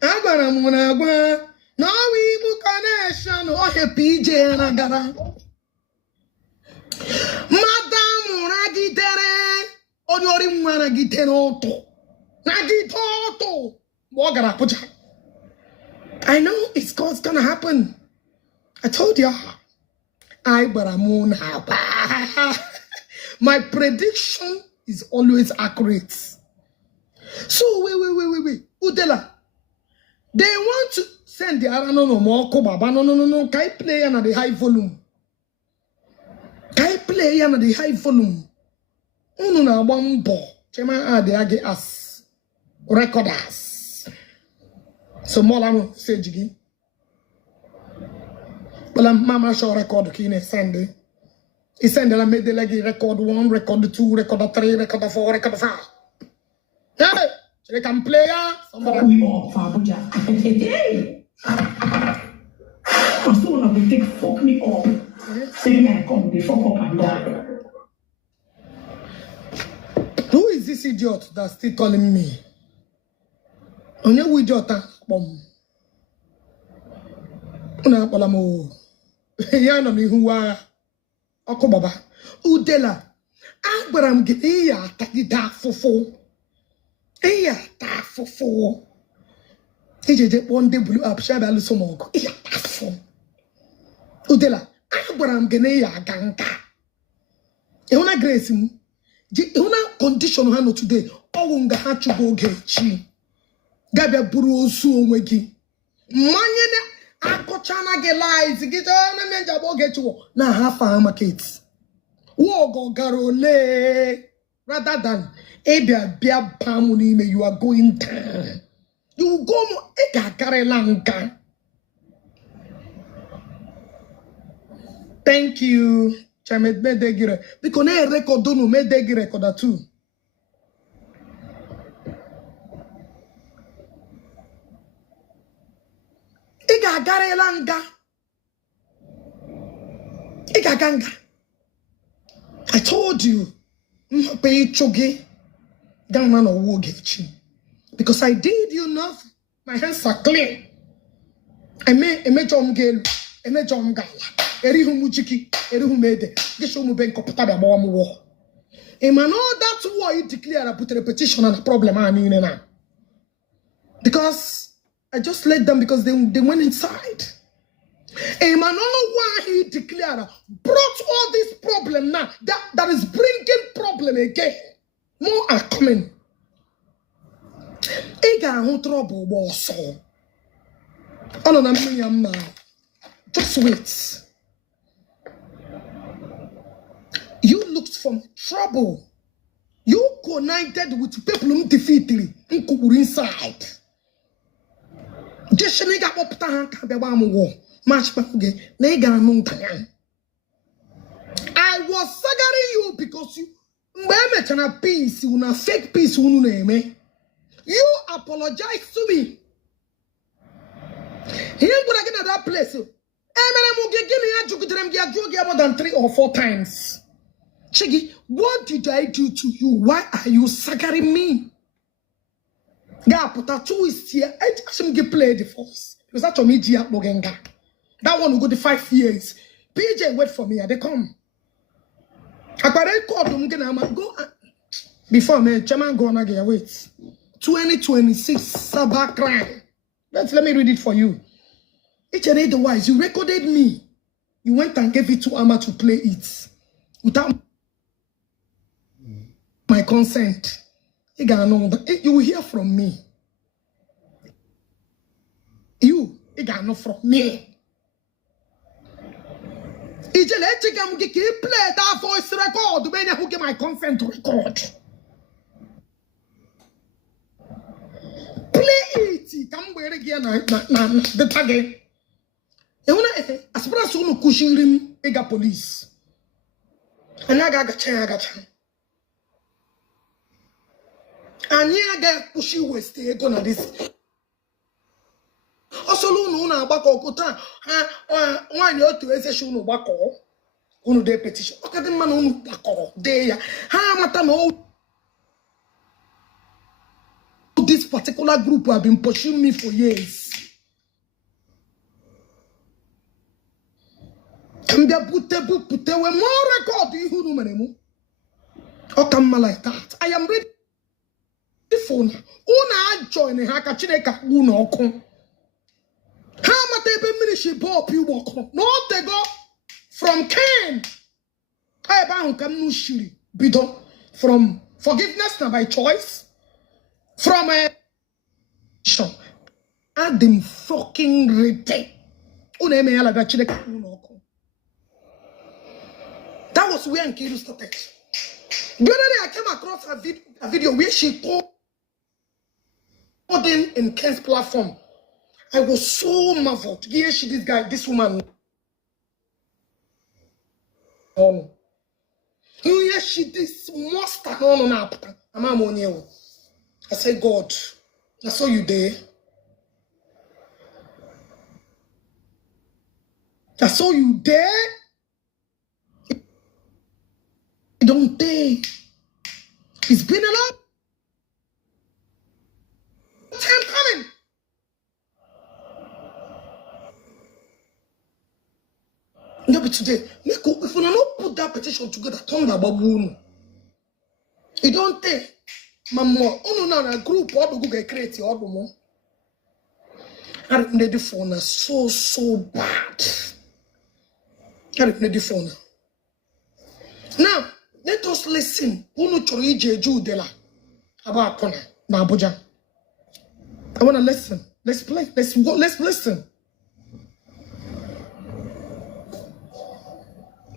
I'm gonna go. No, even connection. Oh, PJ and I got Madame Ragitere. Or your man, Gitenoto. Nagitoto. Wagarapuja. I know it's gonna happen. I told you. My prediction is always accurate. So wait. Udela. They want to send the no more Kobaba. No. Can I play at the high volume? Can I play at the high volume? Ununa one ball. Chema they age us recorders. So Molamo say jigi. But I'm mama show record kine Sunday. He send them made the leg record 1, record 2, record 3, record 4, record 5. Hey, they can play somebody. We all Fabuja. Hey, I still want to take fuck me up. Say I come the fuck up and down. Who is this idiot that's still calling me? On your idiot, bomb. Una polamo. Yana mi huwa. Oko baba Udela Abraham Gideya takida fofo eya ta fofo ejeje one day blew up shabe alu somongo eya ta fofo Udela Abraham Gideya ganga e una grace mu e una condition ha no today owunga ha chugo gechi gabia buru osu onwe gi manye na Akochana ge lies, get on a menja boget na half a market. Wogo garole rather than Abia Bia Pamuni, you are going down. You go ega karelanka. Thank you. Chamed medegire. Because ne record no medegire record too. Igaganga. I told you, because I did you nothing. My hands are clean. I made a jom girl, a jom gala, a rihumuchiki, a rihumede, Gishomu Benko Patabe Mom war. And man, all that war you declare, I put a repetition and a problem. I mean, because I just let them because they went inside. A man, why he declared, brought all this problem now. That is bringing problem again. More are coming. Trouble was so. Just wait. You looked for trouble. You connected with people who defeated inside. Just nigga up the match back again. I was saggering you because you a peace, you na fake peace, you apologize to me. Here go again at that place. More than 3 or 4 times. Chigi, what did I do to you? Why are you saggering me? Yeah, put a twist here. I just get played the force. Because that's a media blogenga. That one will go to 5 years. PJ, wait for me. They come. I called them go before me. Chairman go on again. Wait. 2026 Sabbath crime. Let me read it for you. Each and every wise, you recorded me. You went and gave it to Amma to play it without my consent. You will hear from me. You got no from me. Play that voice record when you get my consent to record. Play it. Come where again? The tag. As far as you cushion him, ega police. And I got a and yeah, get pushy west gonna this. Also, no, na bako kota. One year to a session no bako. Uno de petition. Okay, the man on bako. There, matano. This particular group have been pursuing me for years. And they put more record you who know. Or come like that. I am ready. Phone. Una join a haka chineka uno kon. How much they ministry bop you walk? No, they go from Cain. I bound come no shiri. Bidon from forgiveness now by choice. From a Adam fucking rete. Una me ala da chineka uno kon. That was where Nkiru started. The other day I came across a video where she called in Ken's platform. I was so marveled. Here she, this woman. Oh, here she, this monster. No. I said, God, I saw you there. I saw you there. Don't they? It's been a lot. Time coming. No, but today, if we don't put that petition together, turn the baboon. You don't take. Mama, no, a group or to get create your album. I don't need the phone so bad. I don't need the phone. Now, let us listen. About Kona, Abuja. I want to listen. Let's play. Let's listen.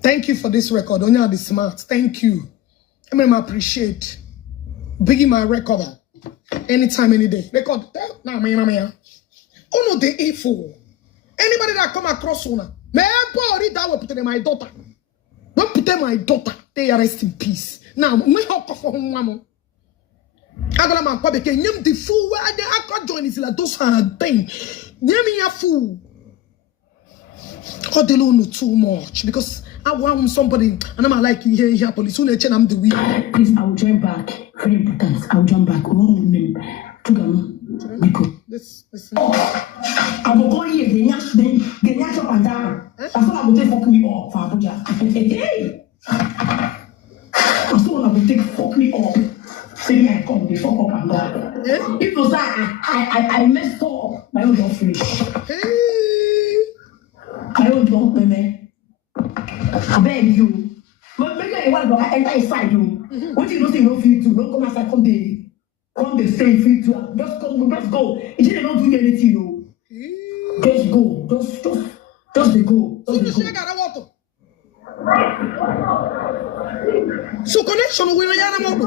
Thank you for this record. Onya the smart. Thank you. I mean, I appreciate bringing my recorder anytime, any day. Record. Nah, man. Oh no, the A4. Anybody that come across one, may I put that will put my daughter. Don't put my daughter. They are rest in peace. Now, me help for one. I got my papa can name the fool where the accord join is like those thing. Name me a fool. God alone know too much because I want somebody and I'm like here police soon I'm the weak. Please, I will join back. Very important. I will join back. Wrong name. Listen. I will go here. They nyash up and down. That's what I will take fuck me up for Abuja. Hey. That's what I will take fuck me up. Say I come, they fuck up and down. If you say I messed up, my own don't finish. My own don't pay. I beg you. But make you want to enter inside you. What you don't say no feel to, don't come outside, come the stay feel to. Just go. It didn't not do anything, no. Just go. Just dey go. So connection with Yana.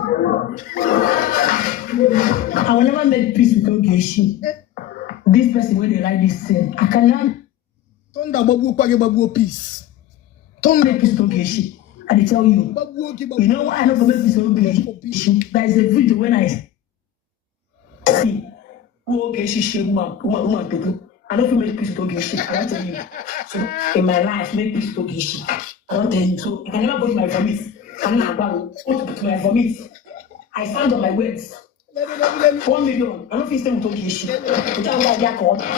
I will never make peace with Ogechi. This person when they write this said, I can learn. Tonda babu peace. Don't make peace with Ogechi. And they tell you, you know why I don't make peace with Ogechi? There is a video when I see Ogechi shame woman people. I don't feel make peace with Ogechi. I don't tell you. So in my life, make peace with Ogechi. I don't tell you. So I can never go to my vomit. I can never go to my vomit. I stand on my words. 1 million. I don't feel stay with Ogechi. I'm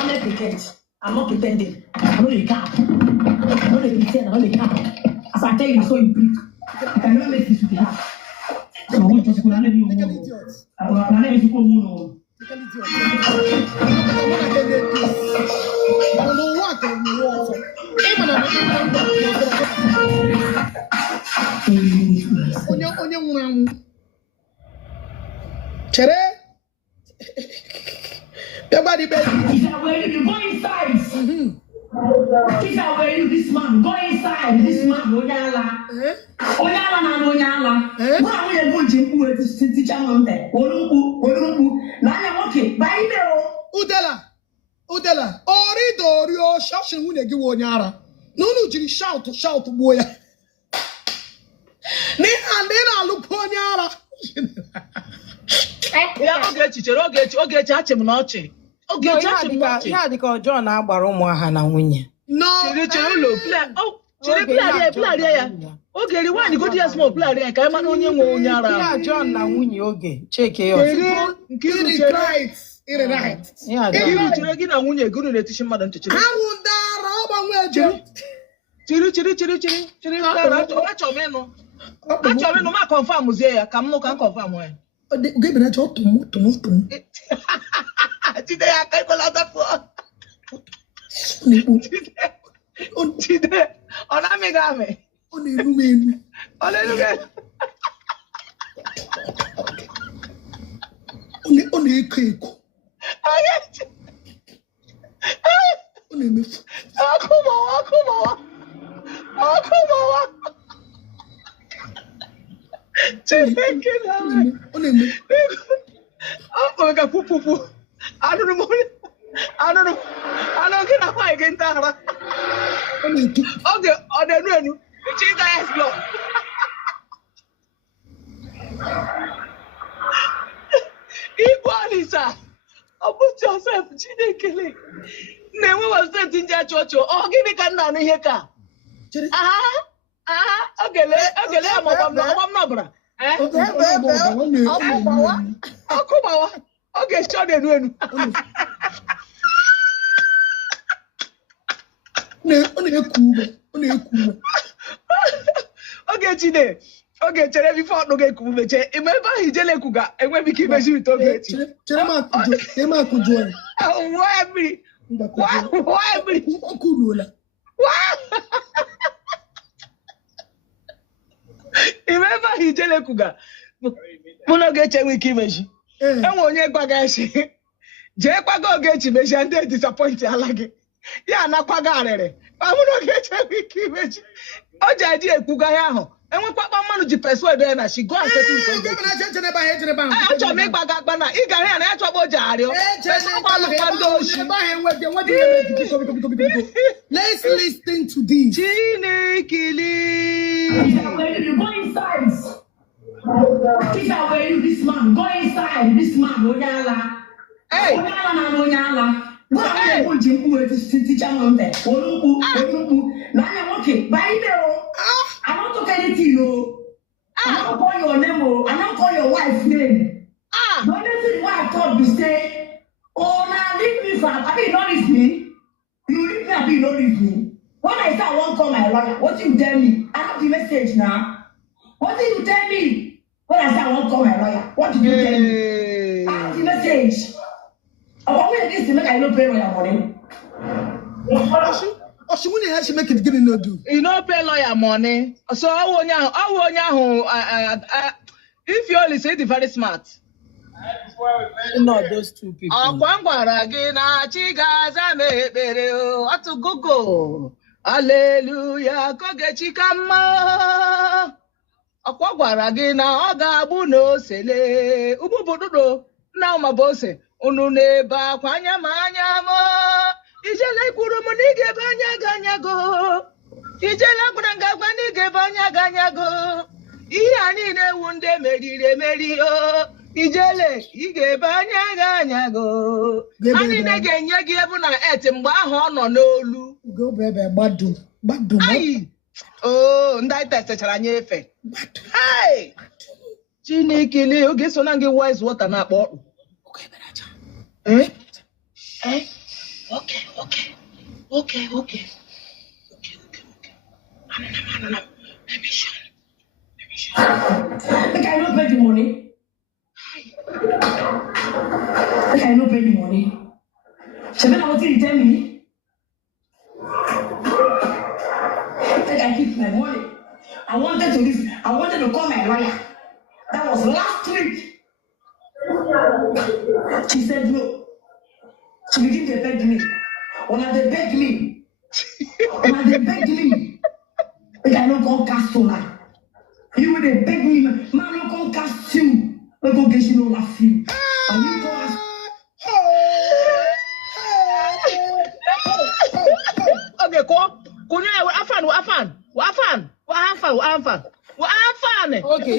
not pretend. I'm not pretending. I'm not a cap. I'm not a pretend. I'm not a cap. As I tell you, so you breathe. I can never make this with the heart. So what just gonna let you know? I'm not even going to If I were you, go inside. If I were you, this man, go inside. This man, Onyala. Onyala. What are we going to do with teacher on there? Olumbu. Now I'm okay. Bye, Udela. Oridorio, shouting when they give Onyara. No, Jiri shout, boy. Then I look Onyara. Ogechi achịm n'ọchị. Ogechi achịm n'ọchị. Ihe adịka John na-agbara ụmụ ha na nwunye. No. Chere ụlọ plan ya. Oge ri nwanyị go dia small plan ya ka ịma na onye nwe onye ara. Ya John na nwunye Oge. Cheke ya. It right. Ya chere gị na nwunye gụrụ na-etishi mmadụ ntị chere. Ahụ dara ọgba nwa eje. Chere achọ m ịnụ ma confirm zie ya ka m nụ ka m confirm ya. Give me that tomo. Today I can't go out of Today, on Amigame. Only cake. I don't know. I don't get a fight against that. Okay, no. Change the ass blow. Equally, sir. Put yourself, Chinekele. Never was that in that church. Oh, give me can down here. Okay, I'm not. Okay, show them when. Okay, Chide. Okay, chere before no get kubu meche. Remember he jele kuga. And when we keep measure with okay. Chere ma kujo. Why? Kudola. Remember he jele kuga. Mono get chere we keep measure. And onye gbaga shi. Je kwaga Ogechi measure and they disappoint alage. Ya na kwaga arere. Amuno get chere we keep measure. Oja di ekuga ya ho. And when Papa Manu ji persuade na she go and settle with Ogechi. I to make bagagba na I ga here na to bo jare o. Let's listen to this. Chinekele. You go inside. If I were you, this man, go inside. This man, Onyala. Hey. Onyala. What are you going to do with this teacher on there? Olumbu. Now I'm okay. Bye, no. I don't talk anything, no. I don't call your name, I don't call your wife's name. The only thing why I thought you say, oh, now leave me from. I mean, don't leave me. You leave me, I mean, don't leave me. When I say I won't call my lawyer, what do you tell me? I have the message now. What did you tell me? When I say I won't call my lawyer, what did you tell me? I have the message. message. Oh, wait, this make I no pay lawyer money. Oh, she wouldn't have to make it getting no do. You no pay lawyer money. So if you only say the very smart. Not those two people. Gwara gị na chi ga-aza m ekpere otu gogo. Hallelujah, kogechi ka mma. Ọkwa gwara gị na ọ ga-abụ na osele. Ububududo na ụmabose. Unu na-ebe akwa anya m. Ijele kwuru m na ị ga-ebe anya ganyago. Ijele gwara nga gwa na ị ga-ebe anya ganyago. Ihe a niile ewu ndị meriri emeri o. Ijele ị ga-ebe anya ganyago. Ha niile ga-enye gị ebu na et mgbe ahụ ọ nọ n'olu. Go baby, gbadu. Ayi. Oh, ndị anyị testechara anya efe. Hey! Chineke le oge so na gị wise water na-akpọ ọkpụ. Okay. Let me show. Like I don't pay the money. Like I don't pay the money. Shabana, what did you tell me? Like I keep my money. I wanted to call my lawyer. That was last week. She said no. She began to beg me. When they beg me, like I don't go cast on her. You will beg me, man, don't go cast you. Don't go get you no laugh you. And you go ask. Okay, Kunya, Wafan. Okay,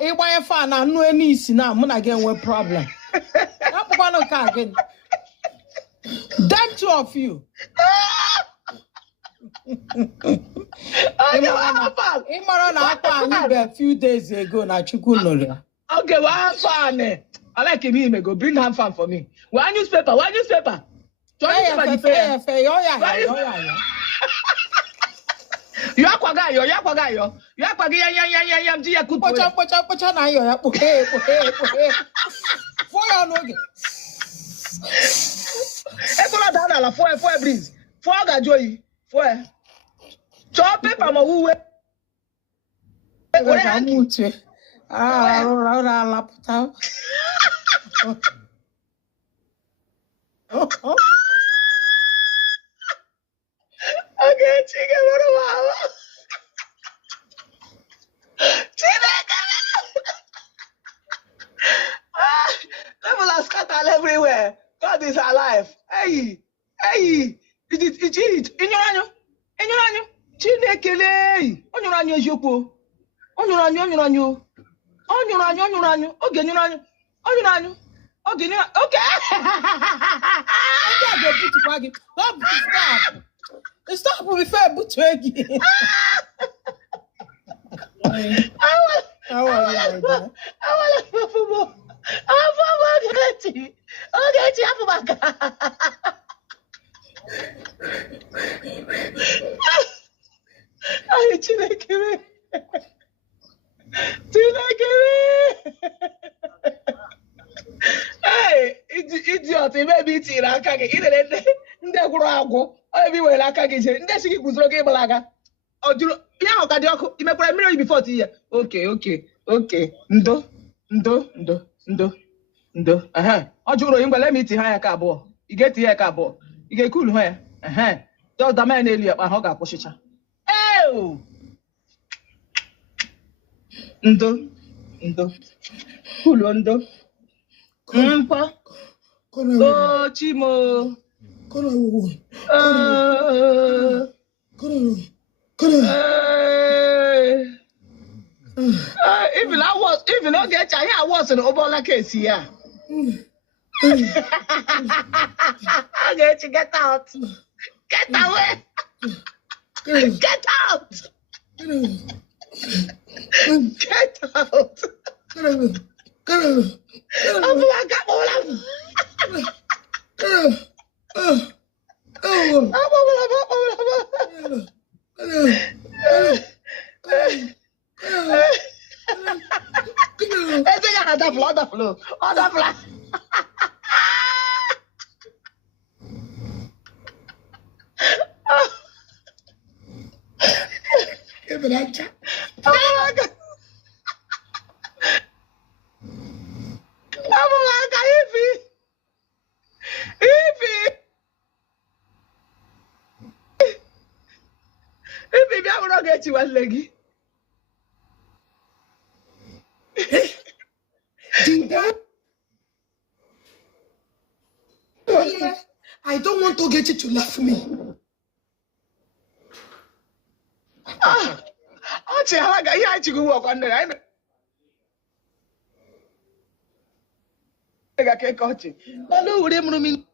if I fan, I know any is now. I'm gonna get one problem. I'm gonna car again. Them two of you. A few days ago, na chukuno. Okay, Wafan. I like him. Go bring ham fan for me. One newspaper. You are kwagayo. Yam dia kupo. Pocha na yo ya pohe. For your noge. Ekola dana la for breeze. For gajoyi. For. Chop paper ma wuwe. Ora la puta. Okay, chica, what about? Devil has scattered everywhere. God is alive. Hey, it. In your annual. Chinekele. On your annual, Yoko. On your annual. Okay. Stop with fair but again. How are you? Hey, idiot, maybe it's in a kaki. Everywhere like I get it. She was looking balaga. Oh, do you know that you may primary before the year? Okay. Ndo. Uh-huh. Oh, you let me to hire cabo. You get here cabo. You get cool hair. Uh-huh. Just the man earlier, my hog position. Oh. Ndo. Kulondo. Mpa. Go chimo. Even I get I was in Obola case here. I get you get out. Get away. Get out. Get out. Other floor. Beraja. Maybe I will not get you one leggy. I don't want to get you to laugh me. Actually, I got you walk on there. I can't catch it. No, we didn't mean.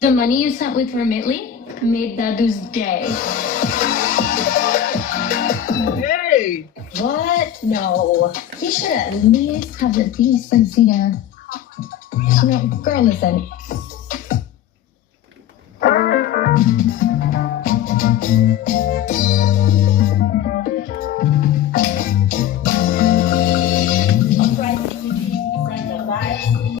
The money you sent with Remitly made Dadu's day. Hey! What? No. He should at least have the decency to... You know, girl, listen.